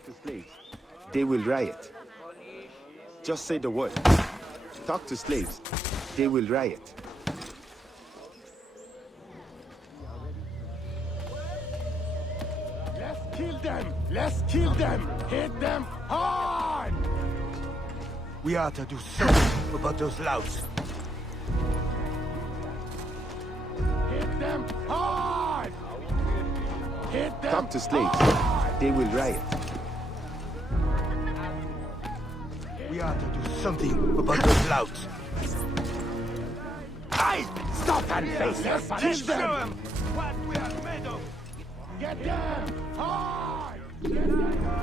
To slaves. They will riot. Just say the word. Talk to slaves. they will riot. Let's kill them! Let's kill them! Hit them hard! We ought to do something about those louts. Hit them hard! Hit them Talk to slaves. They will riot. We ought to do something about those louts. Hey! Stop and face their punishment! Show them what we are made of! Get them hard! Get them.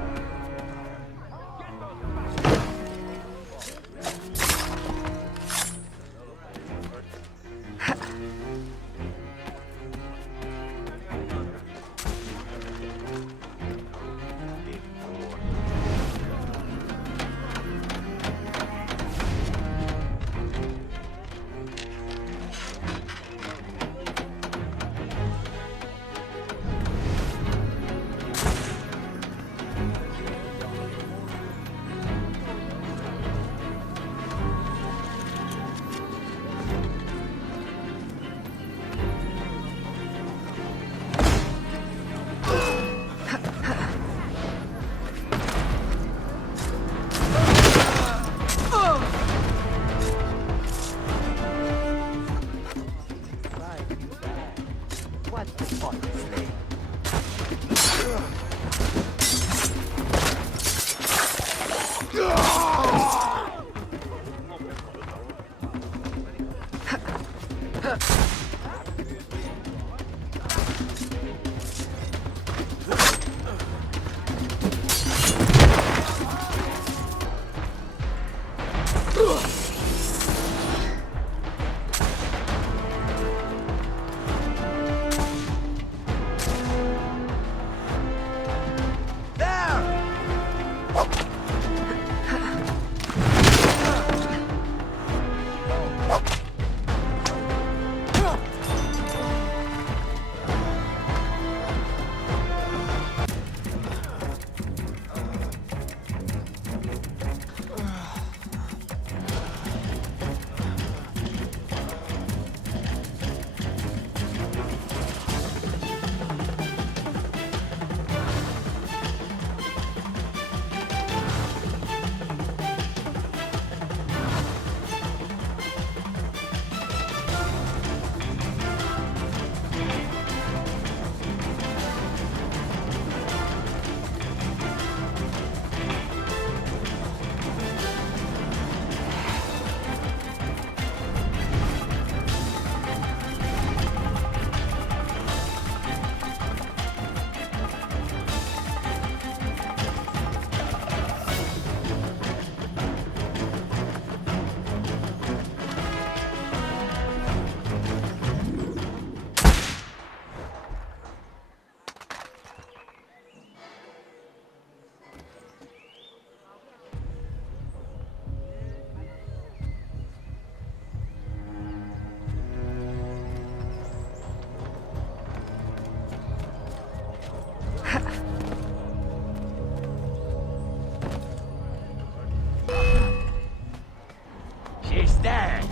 She's dead.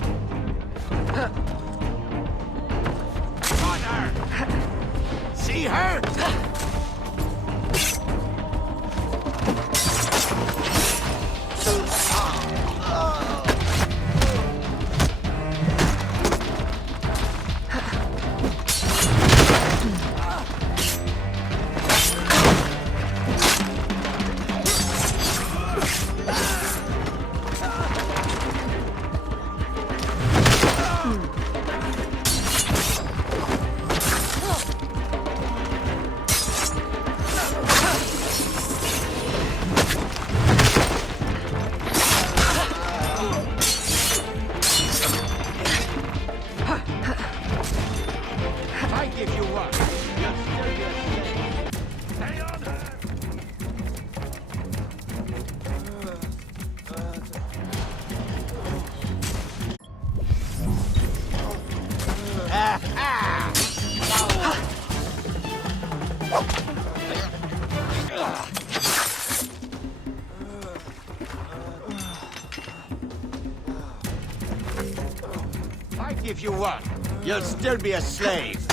On her. See her? Fight if you want. You'll still be a slave.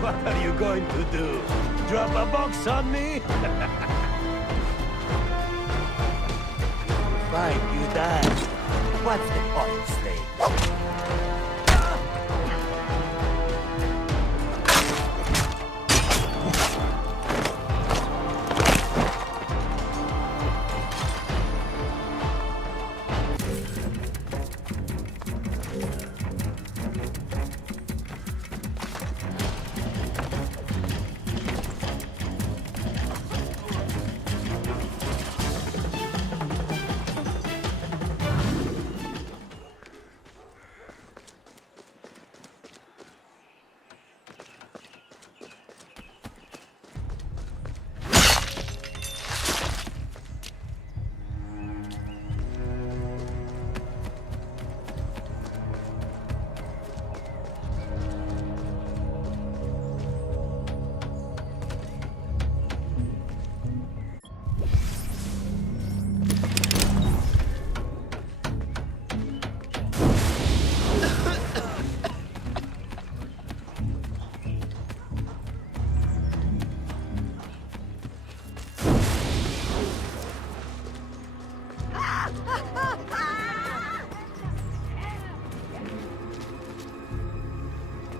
What are you going to do? Drop a box on me? Fight, you die. What's the point, slave?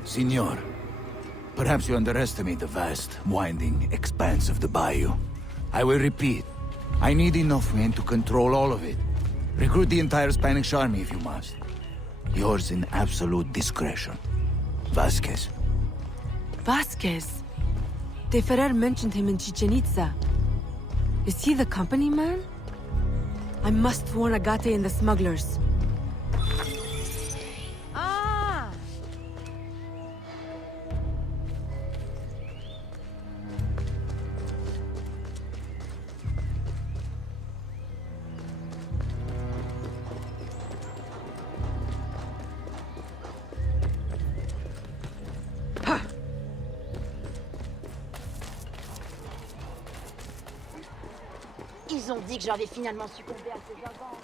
Signor, perhaps you underestimate the vast, winding expanse of the bayou. I will repeat. I need enough men to control all of it. Recruit the entire Spanish army if you must. Yours in absolute discretion. Vasquez. Vasquez? De Ferrer mentioned him in Chichen Itza. Is he the company man? I must warn Agate and the smugglers. Ils ont dit que j'avais finalement succombé à ces avances.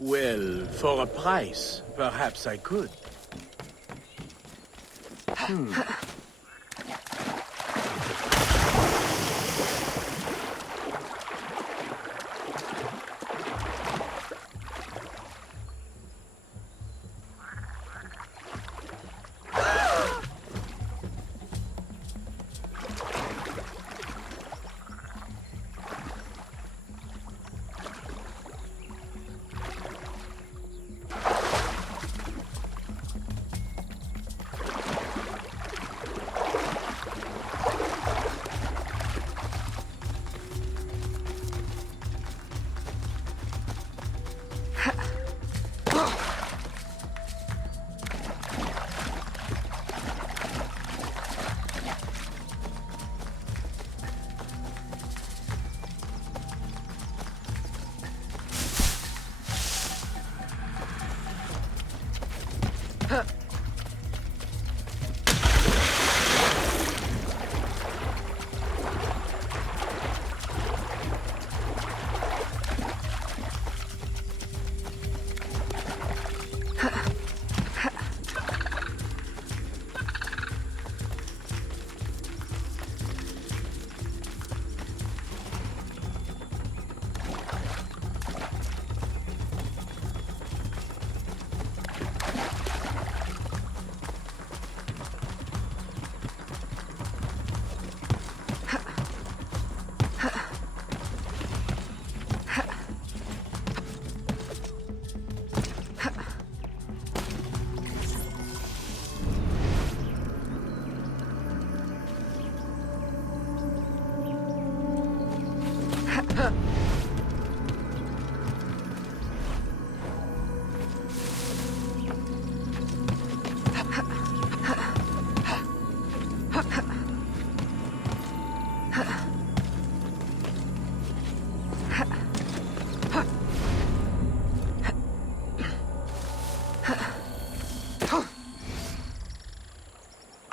Well, for a price, perhaps I could.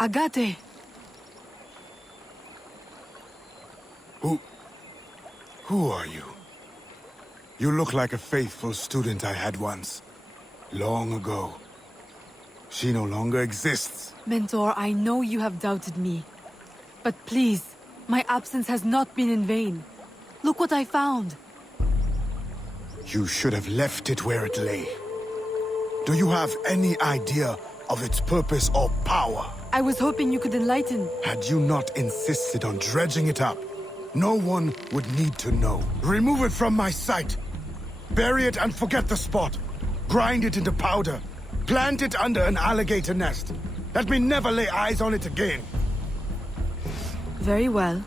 Agate! Who are you? You look like a faithful student I had once. Long ago. She no longer exists. Mentor, I know you have doubted me. But please, my absence has not been in vain. Look what I found. You should have left it where it lay. Do you have any idea of its purpose or power? I was hoping you could enlighten. Had you not insisted on dredging it up, no one would need to know. Remove it from my sight. Bury it and forget the spot. Grind it into powder. Plant it under an alligator nest. Let me never lay eyes on it again. Very well.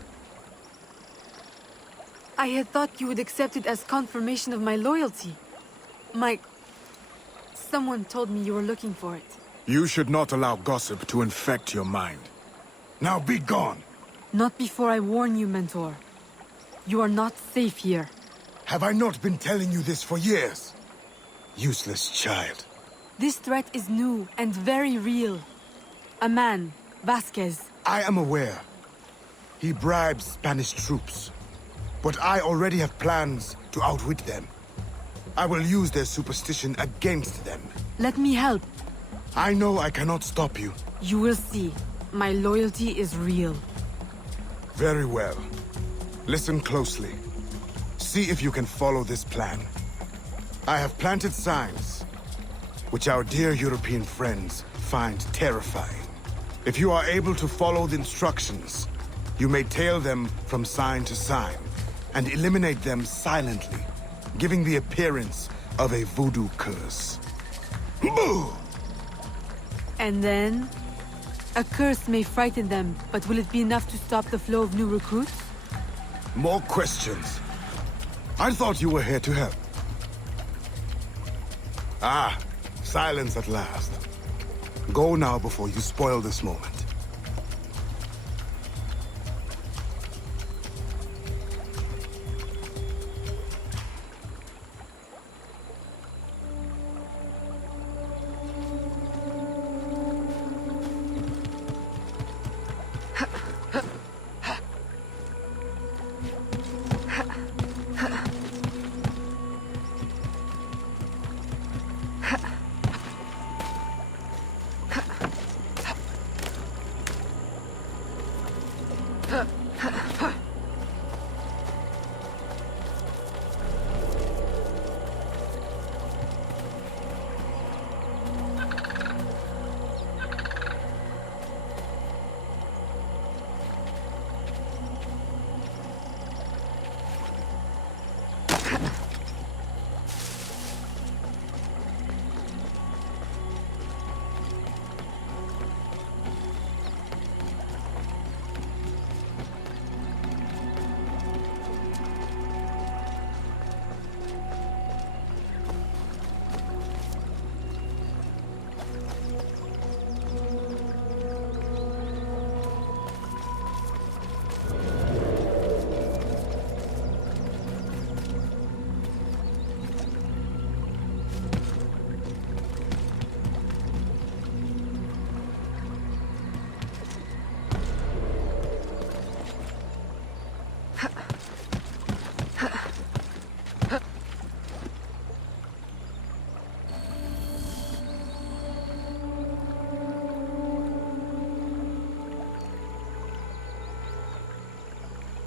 I had thought you would accept it as confirmation of my loyalty. Someone told me you were looking for it. You should not allow gossip to infect your mind. Now be gone! Not before I warn you, Mentor. You are not safe here. Have I not been telling you this for years? Useless child. This threat is new and very real. A man, Vasquez. I am aware. He bribes Spanish troops. But I already have plans to outwit them. I will use their superstition against them. Let me help. I know I cannot stop you. You will see. My loyalty is real. Very well. Listen closely. See if you can follow this plan. I have planted signs, which our dear European friends find terrifying. If you are able to follow the instructions, you may tail them from sign to sign, and eliminate them silently, giving the appearance of a voodoo curse. Boo! And then? A curse may frighten them, but will it be enough to stop the flow of new recruits? More questions. I thought you were here to help. Ah, silence at last. Go now before you spoil this moment.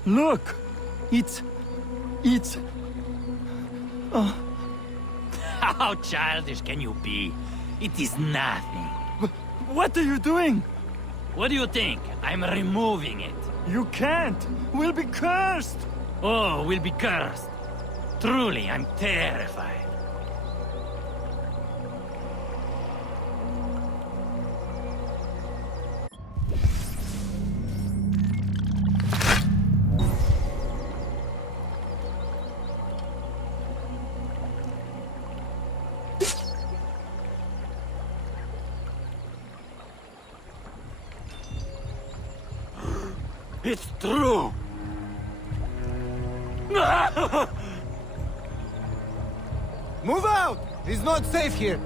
Look! It's... How childish can you be? It is nothing. What are you doing? What do you think? I'm removing it. You can't! We'll be cursed! Oh, we'll be cursed. Truly, I'm terrified. It's true! Move out! It's not safe here.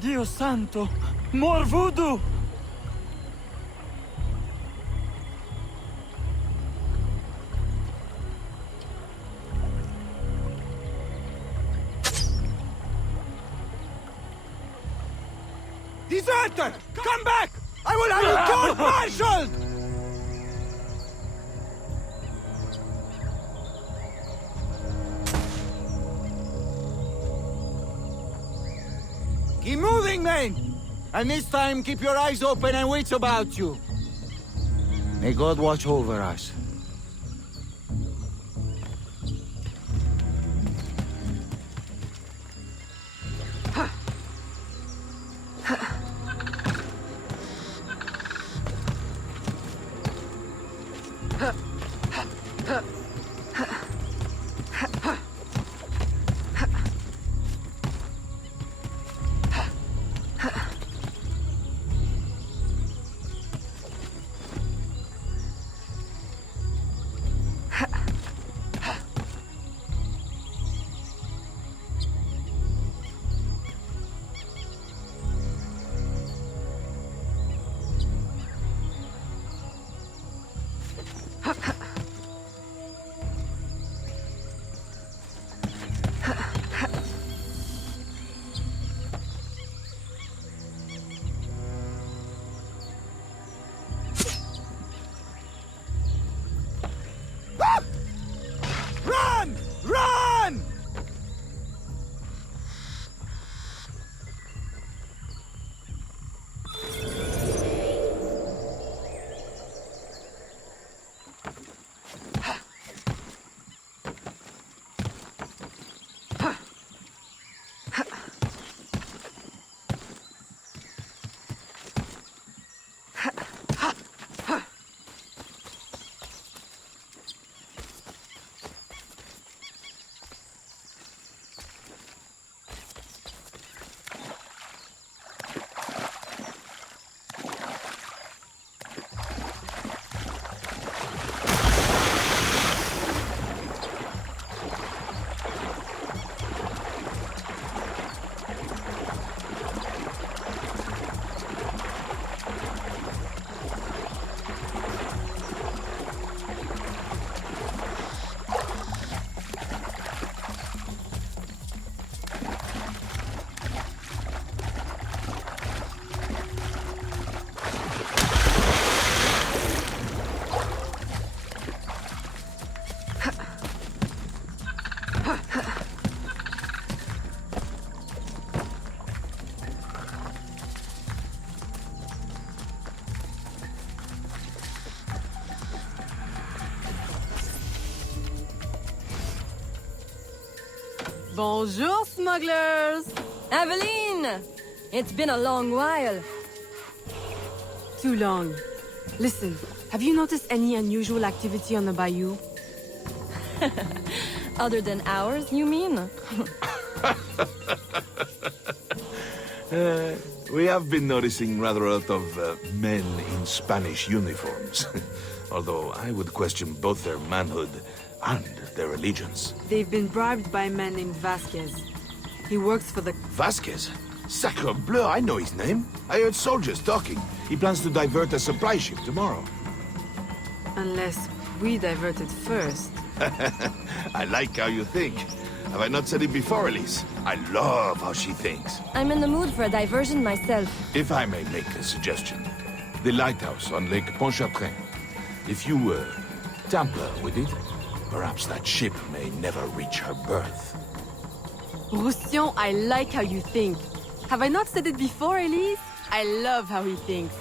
Dios santo! More voodoo! Deserter! Come back! I will have you court-martialed! Keep moving, men! And this time, keep your eyes open and wits about you. May God watch over us. Run! Run! Bonjour, smugglers! Aveline! It's been a long while. Too long. Listen, have you noticed any unusual activity on the bayou? Other than ours, you mean? We have been noticing rather a lot of men in Spanish uniforms. Although I would question both their manhood and their allegiance. They've been bribed by a man named Vasquez. He works for the... Vasquez? Sacre bleu, I know his name. I heard soldiers talking. He plans to divert a supply ship tomorrow. Unless we divert it first. I like how you think. Have I not said it before, Elise? I love how she thinks. I'm in the mood for a diversion myself. If I may make a suggestion. The lighthouse on Lake Pontchartrain. If you, tamper with it, perhaps that ship may never reach her berth. Roussillon, I like how you think. Have I not said it before, Elise? I love how he thinks.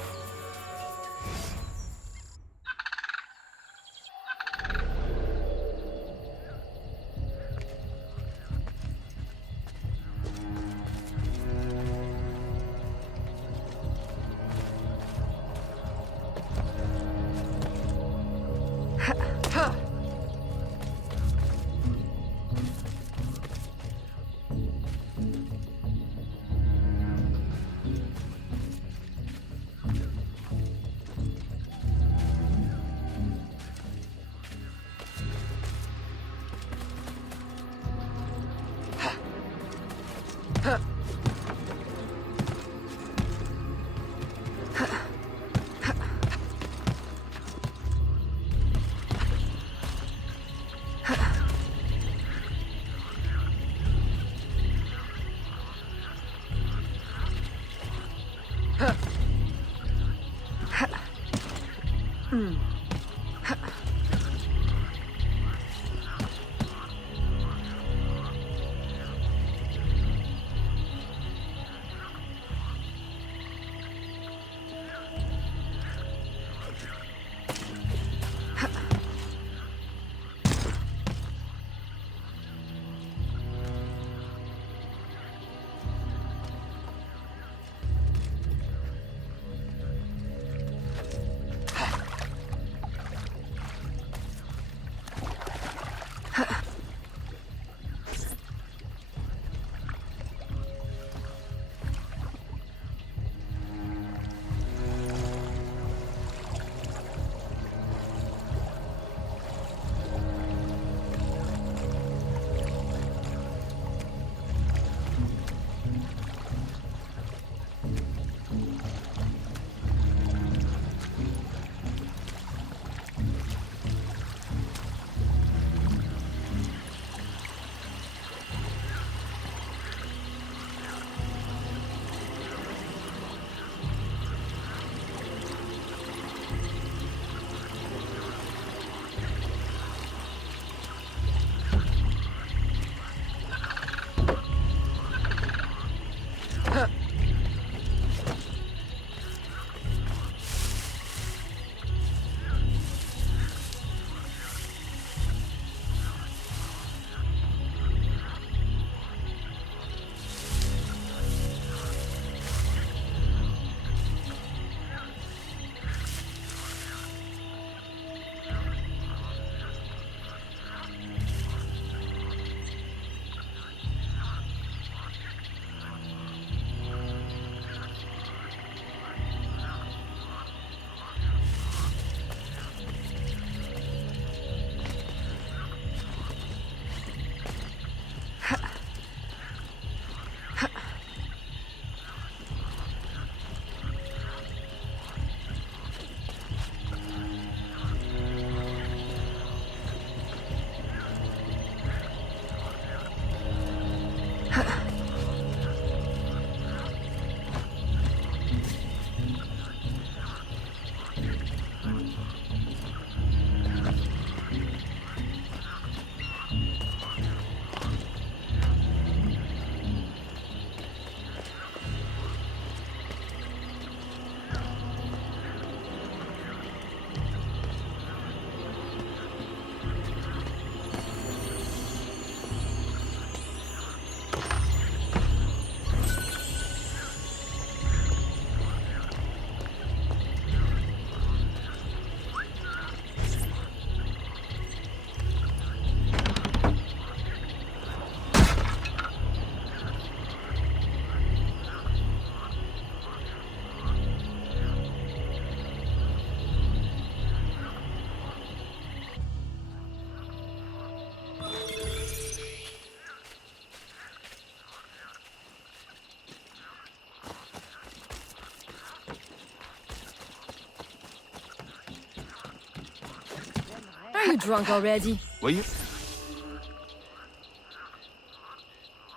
Are you drunk already? Were you?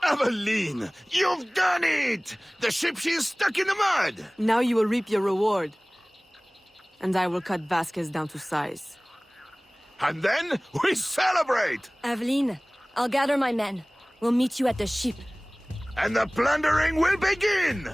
Aveline! You've done it! The ship, she's stuck in the mud! Now you will reap your reward. And I will cut Vasquez down to size. And then we celebrate! Aveline, I'll gather my men. We'll meet you at the ship. And the plundering will begin!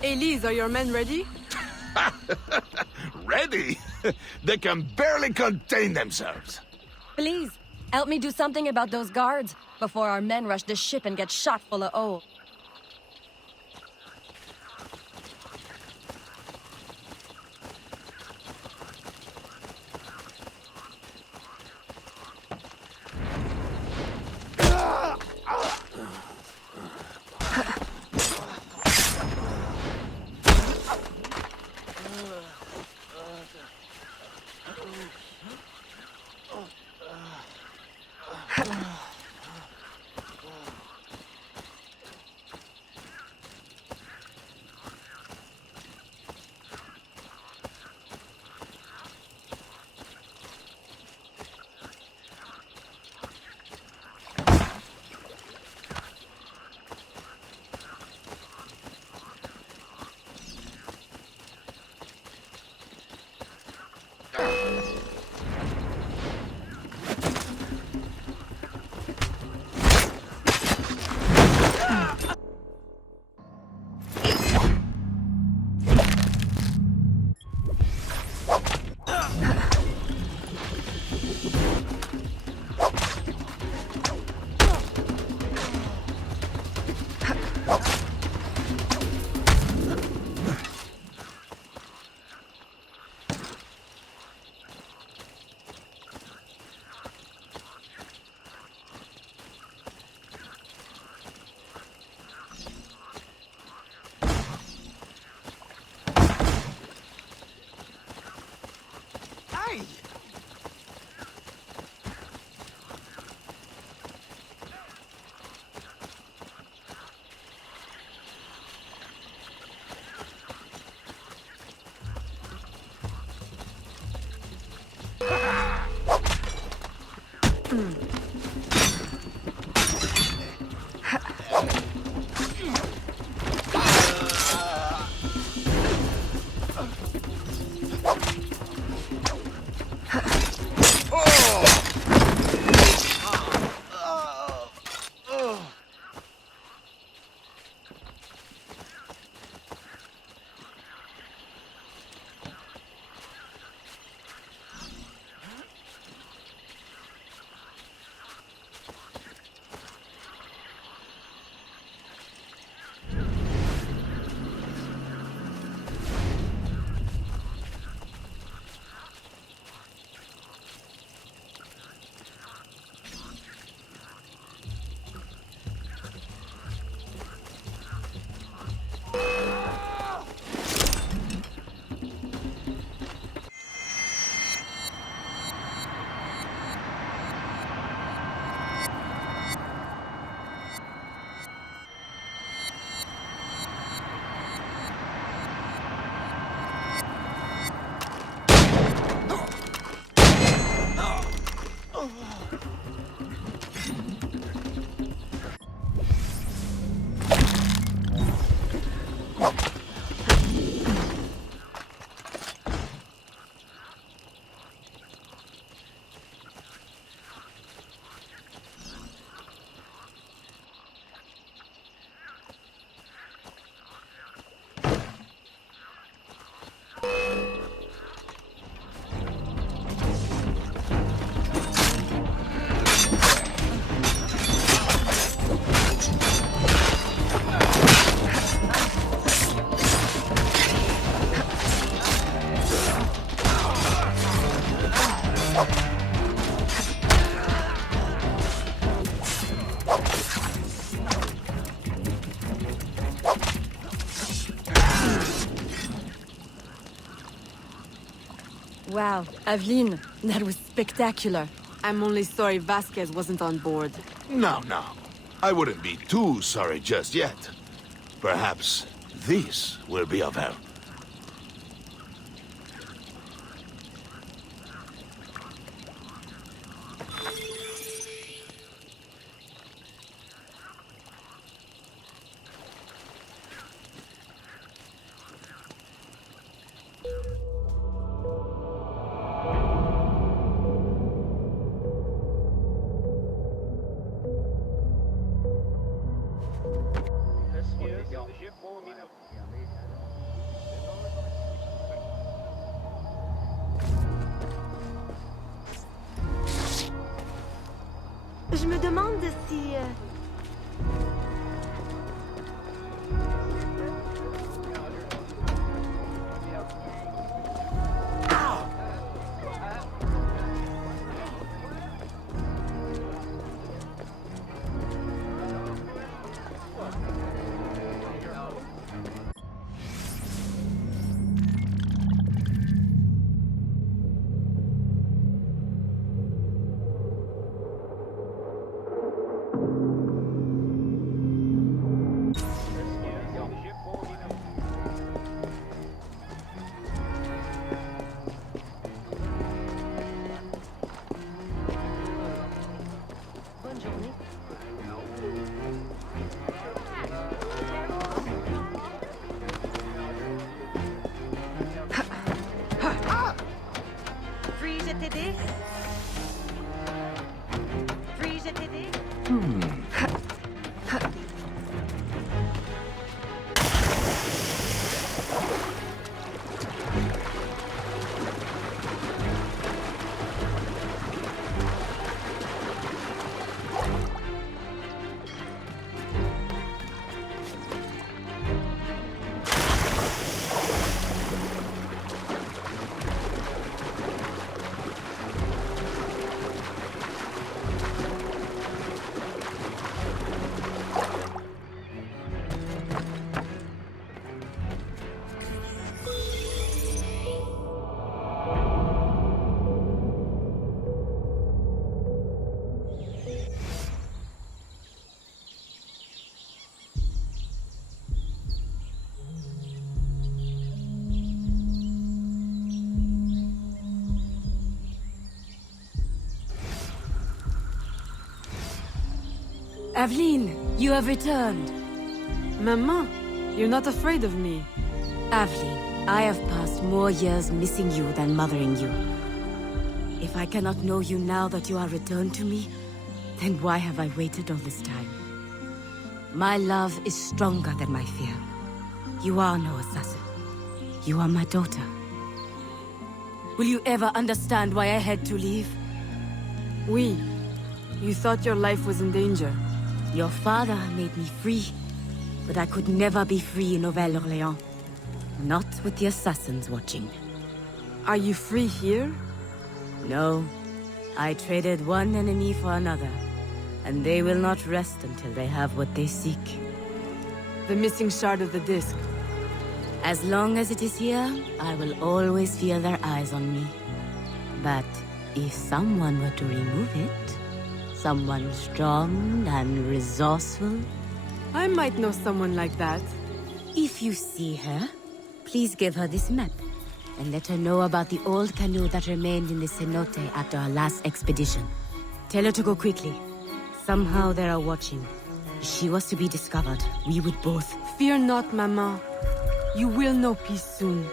Elise, are your men ready? Ready? They can barely contain themselves. Please, help me do something about those guards before our men rush the ship and get shot full of oil. Wow, Aveline, that was spectacular. I'm only sorry Vasquez wasn't on board. No, no. I wouldn't be too sorry just yet. Perhaps this will be of help. Je me demande si... Puis-je t'aider? Puis-je t'aider? Aveline, you have returned. Maman, you're not afraid of me. Aveline, I have passed more years missing you than mothering you. If I cannot know you now that you are returned to me, then why have I waited all this time? My love is stronger than my fear. You are no assassin. You are my daughter. Will you ever understand why I had to leave? Oui. You thought your life was in danger. Your father made me free, but I could never be free in Nouvelle-Orléans. Not with the assassins watching. Are you free here? No. I traded one enemy for another, and they will not rest until they have what they seek. The missing shard of the disc. As long as it is here, I will always feel their eyes on me. But if someone were to remove it, someone strong and resourceful, I might know someone like that. If you see her, please give her this map, and let her know about the old canoe that remained in the cenote after our last expedition. Tell her to go quickly. Somehow they are watching. If she was to be discovered, we would both... Fear not, Maman. You will know peace soon.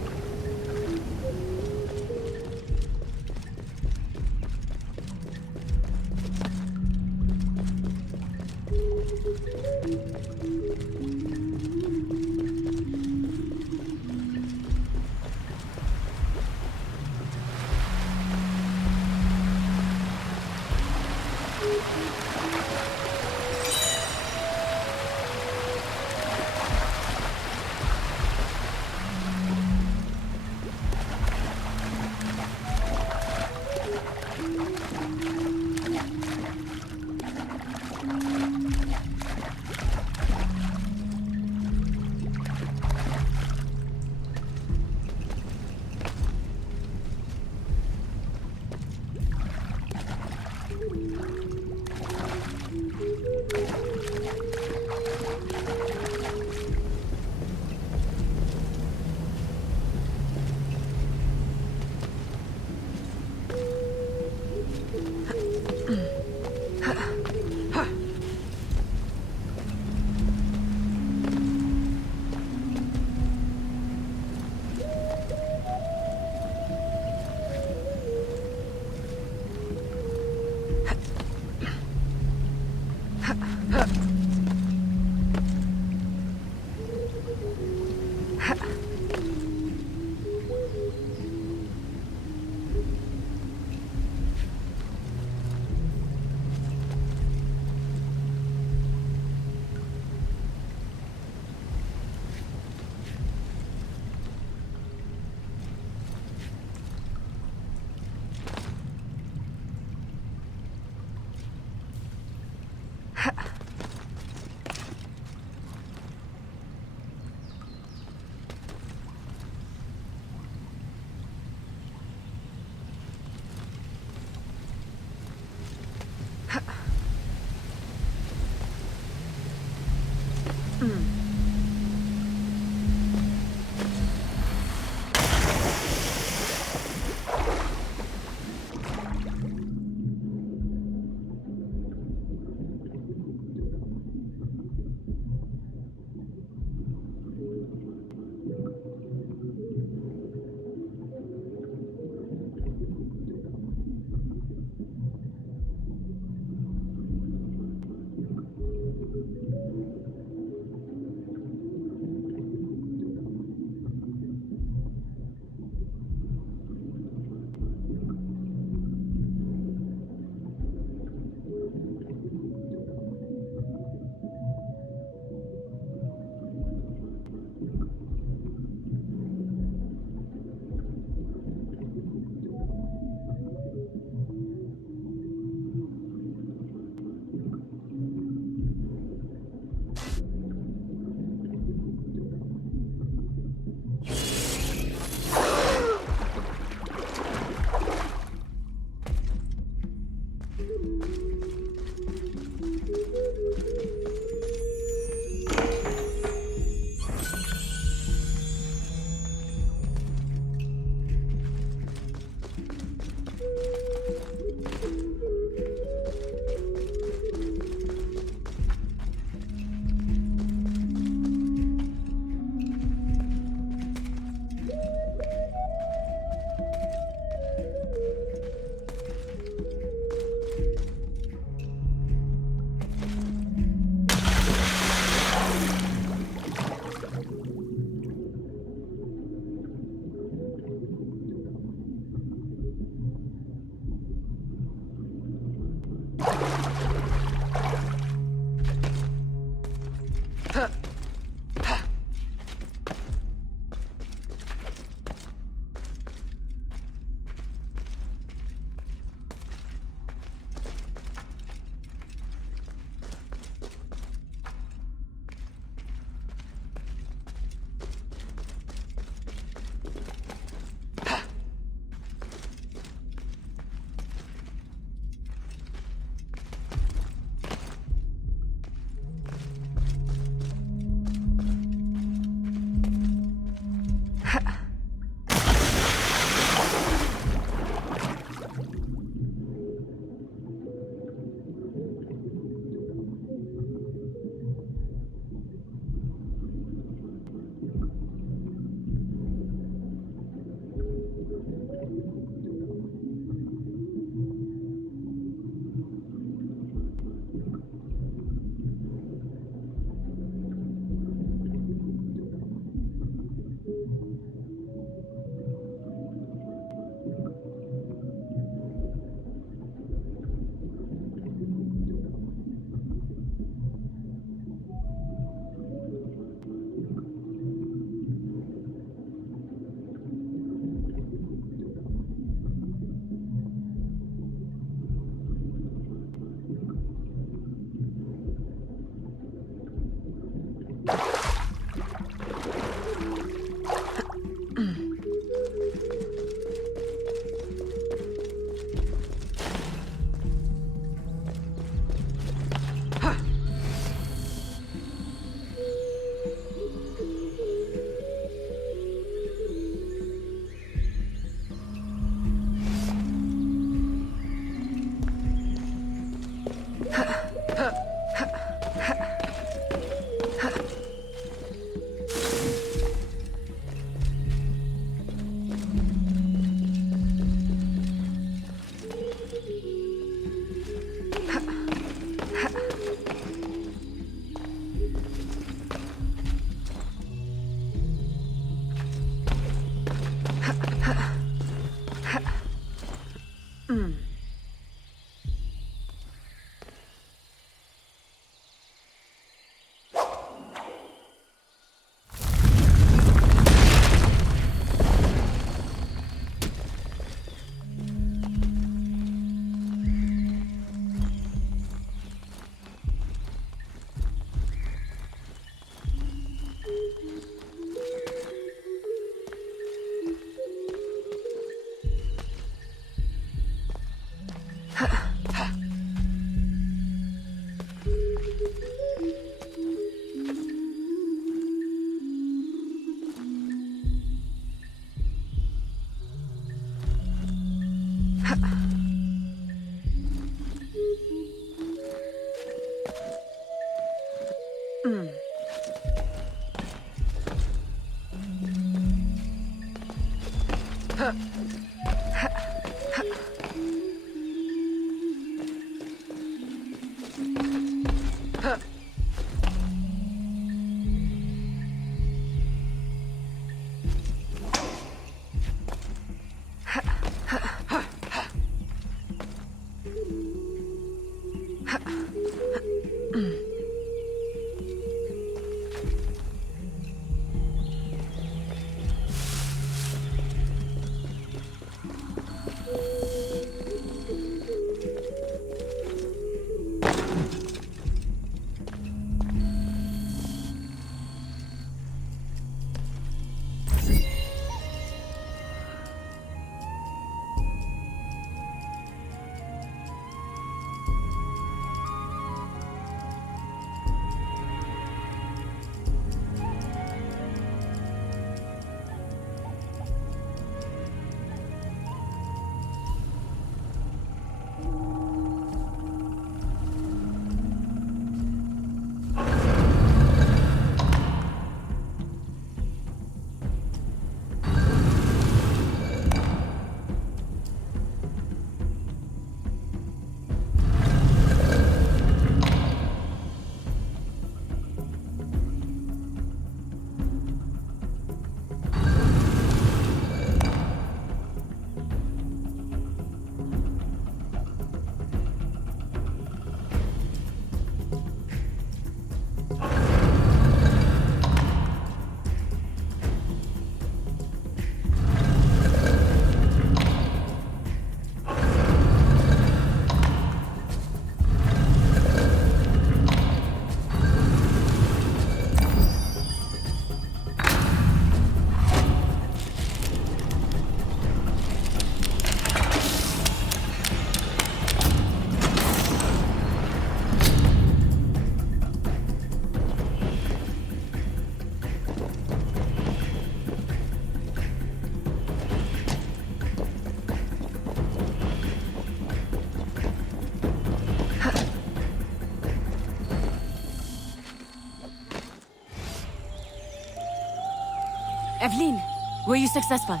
Evelyn, were you successful?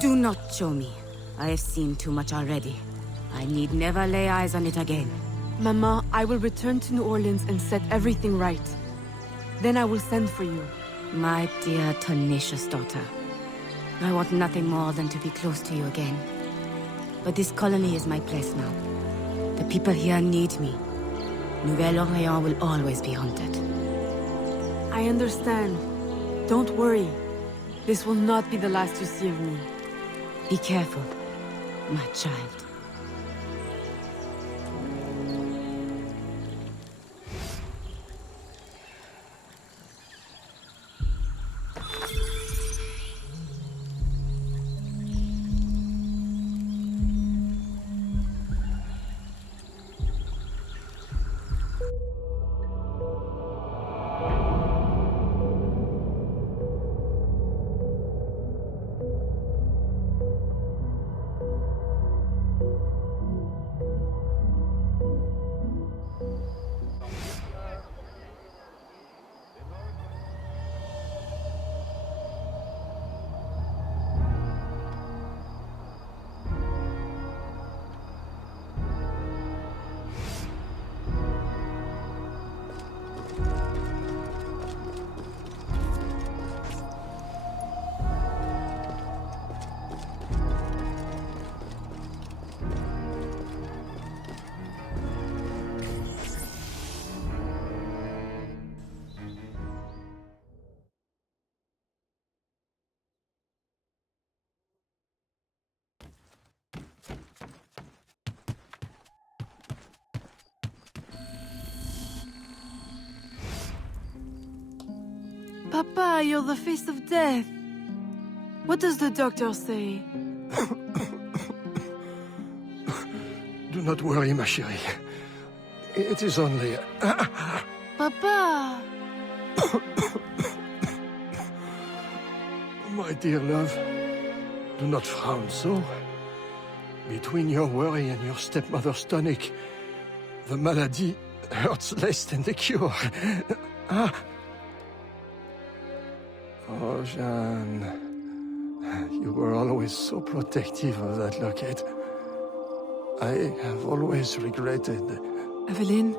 Do not show me. I have seen too much already. I need never lay eyes on it again. Mama, I will return to New Orleans and set everything right. Then I will send for you. My dear, tenacious daughter. I want nothing more than to be close to you again. But this colony is my place now. The people here need me. Nouvelle-Orléans will always be haunted. I understand. Don't worry. This will not be the last you see of me. Be careful, my child. Papa, you're the face of death. What does the doctor say? Do not worry, ma chérie. It is only... Papa! My dear love, do not frown so. Between your worry and your stepmother's tonic, the malady hurts less than the cure. Ah. Oh, Jeanne. You were always so protective of that locket. I have always regretted. Evelyn,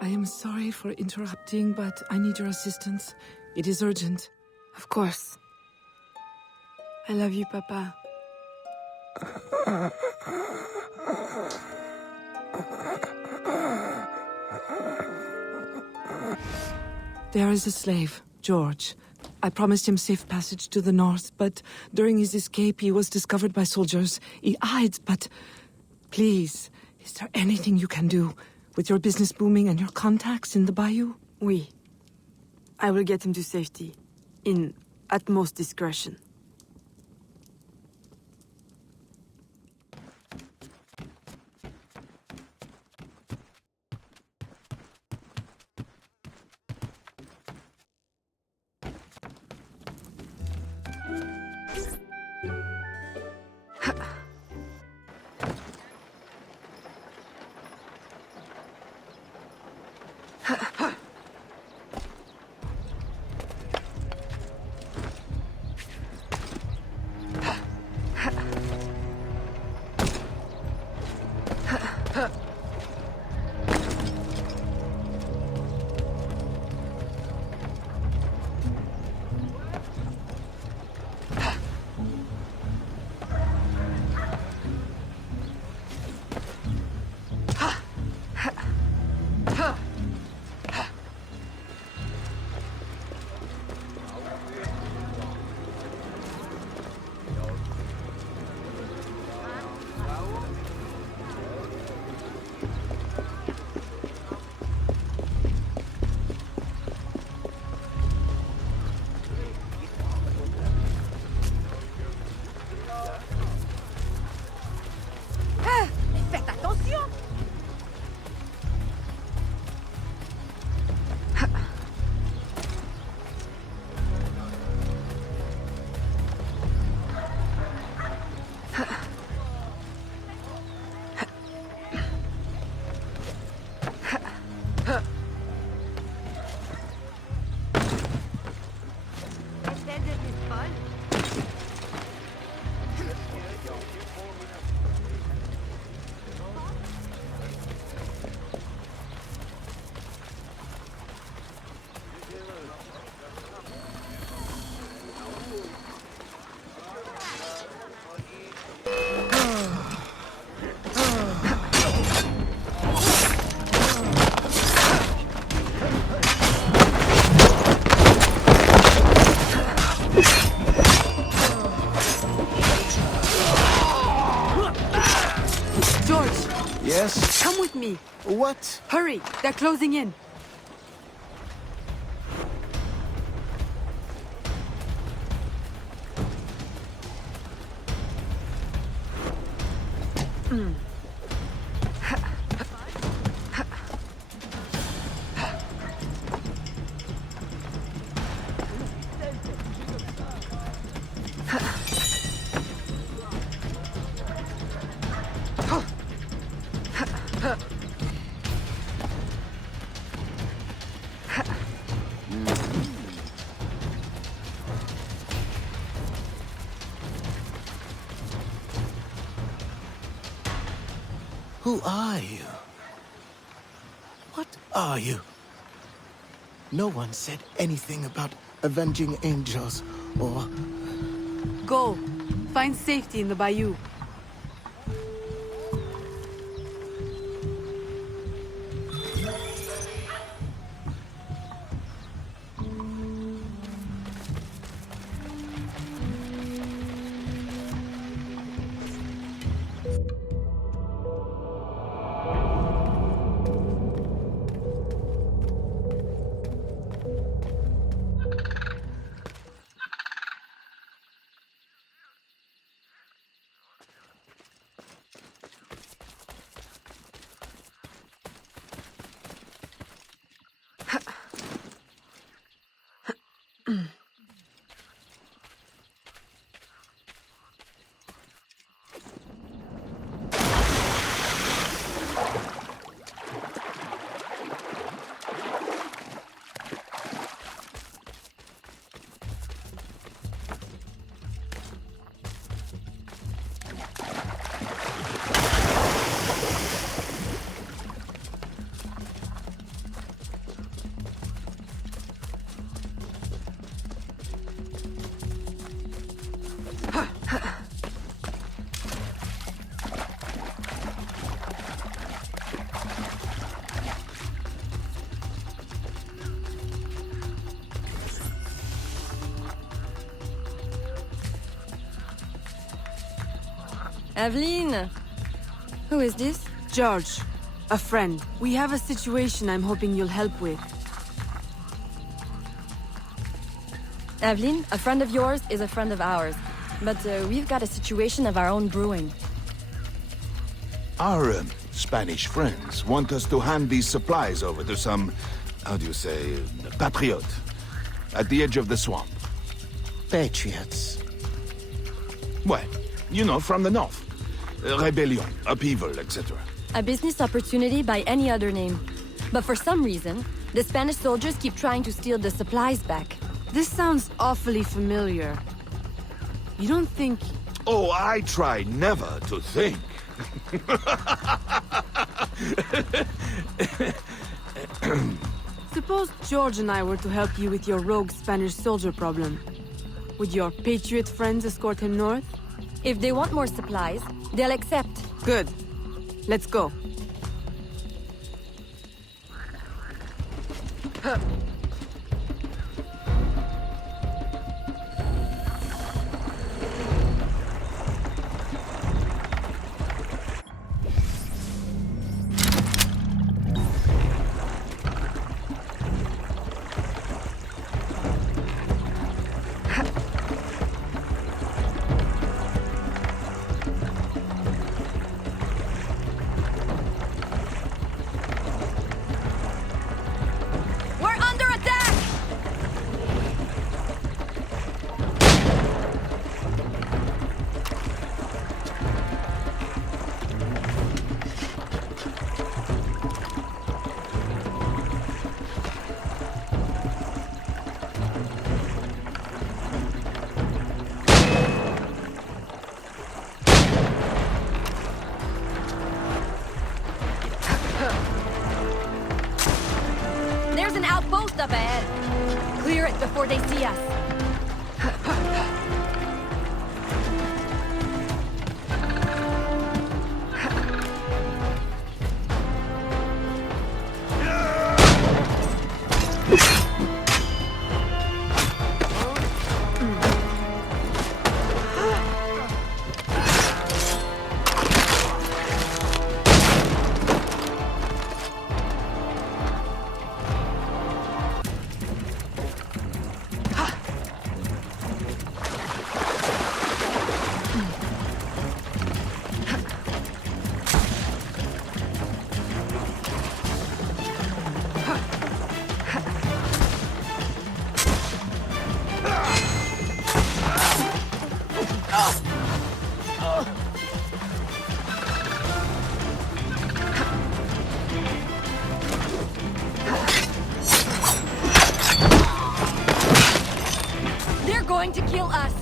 I am sorry for interrupting, but I need your assistance. It is urgent. Of course. I love you, Papa. There is a slave, George. I promised him safe passage to the north, but during his escape he was discovered by soldiers. He hides, but... Please, is there anything you can do? With your business booming and your contacts in the bayou? Oui. I will get him to safety. In utmost discretion. Faites attention! Est-elle devenue folle? George! Yes? Come with me! What? Hurry! They're closing in! Who are you? What are you? No one said anything about avenging angels or... Go! Find safety in the bayou. Aveline! Who is this? George, a friend. We have a situation I'm hoping you'll help with. Aveline, a friend of yours is a friend of ours. But we've got a situation of our own brewing. Our Spanish friends want us to hand these supplies over to some, how do you say, patriot, at the edge of the swamp. Patriots. Well, you know, from the north. Rebellion, upheaval, etc. A business opportunity by any other name. But for some reason, the Spanish soldiers keep trying to steal the supplies back. This sounds awfully familiar. You don't think... Oh, I try never to think. Suppose George and I were to help you with your rogue Spanish soldier problem. Would your patriot friends escort him north? If they want more supplies, they'll accept. Good. Let's go. There's an outpost up ahead. Clear it before they see us. Going to kill us.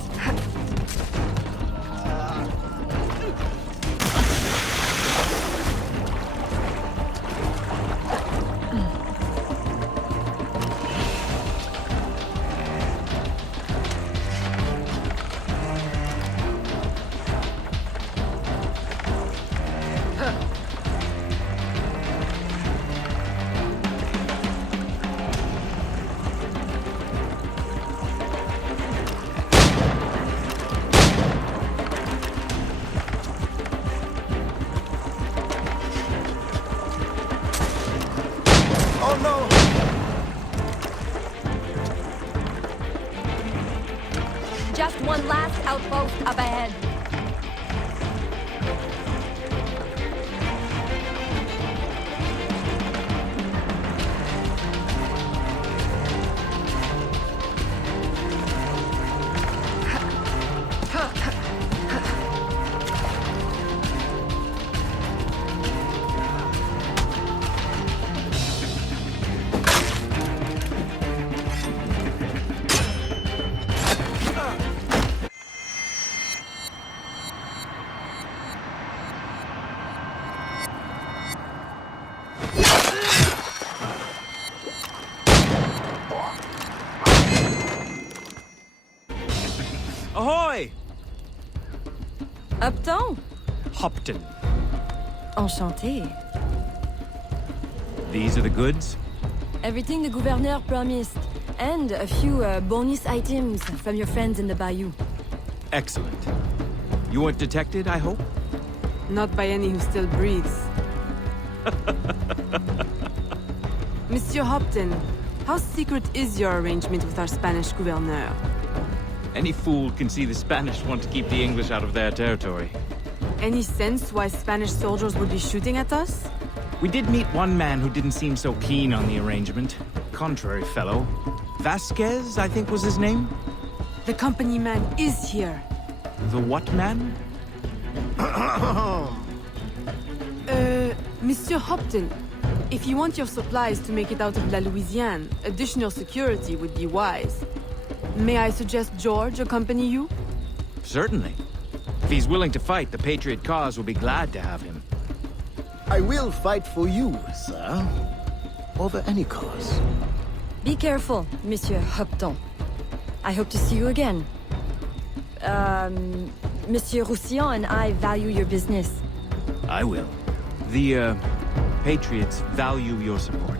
Just one last outpost up ahead. Ahoy! Upton? Hopton. Enchanté. These are the goods? Everything the gouverneur promised. And a few bonus items from your friends in the bayou. Excellent. You weren't detected, I hope? Not by any who still breathes. Monsieur Hopton, how secret is your arrangement with our Spanish gouverneur? Any fool can see the Spanish want to keep the English out of their territory. Any sense why Spanish soldiers would be shooting at us? We did meet one man who didn't seem so keen on the arrangement. Contrary fellow. Vasquez, I think was his name? The company man is here. The what man? Monsieur Hopton, if you want your supplies to make it out of La Louisiane, additional security would be wise. May I suggest George accompany you? Certainly. If he's willing to fight, the Patriot cause will be glad to have him. I will fight for you, sir. Over any cause. Be careful, Monsieur Hopton. I hope to see you again. Monsieur Roussillon and I value your business. I will. The, Patriots value your support.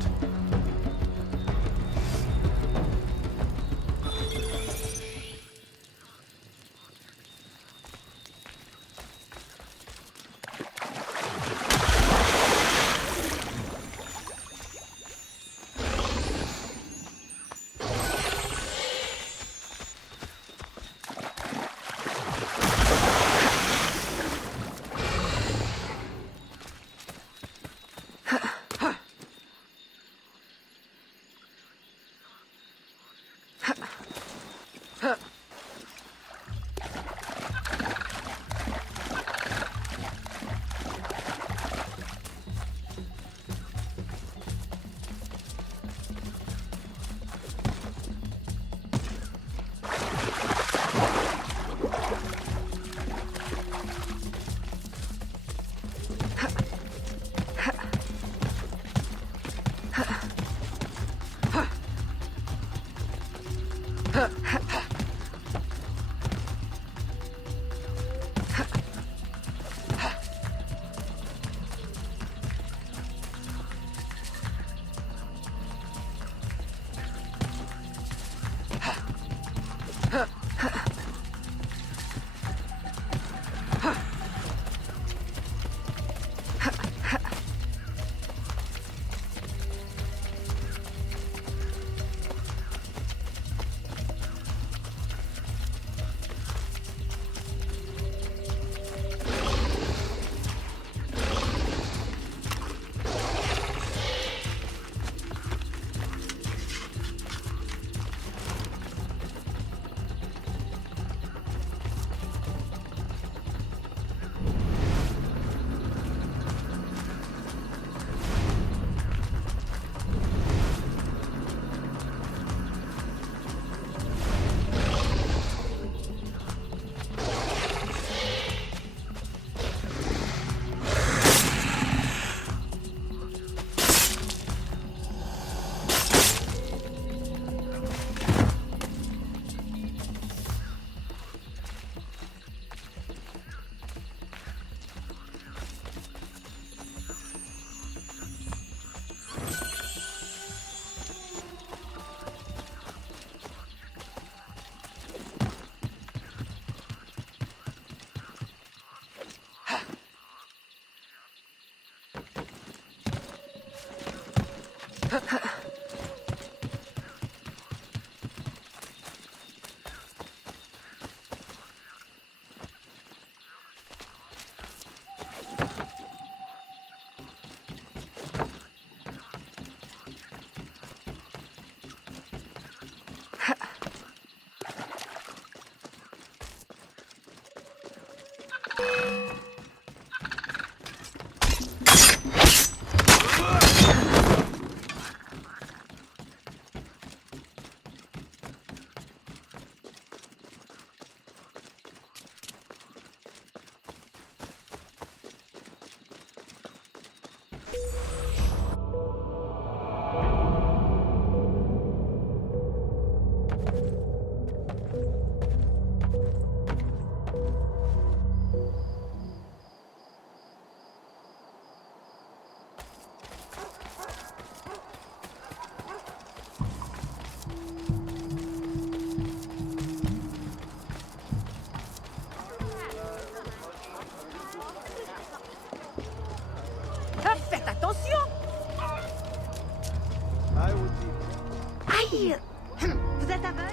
Hey! Vous êtes aveugle?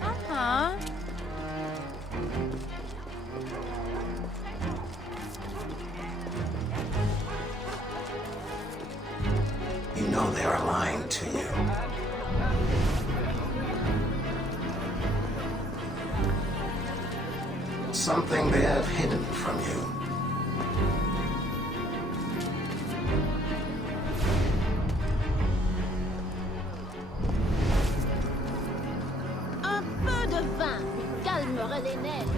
Uh-huh. You know they are lying to you. Something they have hidden from you. Un peu de vin calmerait les nerfs.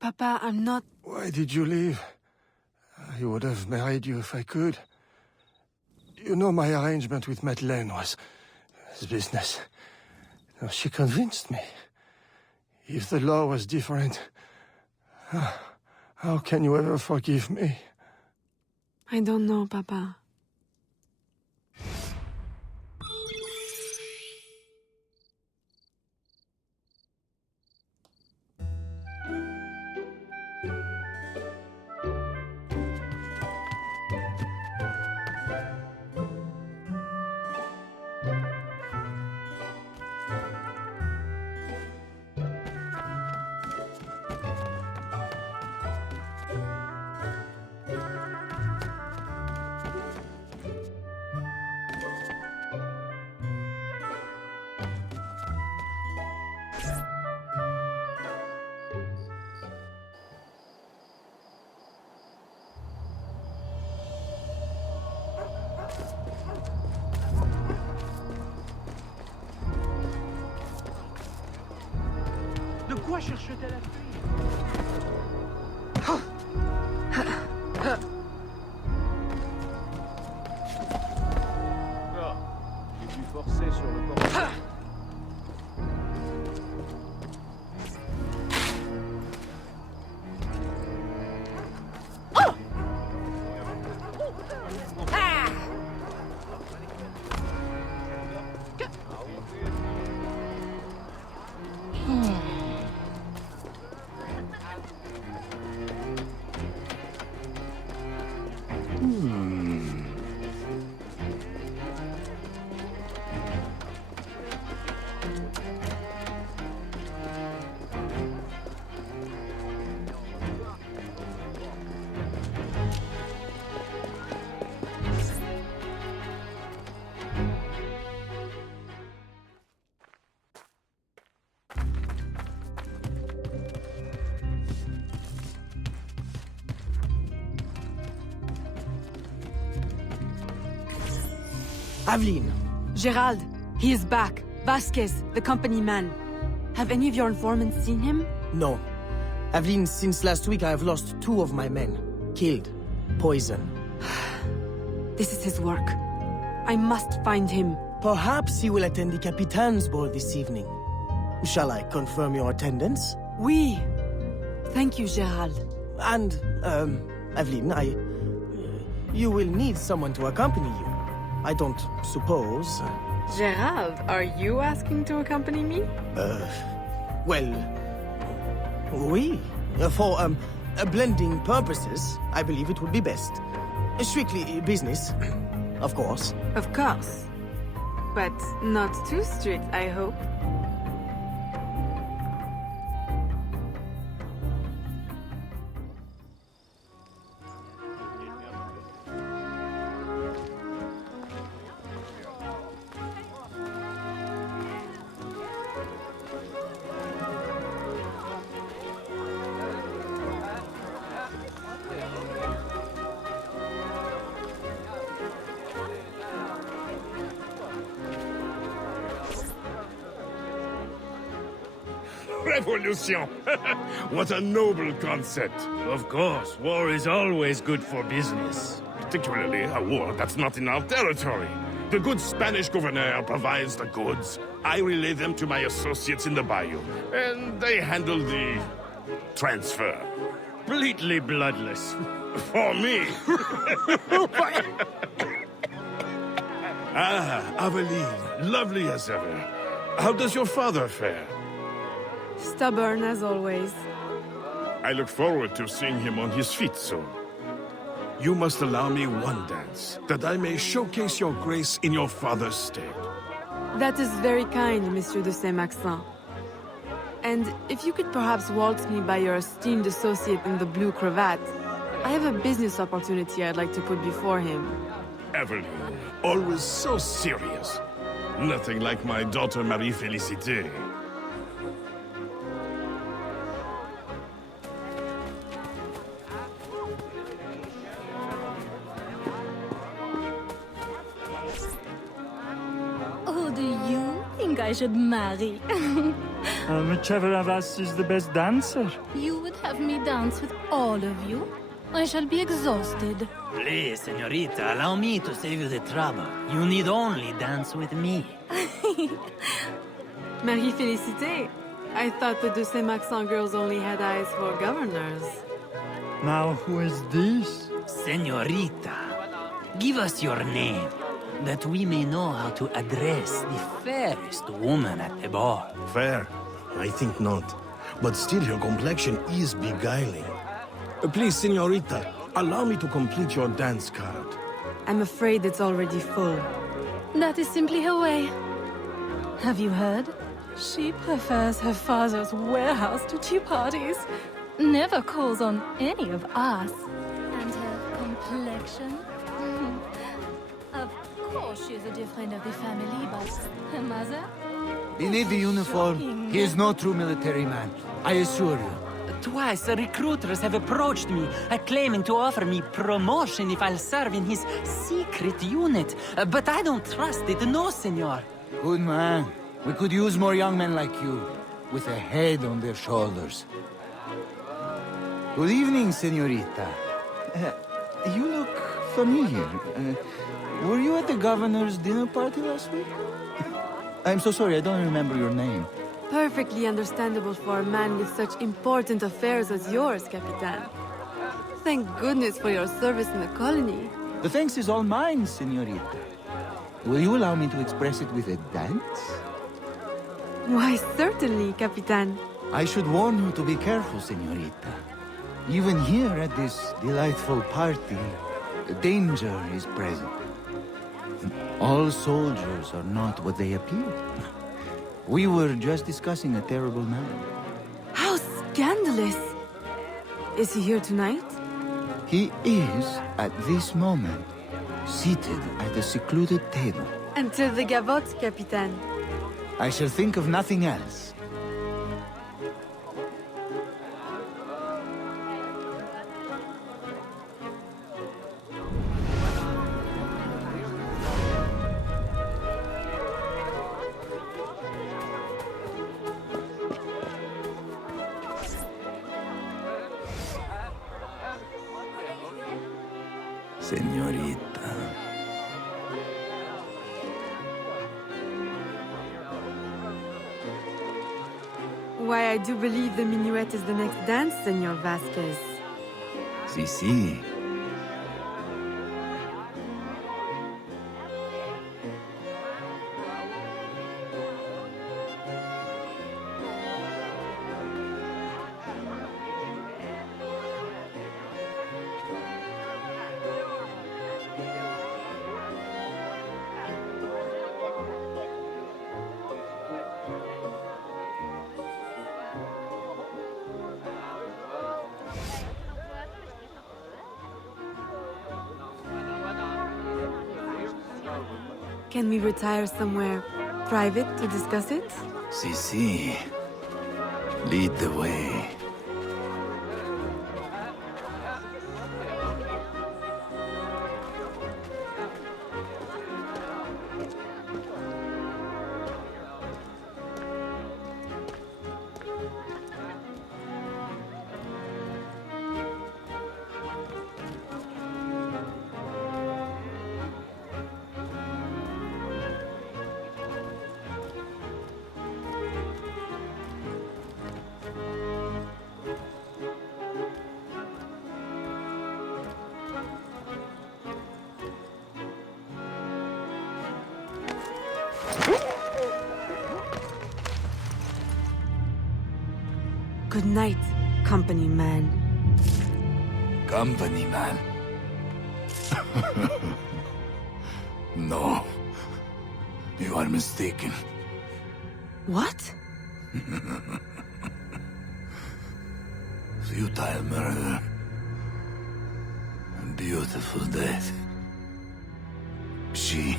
Papa, I'm not... Why did you leave? I would have married you if I could. You know my arrangement with Madeleine was business. No, she convinced me. If the law was different, how can you ever forgive me? I don't know, Papa. De quoi cherche-t-elle à fuir? Aveline! Gerald, he is back. Vasquez, the company man. Have any of your informants seen him? No. Aveline, since last week I have lost 2 of my men. Killed. Poison. This is his work. I must find him. Perhaps he will attend the Capitan's ball this evening. Shall I confirm your attendance? Oui. Thank you, Gerald. And, Aveline, you will need someone to accompany you. I don't suppose... Gerald, are you asking to accompany me? Well... Oui. For, blending purposes, I believe it would be best. Strictly business, of course. Of course. But not too strict, I hope. Revolution! What a noble concept! Of course, war is always good for business. Particularly a war that's not in our territory. The good Spanish governor provides the goods. I relay them to my associates in the bayou, and they handle the transfer. Completely bloodless. For me! Ah, Aveline, lovely as ever. How does your father fare? Stubborn as always. I look forward to seeing him on his feet soon. You must allow me one dance, that I may showcase your grace in your father's stead. That is very kind, Monsieur de Saint-Maxin. And if you could perhaps waltz me by your esteemed associate in the blue cravat, I have a business opportunity I'd like to put before him. Evelyn, always so serious. Nothing like my daughter Marie-Félicité. Who do you think I should marry? Whichever of us is the best dancer. You would have me dance with all of you? I shall be exhausted. Please, señorita, allow me to save you the trouble. You need only dance with me. Marie-Félicité, I thought the de Saint-Maxin girls only had eyes for governors. Now who is this? Señorita, give us your name, that we may know how to address the fairest woman at the ball. Fair? I think not. But still, your complexion is beguiling. Please, señorita, allow me to complete your dance card. I'm afraid it's already full. That is simply her way. Have you heard? She prefers her father's warehouse to tea parties. Never calls on any of us. And her complexion? Of course she's a dear friend of the family, but her mother? Beneath the uniform, he is no true military man, I assure you. Twice, recruiters have approached me, claiming to offer me promotion if I'll serve in his secret unit. But I don't trust it, no, senor. Good man. We could use more young men like you, with a head on their shoulders. Good evening, senorita. You look familiar. Were you at the governor's dinner party last week? I'm so sorry, I don't remember your name. Perfectly understandable for a man with such important affairs as yours, Capitan. Thank goodness for your service in the colony. The thanks is all mine, senorita. Will you allow me to express it with a dance? Why, certainly, Capitan. I should warn you to be careful, senorita. Even here at this delightful party, danger is present. All soldiers are not what they appear. We were just discussing a terrible man. How scandalous! Is he here tonight? He is, at this moment, seated at a secluded table. Until the gavotte, Capitan. I shall think of nothing else. Señorita. Why, I do believe the minuet is the next dance, Senor Vasquez. Sí, sí. Can we retire somewhere private to discuss it? Sí, sí. Lead the way. Good night, company man. Company man. No. You are mistaken. What? Futile murder. A beautiful death. She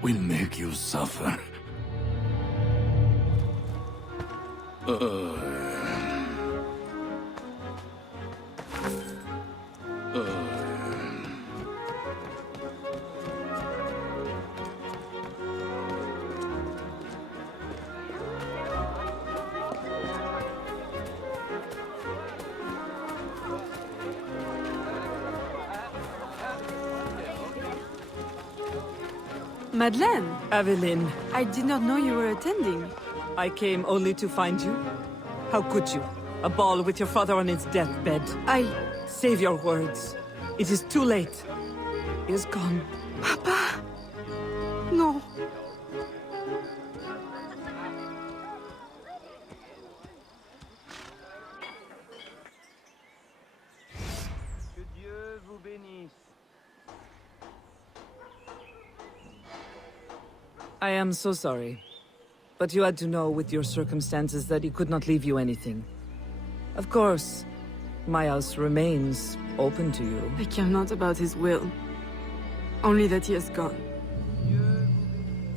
will make you suffer. Madeleine! Aveline, I did not know you were attending. I came only to find you. How could you? A ball with your father on his deathbed. Save your words. It is too late. He is gone. Papa! No. Que Dieu vous bénisse. I am so sorry. But you had to know with your circumstances that he could not leave you anything. Of course, my house remains open to you. I care not about his will. Only that he is gone.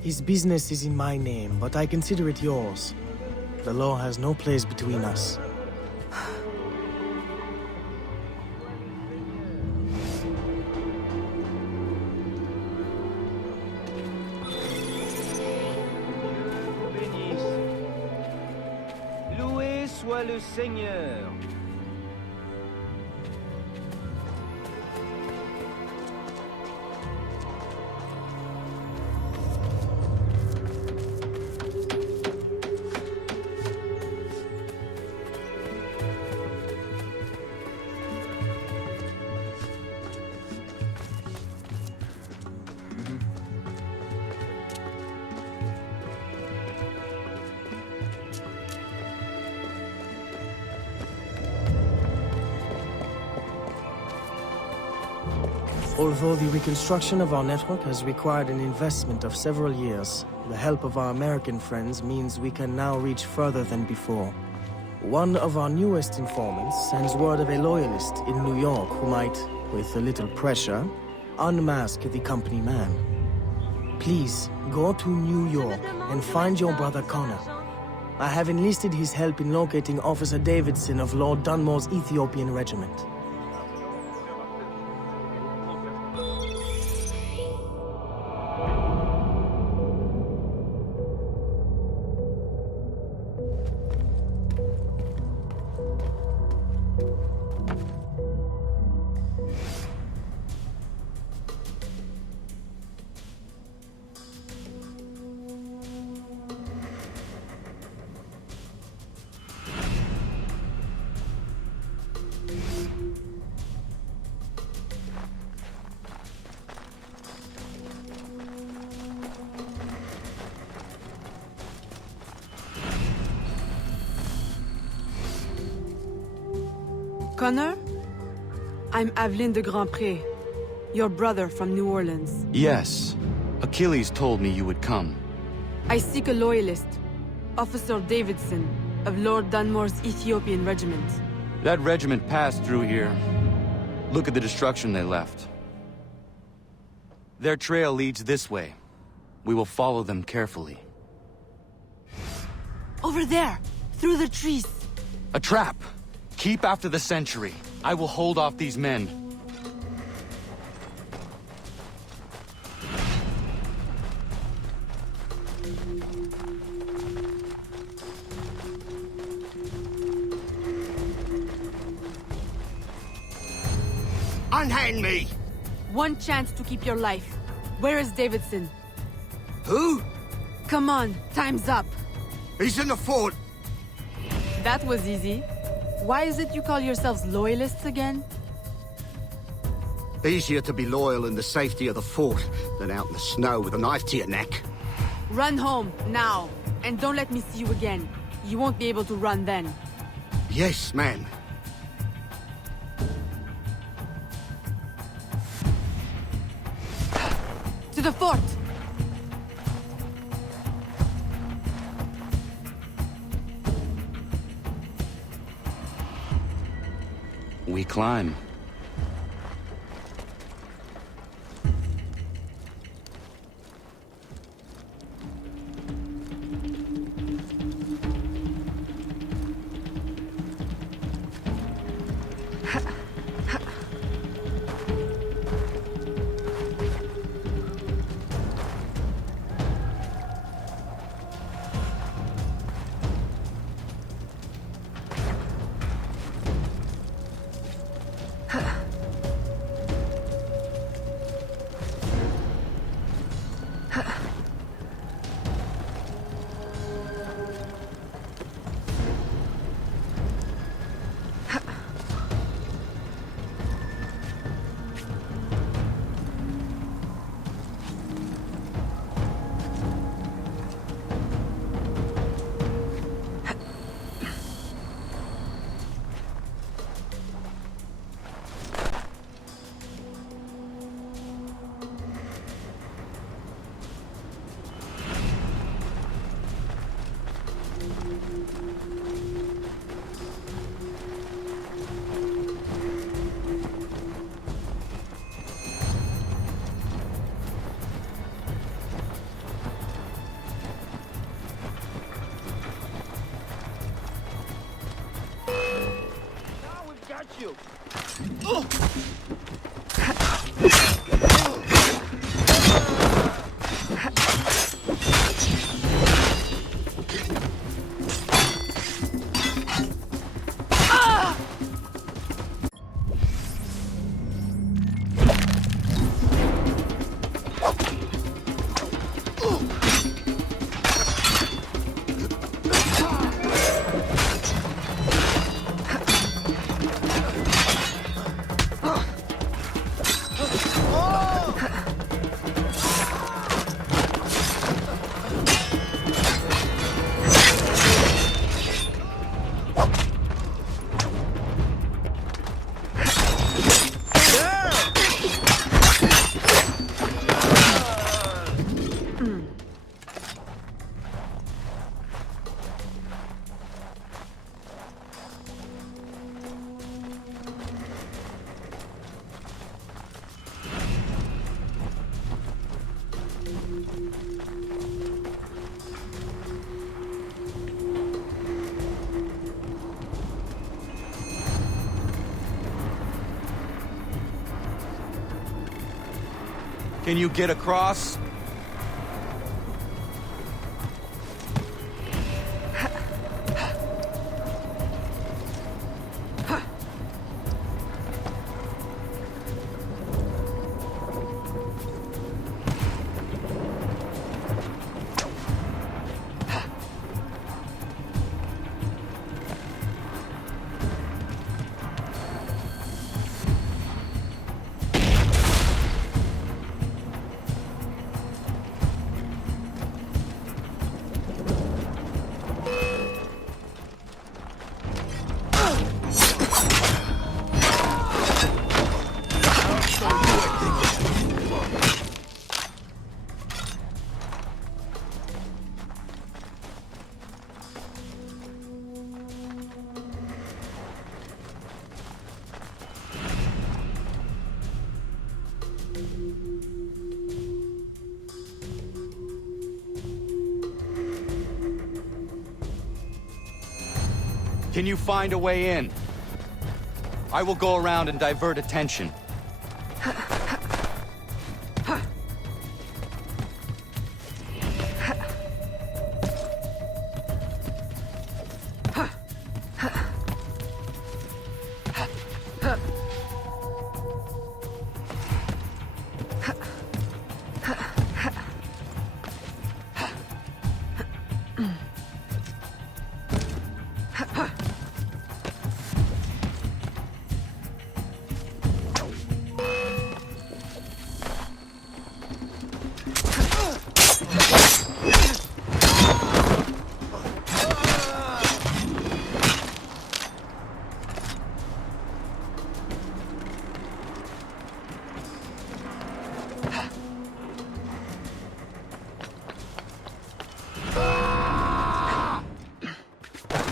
His business is in my name, but I consider it yours. The law has no place between us. Loué soit le Seigneur. Although the reconstruction of our network has required an investment of several years, the help of our American friends means we can now reach further than before. One of our newest informants sends word of a loyalist in New York who might, with a little pressure, unmask the company man. Please, go to New York and find your brother Connor. I have enlisted his help in locating Officer Davidson of Lord Dunmore's Ethiopian regiment. Connor? I'm Aveline de Grandpré, your brother from New Orleans. Yes. Achilles told me you would come. I seek a loyalist, Officer Davidson, of Lord Dunmore's Ethiopian regiment. That regiment passed through here. Look at the destruction they left. Their trail leads this way. We will follow them carefully. Over there! Through the trees! A trap! Keep after the sentry. I will hold off these men. Unhand me! One chance to keep your life. Where is Davidson? Who? Come on, time's up. He's in the fort. That was easy. Why is it you call yourselves loyalists again? Easier to be loyal in the safety of the fort than out in the snow with a knife to your neck. Run home, now. And don't let me see you again. You won't be able to run then. Yes, ma'am. To the fort! We climb. You. Can you get across? Can you find a way in? I will go around and divert attention.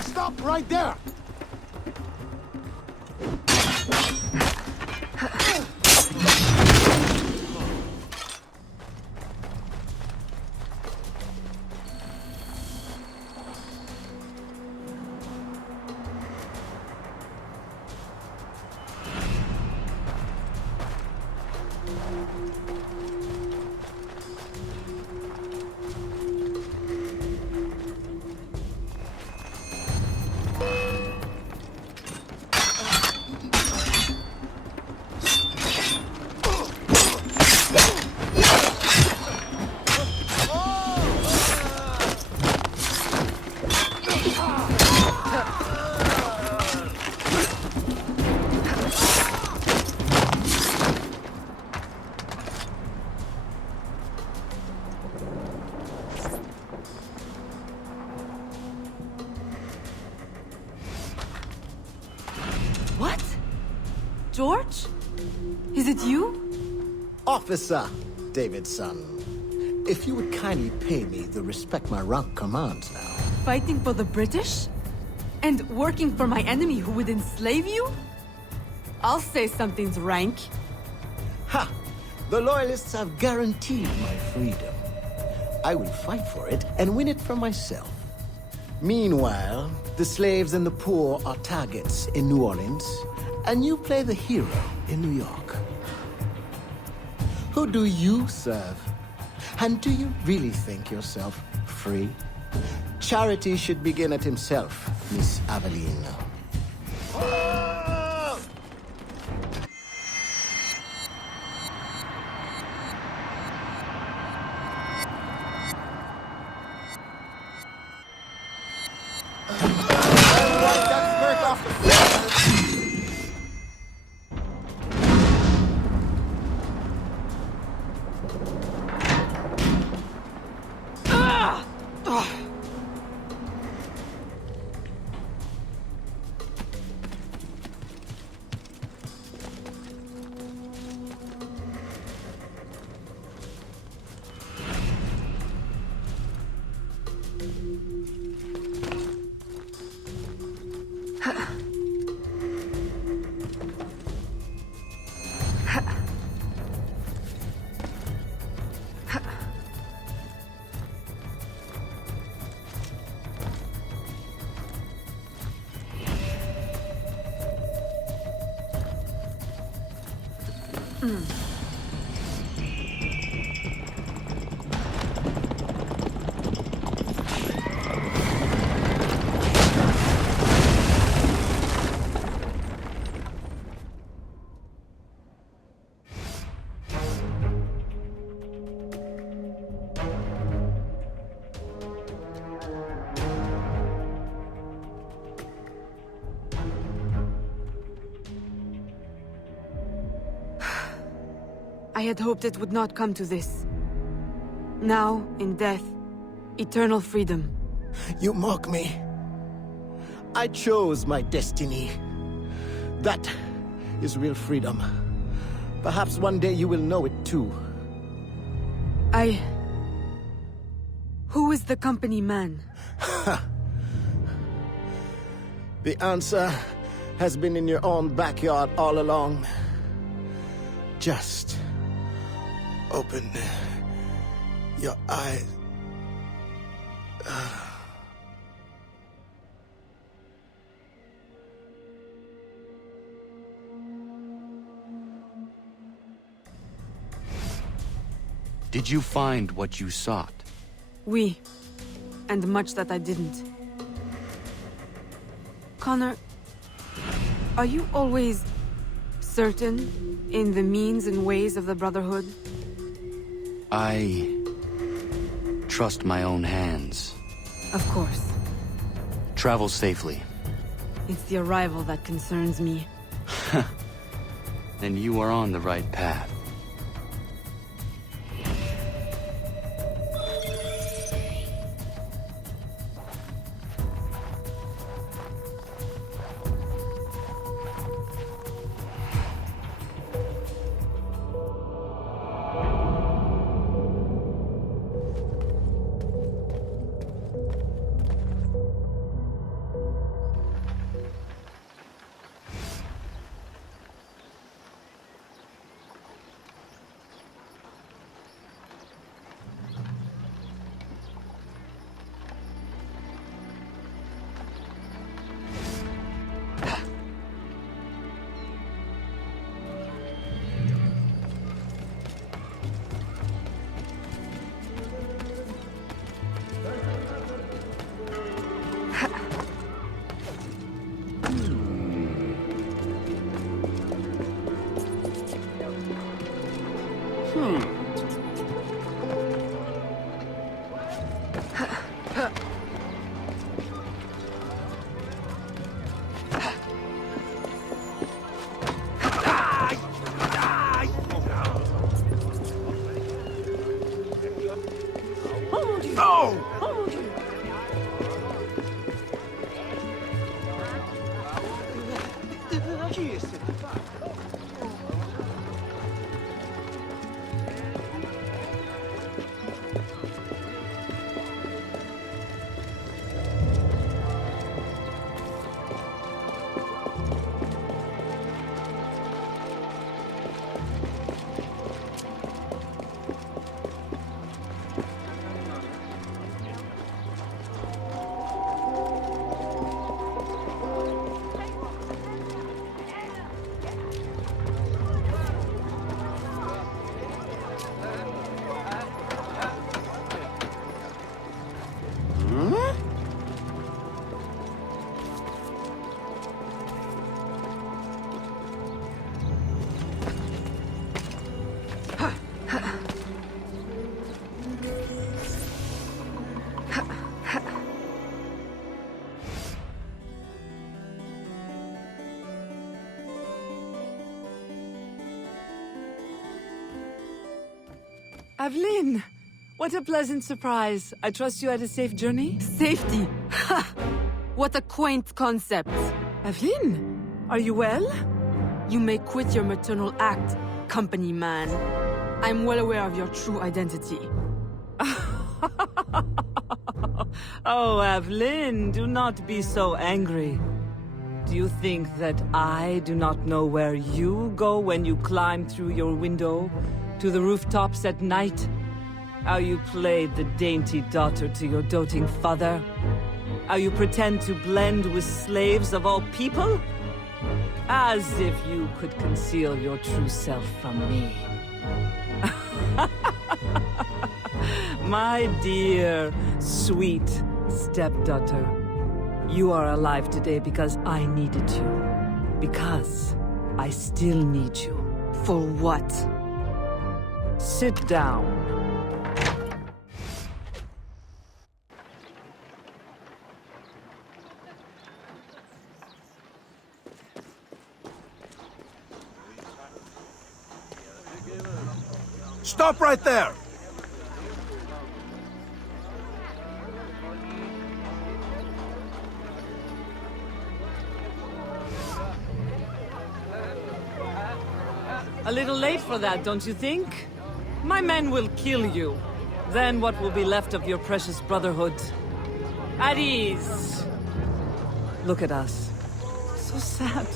Stop right there! What? George? Is it you? Officer Davidson, if you would kindly pay me the respect my rank commands now. Fighting for the British? And working for my enemy who would enslave you? I'll say something's rank. Ha! The Loyalists have guaranteed my freedom. I will fight for it and win it for myself. Meanwhile, the slaves and the poor are targets in New Orleans, and you play the hero in New York. Who do you serve? And do you really think yourself free? Charity should begin at himself, Miss Aveline. I had hoped it would not come to this. Now, in death, eternal freedom. You mock me. I chose my destiny. That is real freedom. Perhaps one day you will know it too. Who is the company man? The answer has been in your own backyard all along. Just open your eyes. Did you find what you sought? Oui. And much that I didn't. Connor, are you always certain in the means and ways of the Brotherhood? I trust my own hands. Of course. Travel safely. It's the arrival that concerns me. Then you are on the right path. Aveline! What a pleasant surprise. I trust you had a safe journey? Safety? Ha! What a quaint concept. Aveline, are you well? You may quit your maternal act, company man. I'm well aware of your true identity. Oh, Aveline, do not be so angry. Do you think that I do not know where you go when you climb through your window to the rooftops at night? How you played the dainty daughter to your doting father? How you pretend to blend with slaves of all people? As if you could conceal your true self from me. My dear, sweet stepdaughter, you are alive today because I needed you. Because I still need you. For what? Sit down. Stop right there! A little late for that, don't you think? My men will kill you. Then what will be left of your precious brotherhood? At ease. Look at us. So sad.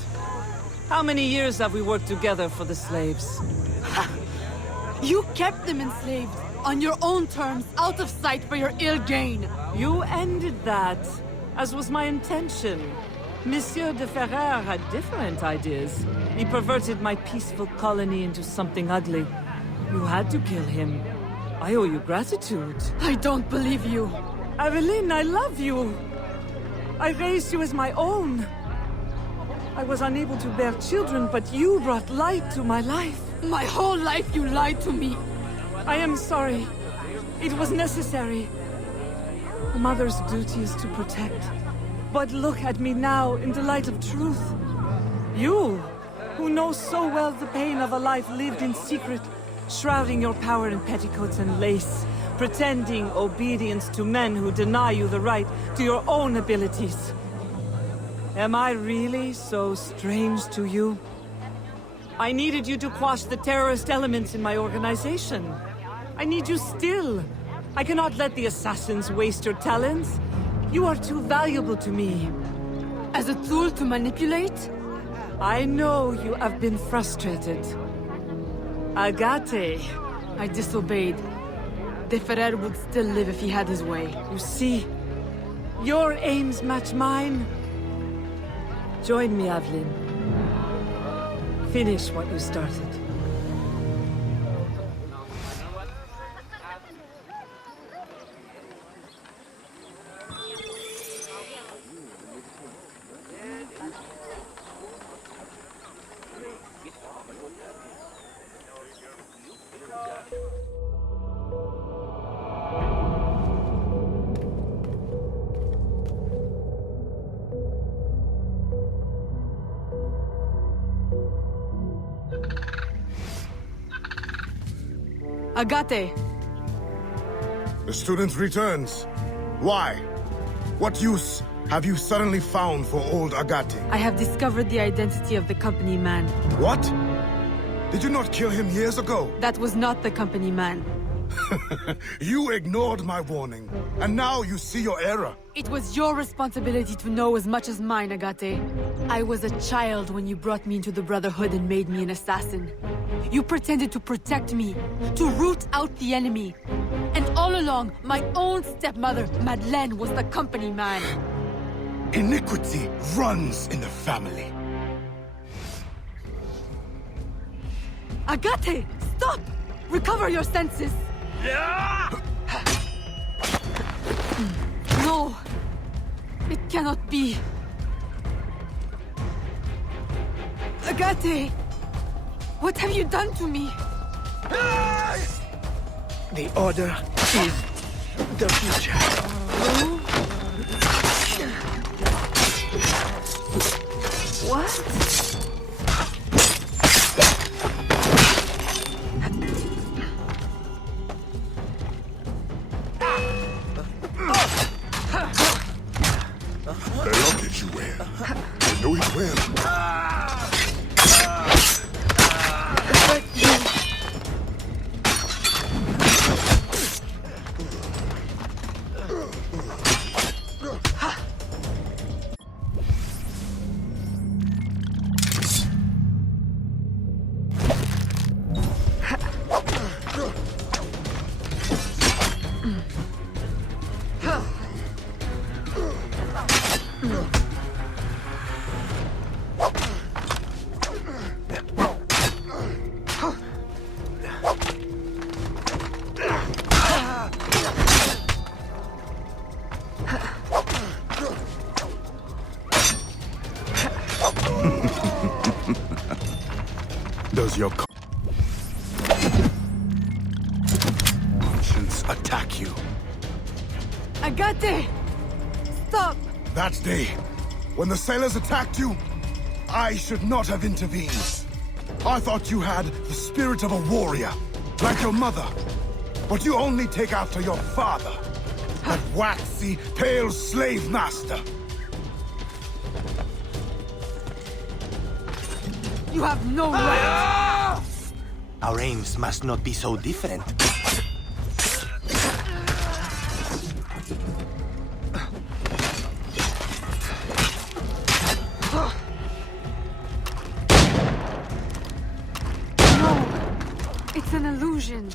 How many years have we worked together for the slaves? You kept them enslaved, on your own terms, out of sight for your ill gain. You ended that, as was my intention. Monsieur de Ferrer had different ideas. He perverted my peaceful colony into something ugly. You had to kill him. I owe you gratitude. I don't believe you. Evelyn, I love you. I raised you as my own. I was unable to bear children, but you brought light to my life. My whole life you lied to me. I am sorry. It was necessary. A mother's duty is to protect. But look at me now in the light of truth. You, who know so well the pain of a life lived in secret, shrouding your power in petticoats and lace, pretending obedience to men who deny you the right to your own abilities. Am I really so strange to you? I needed you to quash the terrorist elements in my organization. I need you still. I cannot let the assassins waste your talents. You are too valuable to me. As a tool to manipulate? I know you have been frustrated. Agate. I disobeyed. De Ferrer would still live if he had his way. You see, your aims match mine. Join me, Evelyn. Finish what you started. Agate! The student returns. Why? What use have you suddenly found for old Agate? I have discovered the identity of the company man. What? Did you not kill him years ago? That was not the company man. You ignored my warning, and now you see your error. It was your responsibility to know as much as mine, Agate. I was a child when you brought me into the Brotherhood and made me an assassin. You pretended to protect me, to root out the enemy. And all along, my own stepmother, Madeleine, was the company man. Iniquity runs in the family. Agate, stop! Recover your senses! No! It cannot be! Agate! What have you done to me? The Order is the future. What? The locket you wear. I know it well. Does your conscience attack you? Agate! Stop! That day, when the sailors attacked you, I should not have intervened. I thought you had the spirit of a warrior, like your mother. But you only take after your father, that waxy, pale slave master. You have no right! Our aims must not be so different. No! It's an illusion.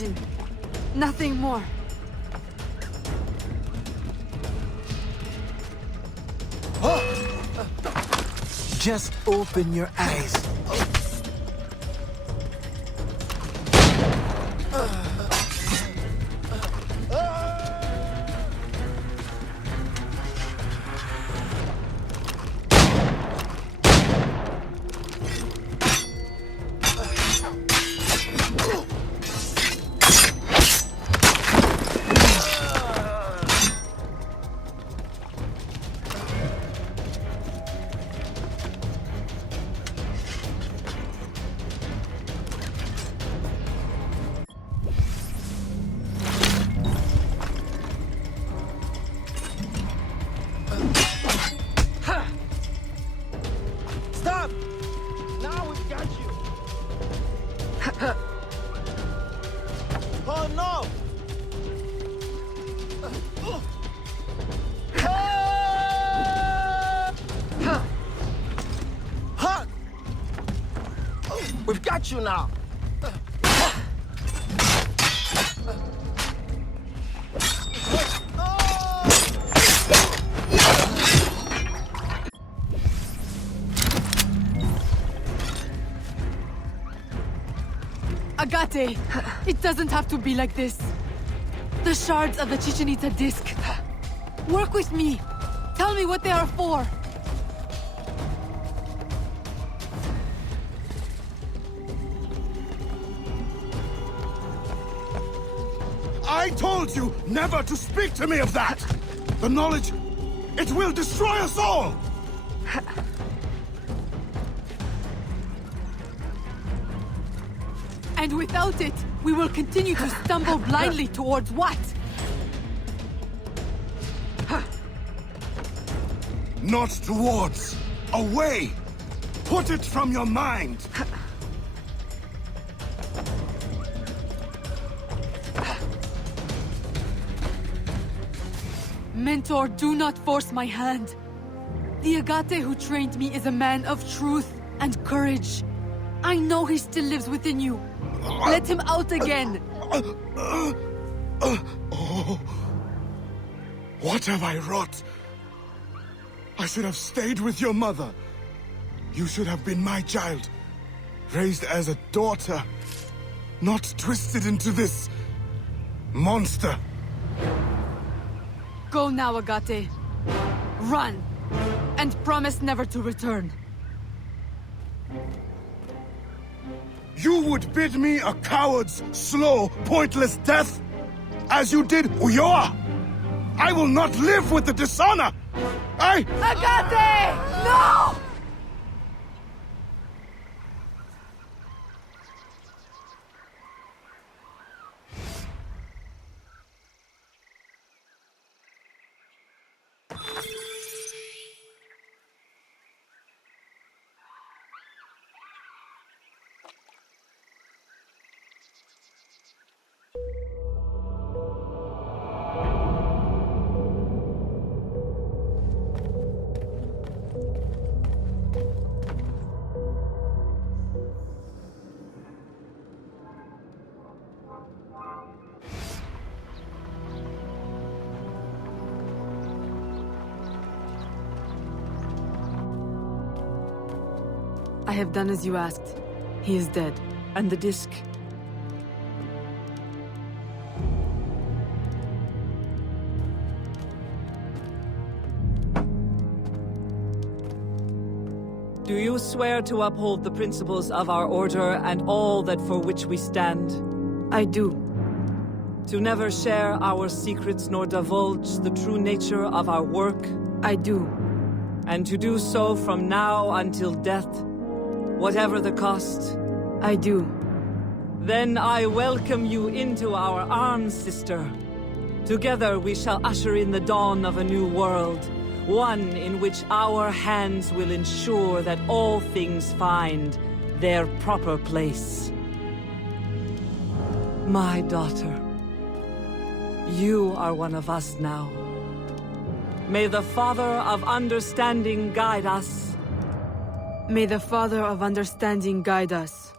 information. Nothing more. Just open your eyes. Stop! Now we've got you! Oh no! We've got you now! Agate! It doesn't have to be like this. The shards of the Chichen Itza disc. Work with me. Tell me what they are for. I told you never to speak to me of that! The knowledge, it will destroy us all! And without it, we will continue to stumble blindly towards what? Not towards. Away! Put it from your mind! Mentor, do not force my hand. The Agate who trained me is a man of truth and courage. I know he still lives within you. Let him out again. What have I wrought? I should have stayed with your mother. You should have been my child, raised as a daughter, not twisted into this monster. Go now, Agate. Run, and promise never to return. You would bid me a coward's, slow, pointless death? As you did Ulloa? I will not live with the dishonor! Agate! No! I have done as you asked. He is dead. And the disc? Do you swear to uphold the principles of our order and all that for which we stand? I do. To never share our secrets nor divulge the true nature of our work? I do. And to do so from now until death, whatever the cost? I do. Then I welcome you into our arms, sister. Together we shall usher in the dawn of a new world, one in which our hands will ensure that all things find their proper place. My daughter, you are one of us now. May the Father of Understanding guide us. May the Father of Understanding guide us.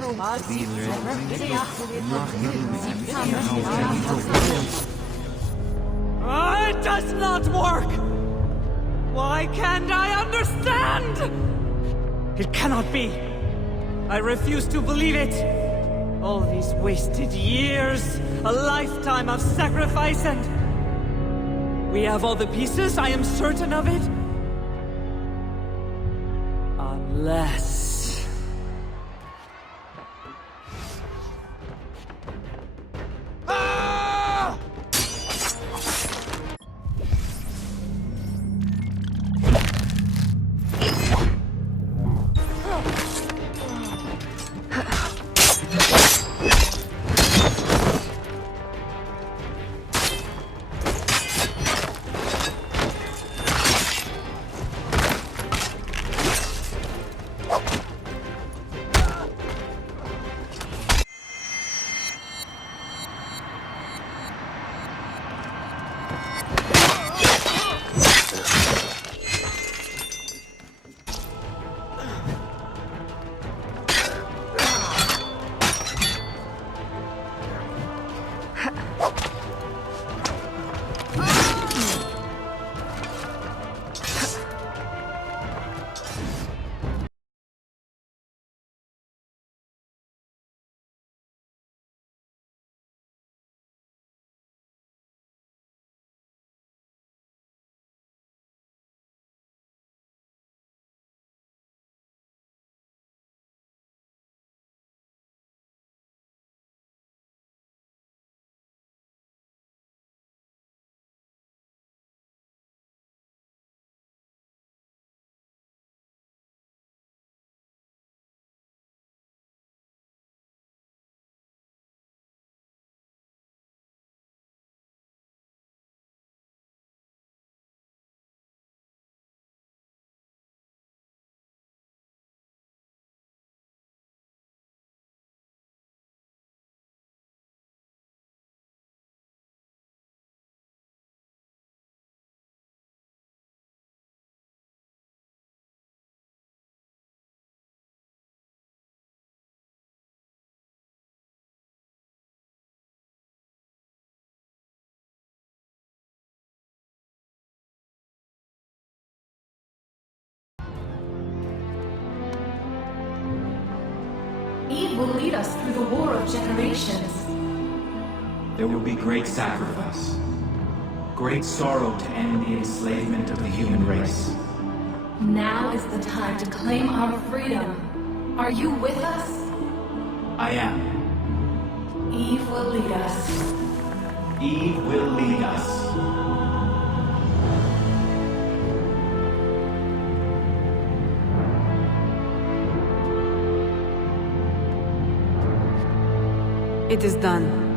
It does not work! Why can't I understand? It cannot be. I refuse to believe it. All these wasted years, a lifetime of sacrifice, and... we have all the pieces, I am certain of it. Unless... Eve will lead us through the war of generations. There will be great sacrifice. Great sorrow to end the enslavement of the human race. Now is the time to claim our freedom. Are you with us? I am. Eve will lead us. Eve will lead us. It is done.